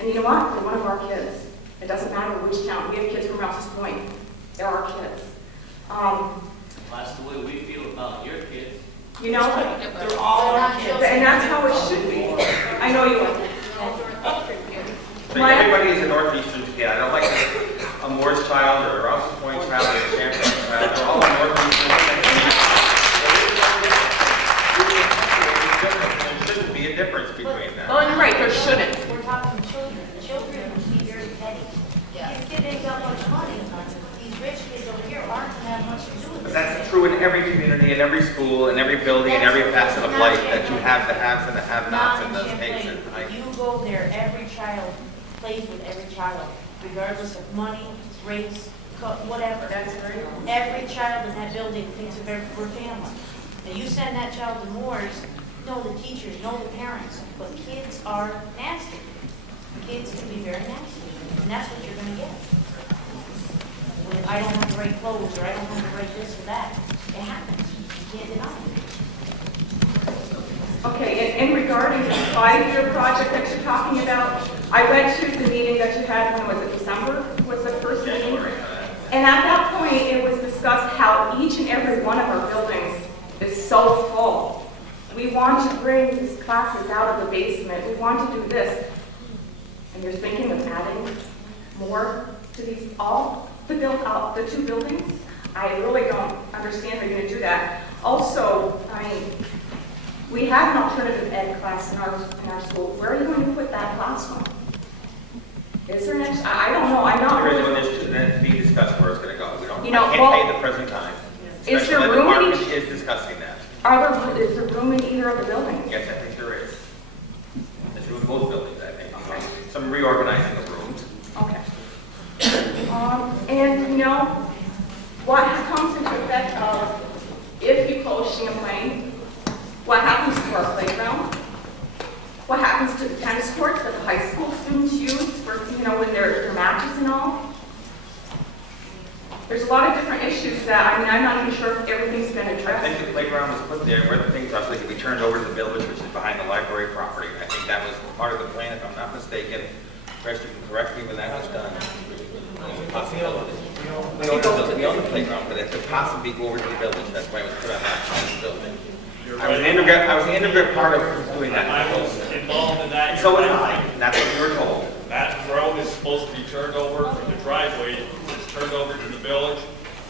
and you know what? They're one of our kids. It doesn't matter which town. We have kids from Rouse's Point. They're our kids. That's the way we feel about your kids. You know, they're all our kids, and that's how it should be. I know you are. But everybody is a Northeastern kid. I don't like a Moore's child or a Rouse's Point child or a Champlain child. They're all a Northeastern kid. There shouldn't be a difference between them. Oh, you're right, there shouldn't. We're talking children. Children will be very petty. These kids ain't got much money. These rich kids over here aren't going to have much to do with it. But that's true in every community, in every school, in every building, in every facet of life, that you have the haves and the have-nots in those cases. You go there, every child plays with every child, regardless of money, race, whatever. That's right. Every child in that building thinks of every family. And you send that child to Moore's, know the teachers, know the parents, but kids are nasty. Kids can be very nasty, and that's what you're going to get. When I don't have the right clothes, or I don't have the right this or that, it happens. You can't deny it. Okay, and regarding the 5-year project that you're talking about, I went to the meeting that you had, when was it, December? Was the first meeting? And at that point, it was discussed how each and every one of our buildings is so full. We want to bring these classes out of the basement. We want to do this. And you're thinking of adding more to these, the 2 buildings? I really don't understand how you're going to do that. Also, I mean, we have an alternative ed class in our school. Where are you going to put that classroom? Is there next? I don't know. I'm not There is really. one issue that needs to be discussed where it's going to go. We don't. You know, I can't say at the present time. Is there Special ed room in department each? is discussing that. Is there room in either of the buildings? Yes, I think there is. There's room in both buildings, I think. Okay. Some reorganizing of rooms. Okay. And you know, what comes into effect of if you close Champlain, what happens to our playground? What happens to the tennis courts that the high school students use for, you know, when their matches and all? There's a lot of different issues that, I mean, I'm not even sure if everything's been I addressed. think the playground was put there where the things actually could be turned over to the village, which is behind the library property. I think that was part of the plan, if I'm not mistaken. Rest, you can correct me when that was done. We own the playground, but it could possibly go over to the village. That's why it was put on that side of the building. I was an integral part of doing that. I was involved in that. So was I. That's what you were told. That road is supposed to be turned over, the driveway is turned over to the village,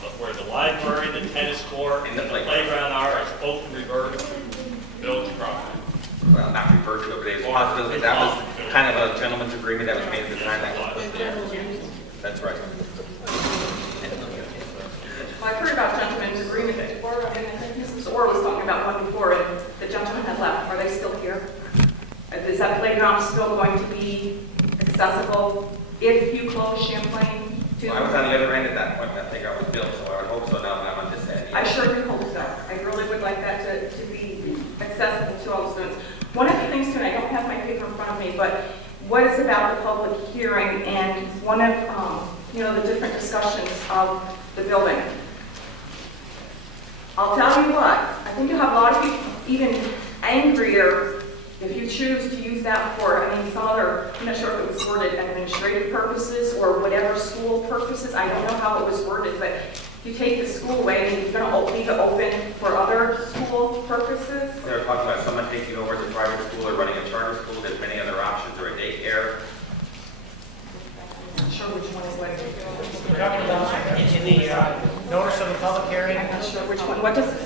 but where the library, the tennis court, and the playground are supposed to revert to village property. Well, not revert to it, but it was a possibility. That was kind of a gentleman's agreement that was made at the time that was put there. That's right. Well, I've heard about gentlemen's agreement that, and I think Mrs. Orr was talking about one before, and the gentleman had left. Are they still here? Is that playground still going to be accessible if you close Champlain to? Well, I was on the other end at that point. I think I was built, so I would hope so. Now that I'm on this end. I sure do hope so. I really would like that to be accessible to all the students. One of the things, too, and I don't have my paper in front of me, but was about the public hearing and one of the different discussions of the building. I'll tell you what, I think you'll have a lot of people even angrier if you choose to use that for, some other, I'm not sure if it was worded administrative purposes or whatever school purposes. I don't know how it was worded, but if you take the school away and you're going to leave it open for other school purposes. They were talking about someone taking over the private school or running a charter school. There's many other options, or a daycare. I'm not sure which one it was. We're talking about in the notice of the public hearing. I'm not sure which one. What does it?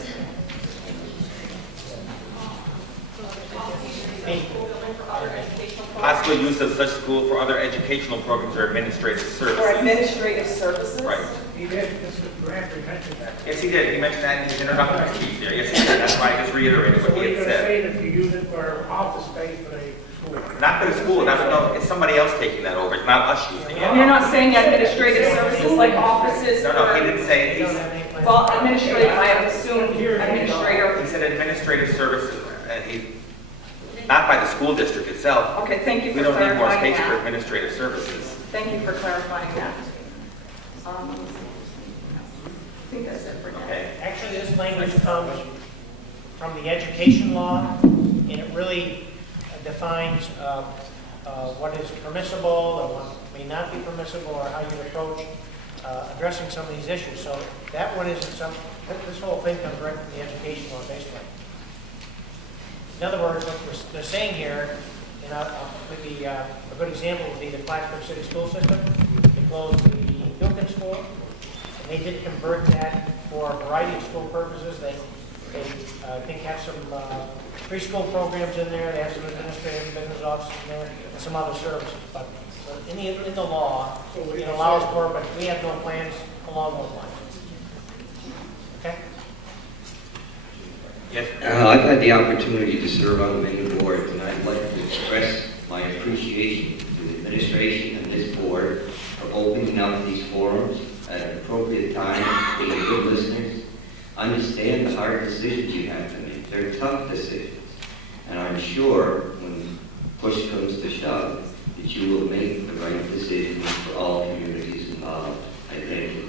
Possible use of such school for other educational programs or administrative services. Or administrative services? Right. He did, Mr. Bradford mentioned that. Yes, he did. He mentioned that in his introductory speech there. Yes, he did. That's why I just reiterated what So he you're had going to said. say that you use it for office space for the school? Not for the school. No, it's somebody else taking that over. It's not us using it. You're not saying administrative services like offices? No, he didn't say it. Well, administrative, I have assumed administrator. He said administrative services, not by the school district itself. Okay, thank you for We don't need more clarifying space for that. administrative services. Thank you for clarifying that. I think that's it for now. Okay. Actually, this language comes from the education law, and it really defines what is permissible or what may not be permissible, or how you approach addressing some of these issues. So that one isn't this whole thing comes right from the education law, basically. In other words, what they're saying here, and maybe a good example would be the Plattsburgh City School System. They closed the Dumas School, and they did convert that for a variety of school purposes. They I think have some preschool programs in there. They have some administrative business offices in there, and some other services. But in the law, it allows for it, but we have no plans along those lines. Okay? Yes. I've had the opportunity to serve on many boards, and I'd like to express my appreciation to the administration and this board for opening up these forums at an appropriate time, being good listeners, understand the hard decisions you have to make. They're tough decisions, and I'm sure when push comes to shove, that you will make the right decisions for all communities involved. I thank you.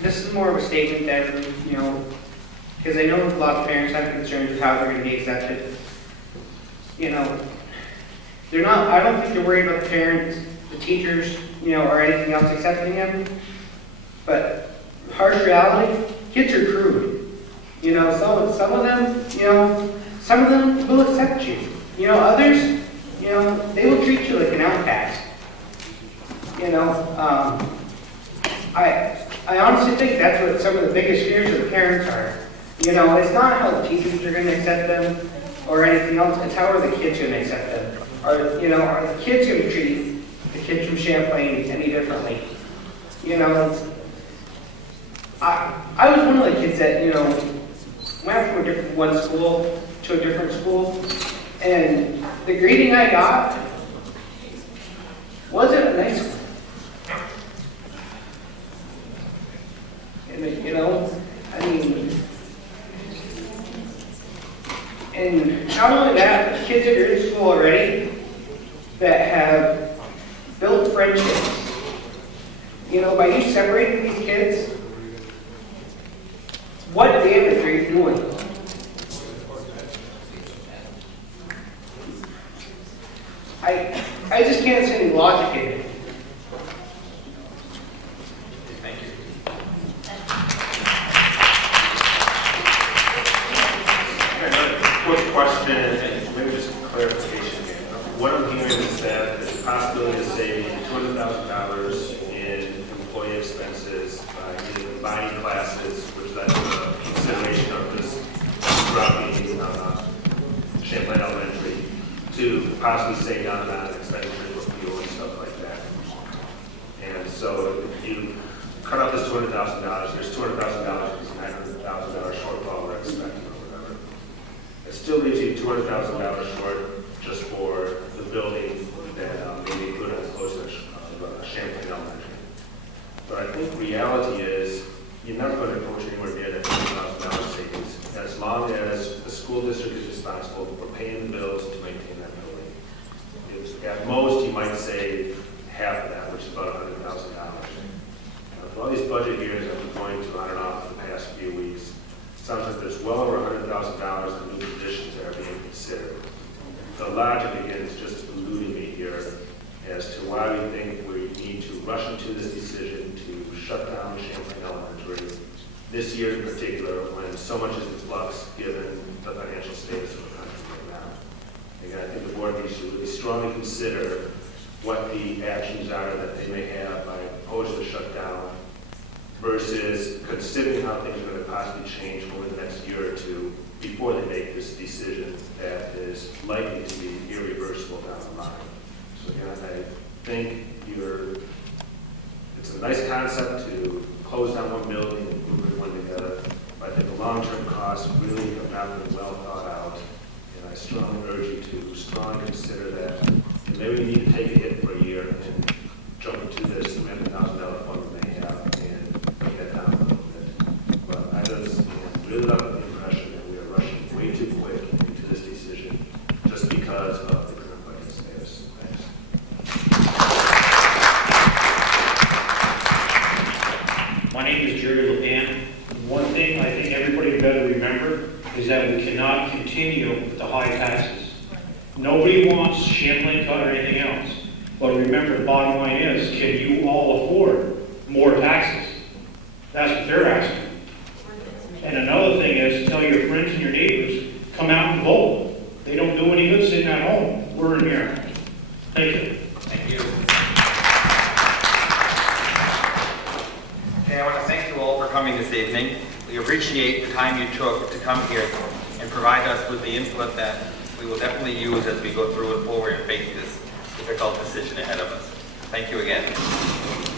This is more of a statement that, because I know a lot of parents have concerns with how they're going to be accepted. They're not, I don't think they're worried about the parents, the teachers, or anything else accepting them. But harsh reality, kids are crude. Some of them will accept you. Others, they will treat you like an outcast. I honestly think that's what some of the biggest fears of the parents are. It's not how the teachers are going to accept them or anything else. It's how are the kids going to accept them. Are the kids going to treat the kids from Champlain any differently? I was one of the kids that, went from one school to a different school, and the grading I got wasn't a nice one. And not only that, but kids that are in school already that have built friendships. By you separating these kids, what damage are you doing? I just can't see any logic in it. Thank you. Quick question, maybe just a clarification. What I'm hearing is that there's a possibility of saving $200,000 in employee expenses by either combining classes, which that's a consideration of this dropping Champlain Elementary, to possibly save down on expenditures for fuel and stuff like that. And so if you cut out this $200,000, there's $200,000 plus $900,000 shortfall we're expecting or whatever. It still leaves you $200,000 short just for the building that maybe included as close to Champlain Elementary. But I think reality is you're never going to approach anywhere near that $200,000 savings as long as the school district is responsible for paying the bills to maintain that building. At most, you might save half of that, which is about $100,000. For all these budget years I've been going to on and off for the past few weeks, it sounds like there's well over $100,000 in new positions that are being considered. The logic, again, is just eluding me here as to why we think we need to rush into this decision to shut down Champlain Elementary this year in particular, when so much is in flux given the financial status of the country right now. Again, I think the board needs to really strongly consider what the actions are that they may have by opposing the shutdown versus considering how things are going to possibly change over the next year or two before they make this decision that is likely to be irreversible down the line. So again, I think it's a nice concept to close down one building and move everyone together, but I think the long-term costs really have not been well thought out, and I strongly urge you to strongly consider that. And maybe we need to take a hit for a year live under the impression that we are rushing way too quick into this decision just because of the current budget status. My name is Jerry LePan. One thing I think everybody better remember is that we cannot continue with the high taxes. Nobody wants Champlain cut or anything else. But remember, the bottom line is, can you all afford more taxes? That's what they're asking. And another thing is, tell your friends and your neighbors, come out and vote. They don't do any good sitting at home. We're in here. Thank you. Thank you. Okay, I want to thank you all for coming this evening. We appreciate the time you took to come here and provide us with the input that we will definitely use as we go through and forward and face this difficult decision ahead of us. Thank you again.